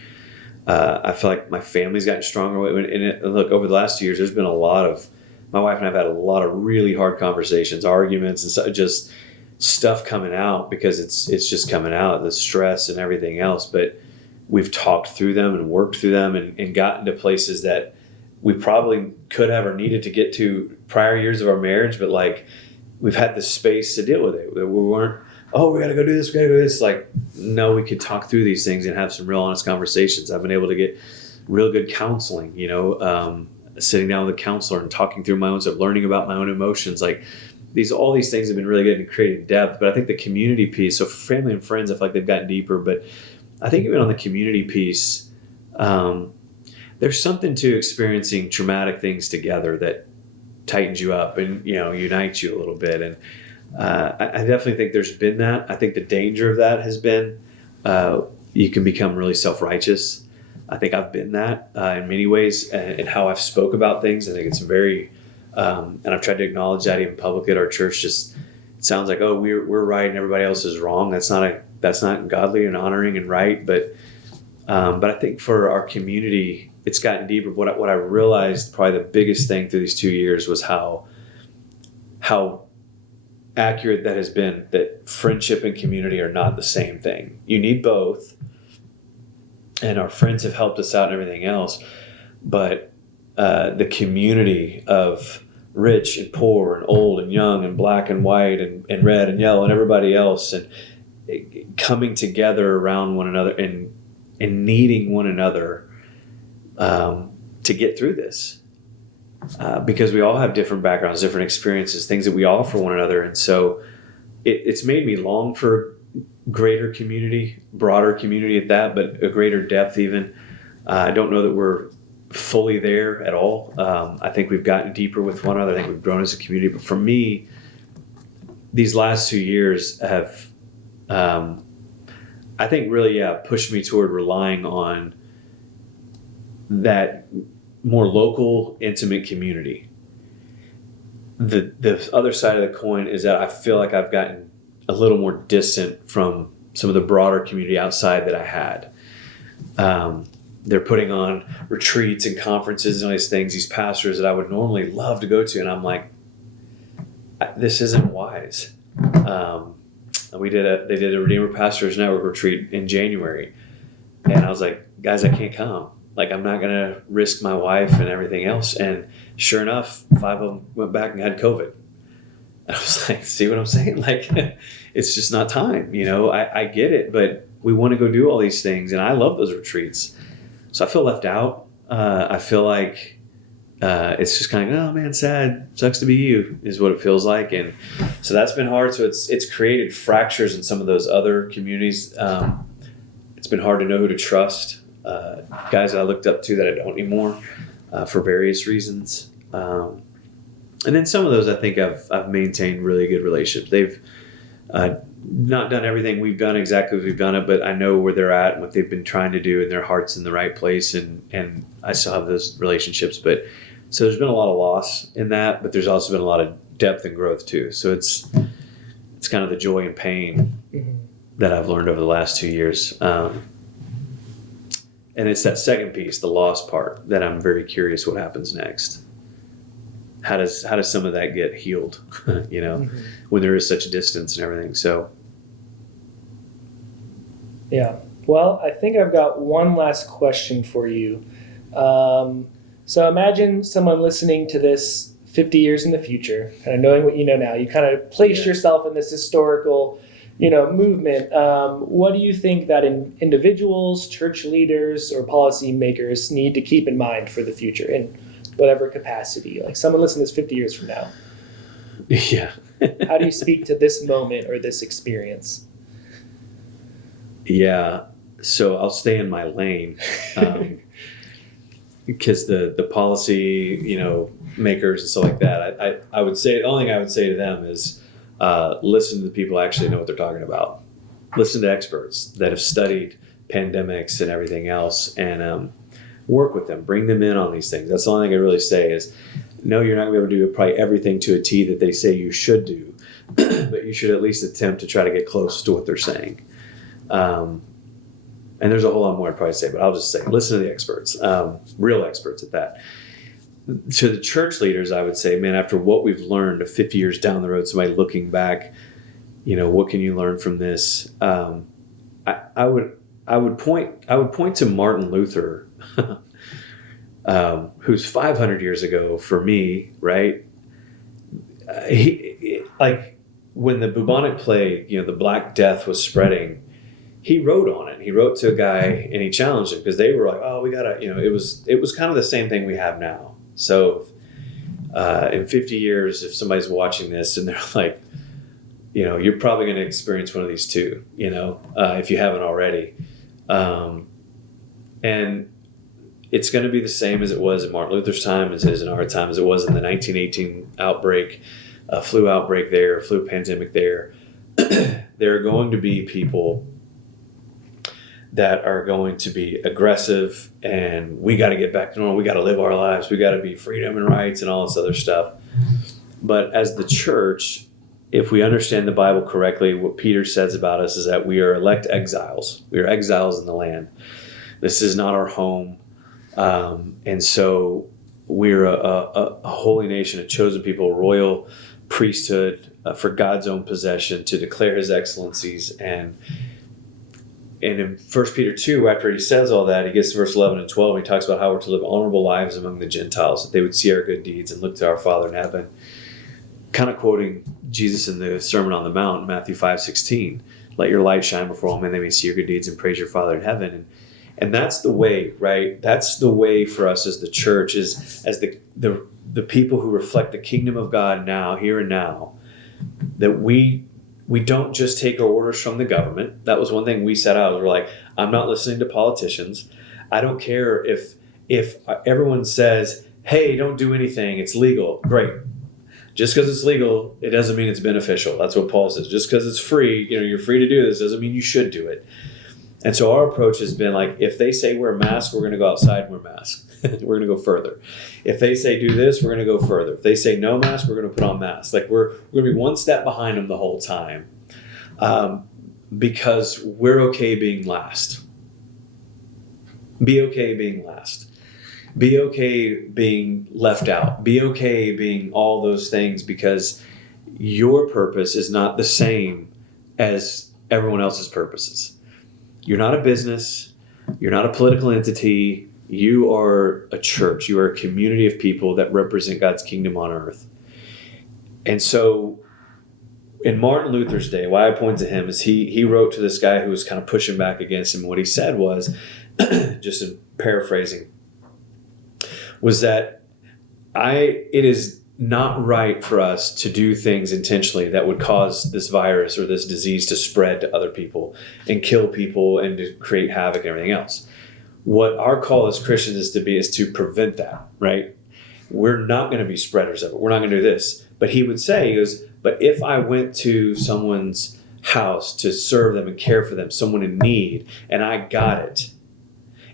I feel like my family's gotten stronger. And look, over the last 2 years, there's been my wife and I have had a lot of really hard conversations, arguments, and so, just stuff coming out because it's just coming out, the stress and everything else. But we've talked through them and worked through them and gotten to places that we probably could have or needed to get to prior years of our marriage. But like, we've had the space to deal with it. We weren't, we got to go do this, we got to do this. Like, no, we could talk through these things and have some real honest conversations. I've been able to get real good counseling, sitting down with a counselor and talking through my own stuff, learning about my own emotions. Like, all these things have been really good in creating depth. But I think the community piece, so family and friends, I feel like they've gotten deeper. But I think even on the community piece, there's something to experiencing traumatic things together that tightens you up and, unites you a little bit. And I definitely think there's been that. I think the danger of that has been you can become really self-righteous. I think I've been that in many ways, and how I've spoke about things. I think it's very, and I've tried to acknowledge that even publicly at our church. Just, it sounds like, we're right and everybody else is wrong. That's not godly and honoring and right. But I think for our community, it's gotten deeper. What I realized, probably the biggest thing through these 2 years, was how accurate that has been, that friendship and community are not the same thing. You need both, and our friends have helped us out and everything else, but the community of rich and poor and old and young and black and white and red and yellow and everybody else, and coming together around one another and needing one another to get through this. Because we all have different backgrounds, different experiences, things that we offer one another. And so it's made me long for greater community, broader community at that, but a greater depth even. I don't know that we're fully there at all. I think we've gotten deeper with one another. I think we've grown as a community. But for me, these last 2 years have, I think, really, pushed me toward relying on that more local, intimate community. The other side of the coin is that I feel like I've gotten a little more distant from some of the broader community outside that I had. They're putting on retreats and conferences and all these things, these pastors that I would normally love to go to, and I'm like, this isn't wise. They did a Redeemer Pastors Network retreat in January, and I was like, guys, I can't come. Like, I'm not going to risk my wife and everything else. And sure enough, 5 of them went back and had COVID. I was like, see what I'm saying? Like, it's just not time. I get it, but we want to go do all these things. And I love those retreats. So I feel left out. I feel like it's just kind of, oh man, sad, sucks to be you, is what it feels like. And so that's been hard. So it's created fractures in some of those other communities. It's been hard to know who to trust. Guys I looked up to that I don't anymore for various reasons. And then some of those I think I've maintained really good relationships. not done everything we've done exactly as we've done it, but I know where they're at and what they've been trying to do, and their heart's in the right place, and I still have those relationships. But so there's been a lot of loss in that, but there's also been a lot of depth and growth too. So it's kind of the joy and pain that I've learned over the last 2 years. And it's that second piece, the loss part, that I'm very curious what happens next. How does some of that get healed, when there is such a distance and everything. So yeah. Well, I think I've got one last question for you. So imagine someone listening to this 50 years in the future, kind of knowing what you know now. You kind of place yourself in this historical, movement. What do you think that individuals, church leaders, or policymakers need to keep in mind for the future in whatever capacity? Like someone listening to this 50 years from now. Yeah. How do you speak to this moment or this experience? Yeah. So I'll stay in my lane. Because the policy, makers and stuff like that, I would say, the only thing I would say to them is listen to the people who actually know what they're talking about. Listen to experts that have studied pandemics and everything else, and work with them. Bring them in on these things. That's the only thing I really say is, no, you're not going to be able to do probably everything to a T that they say you should do, but you should at least attempt to try to get close to what they're saying. And there's a whole lot more I'd probably say, but I'll just say, listen to the experts, real experts at that. To the church leaders, I would say, man, after what we've learned 50 years down the road, somebody looking back, what can you learn from this? I would point to Martin Luther, who's 500 years ago for me, right? He like when the bubonic plague, the Black Death was spreading, he wrote on it. He wrote to a guy and he challenged him because they were like, oh, we gotta, it was kind of the same thing we have now. So in 50 years, if somebody's watching this and they're like, you're probably going to experience one of these too, if you haven't already. And it's going to be the same as it was in Martin Luther's time, as it is in our time, as it was in the 1918 outbreak, flu outbreak there, flu pandemic there. There are going to be people that are going to be aggressive, and we got to get back to normal. We got to live our lives. We got to be freedom and rights and all this other stuff. But as the church, if we understand the Bible correctly, what Peter says about us is that we are elect exiles. We are exiles in the land. This is not our home. And so we're a holy nation, a chosen people, a royal priesthood for God's own possession to declare his excellencies. And in 1 Peter 2, after he says all that, he gets to verse 11 and 12, and he talks about how we're to live honorable lives among the Gentiles, that they would see our good deeds and look to our Father in heaven. Kind of quoting Jesus in the Sermon on the Mount, Matthew 5:16. Let your light shine before all men, they may see your good deeds and praise your Father in heaven. And that's the way, right? That's the way for us as the church, is as the people who reflect the kingdom of God now, here and now, that we don't just take our orders from the government. That was one thing we set out. We're like, I'm not listening to politicians. I don't care if everyone says, hey, don't do anything, it's legal. Great. Just because it's legal, it doesn't mean it's beneficial. That's what Paul says. Just because it's free, you're free to do this, doesn't mean you should do it. And so our approach has been like, if they say wear a mask, we're going to go outside and wear masks. We're going to go further. If they say do this, we're going to go further. If they say no mask, we're going to put on masks. Like we're going to be one step behind them the whole time, because we're okay being last. Be okay being last. Be okay being left out. Be okay being all those things, because your purpose is not the same as everyone else's purposes. You're not a business. You're not a political entity. You are a church. You are a community of people that represent God's kingdom on earth. And so in Martin Luther's day, why I point to him is he wrote to this guy who was kind of pushing back against him. What he said was, just in paraphrasing, was that it is not right for us to do things intentionally that would cause this virus or this disease to spread to other people and kill people and to create havoc and everything else. What our call as Christians is to prevent that, right? We're not going to be spreaders of it. We're not going to do this. But he would say, but if I went to someone's house to serve them and care for them, someone in need, and I got it.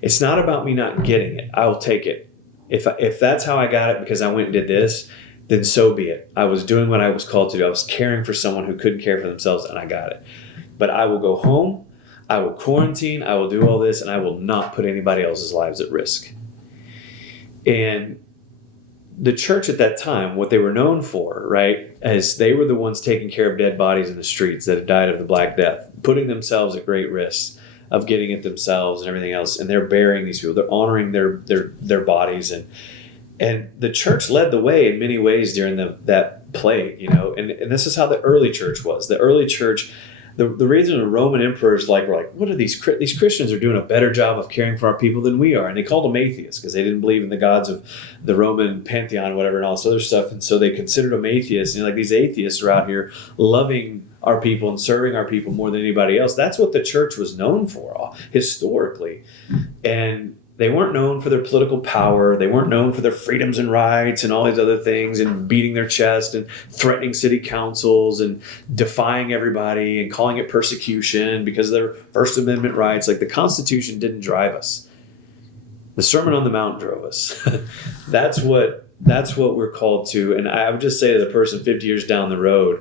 It's not about me not getting it. I'll take it. If that's how I got it because I went and did this, then so be it. I was doing what I was called to do. I was caring for someone who couldn't care for themselves, and I got it. But I will go home, I will quarantine, I will do all this, and I will not put anybody else's lives at risk. And the church at that time, what they were known for, right, as they were the ones taking care of dead bodies in the streets that had died of the Black Death, putting themselves at great risk of getting it themselves and everything else, and they're burying these people, they're honoring their bodies, and the church led the way in many ways during that plague, and this is how the early church was. The early church, the reason the Roman emperors were like, what are these Christians are doing a better job of caring for our people than we are, and they called them atheists because they didn't believe in the gods of the Roman pantheon, whatever, and all this other stuff, and so they considered them atheists. And like, these atheists are out here loving our people and serving our people more than anybody else. That's what the church was known for historically, and they weren't known for their political power. They weren't known for their freedoms and rights and all these other things, and beating their chest and threatening city councils and defying everybody and calling it persecution because of their First Amendment rights. Like, the Constitution didn't drive us. The Sermon on the Mount drove us. That's what we're called to. And I would just say to the person 50 years down the road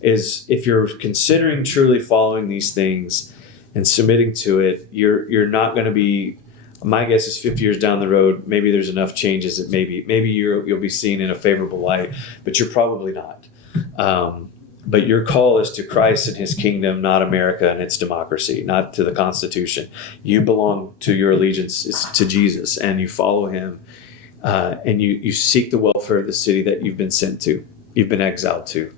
is, if you're considering truly following these things and submitting to it, you're not going to be. My guess is 50 years down the road, maybe there's enough changes that maybe you'll be seen in a favorable light, but you're probably not. But your call is to Christ and his kingdom, not America and its democracy, not to the Constitution. You belong to, your allegiance is to Jesus, and you follow him, and you seek the welfare of the city that you've been sent to, you've been exiled to.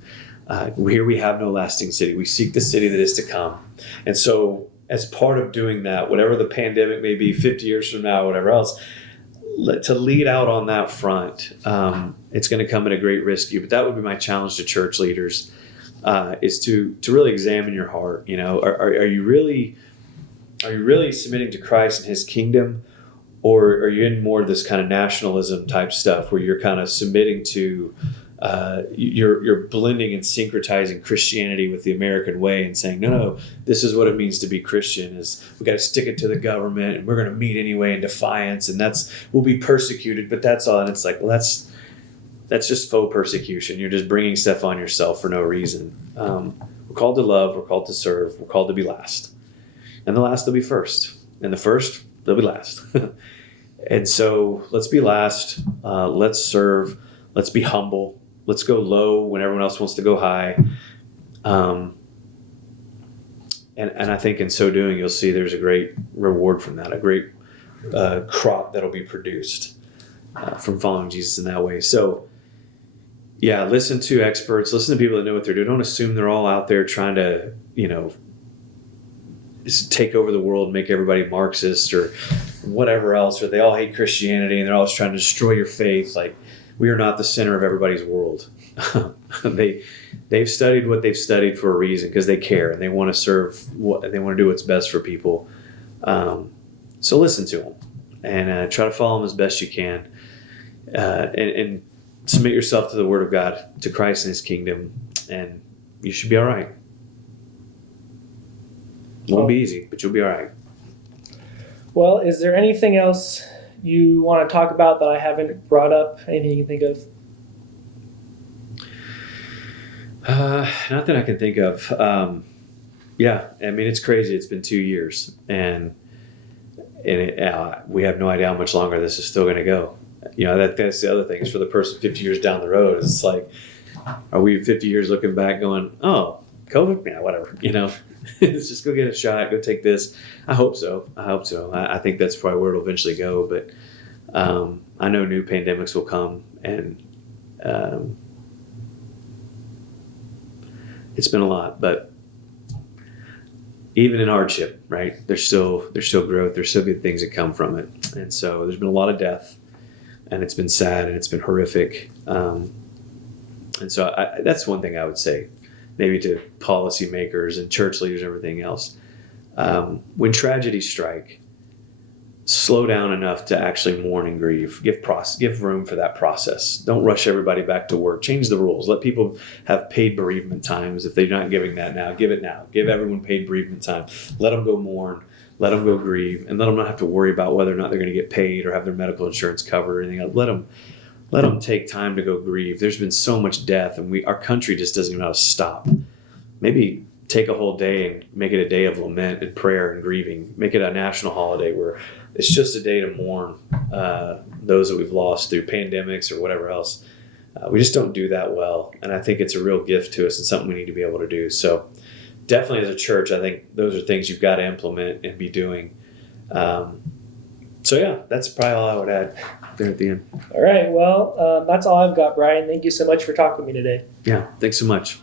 Here we have no lasting city. We seek the city that is to come. And so, as part of doing that, whatever the pandemic may be 50 years from now, whatever else, to lead out on that front, it's going to come at a great risk to you. But that would be my challenge to church leaders, is to really examine your heart. Are you really submitting to Christ and his kingdom, or are you in more of this kind of nationalism type stuff where you're kind of submitting to you're blending and syncretizing Christianity with the American way and saying, no, this is what it means to be Christian, is we got to stick it to the government, and we're going to meet anyway in defiance, and we'll be persecuted, but that's all. And it's like, well, that's just faux persecution. You're just bringing stuff on yourself for no reason. We're called to love, we're called to serve, we're called to be last, and the last will be first, and the first they'll be last. And so let's be last, let's serve, let's be humble. Let's go low when everyone else wants to go high. And I think in so doing, you'll see there's a great reward from that, a great crop that'll be produced from following Jesus in that way. So, yeah, listen to experts, listen to people that know what they're doing. Don't assume they're all out there trying to, take over the world, make everybody Marxist or whatever else, or they all hate Christianity and they're always trying to destroy your faith. Like, we are not the center of everybody's world. They've studied what they've studied for a reason, because they care and they want to serve. They want to do what's best for people. So listen to them and try to follow them as best you can, and submit yourself to the Word of God, to Christ and his kingdom, and you should be all right. It won't be easy, but you'll be all right. Well, is there anything else you want to talk about that I haven't brought up? Anything you can think of? Not that I can think of. Yeah, I mean, it's crazy. It's been 2 years, and we have no idea how much longer this is still going to go. That's the other thing, is for the person 50 years down the road, it's like, are we 50 years looking back going, oh, COVID? Yeah, whatever, Let's just go get a shot, go take this. I hope so. I think that's probably where it'll eventually go, but I know new pandemics will come, and it's been a lot, but even in hardship, right, there's still growth, there's still good things that come from it. And so there's been a lot of death, and it's been sad, and it's been horrific. And so that's one thing I would say, maybe to policymakers and church leaders and everything else. When tragedies strike, slow down enough to actually mourn and grieve. Give room for that process. Don't rush everybody back to work. Change the rules. Let people have paid bereavement times. If they're not giving that now, give it now. Give everyone paid bereavement time. Let them go mourn. Let them go grieve, and let them not have to worry about whether or not they're going to get paid or have their medical insurance covered or anything else. Let them take time to go grieve. There's been so much death, and our country just doesn't even know how to stop. Maybe take a whole day and make it a day of lament and prayer and grieving. Make it a national holiday where it's just a day to mourn those that we've lost through pandemics or whatever else. We just don't do that well, and I think it's a real gift to us and something we need to be able to do. So definitely as a church, I think those are things you've got to implement and be doing. So yeah, that's probably all I would add there at the end. All right. Well, that's all I've got, Bryan. Thank you so much for talking with me today. Yeah, thanks so much.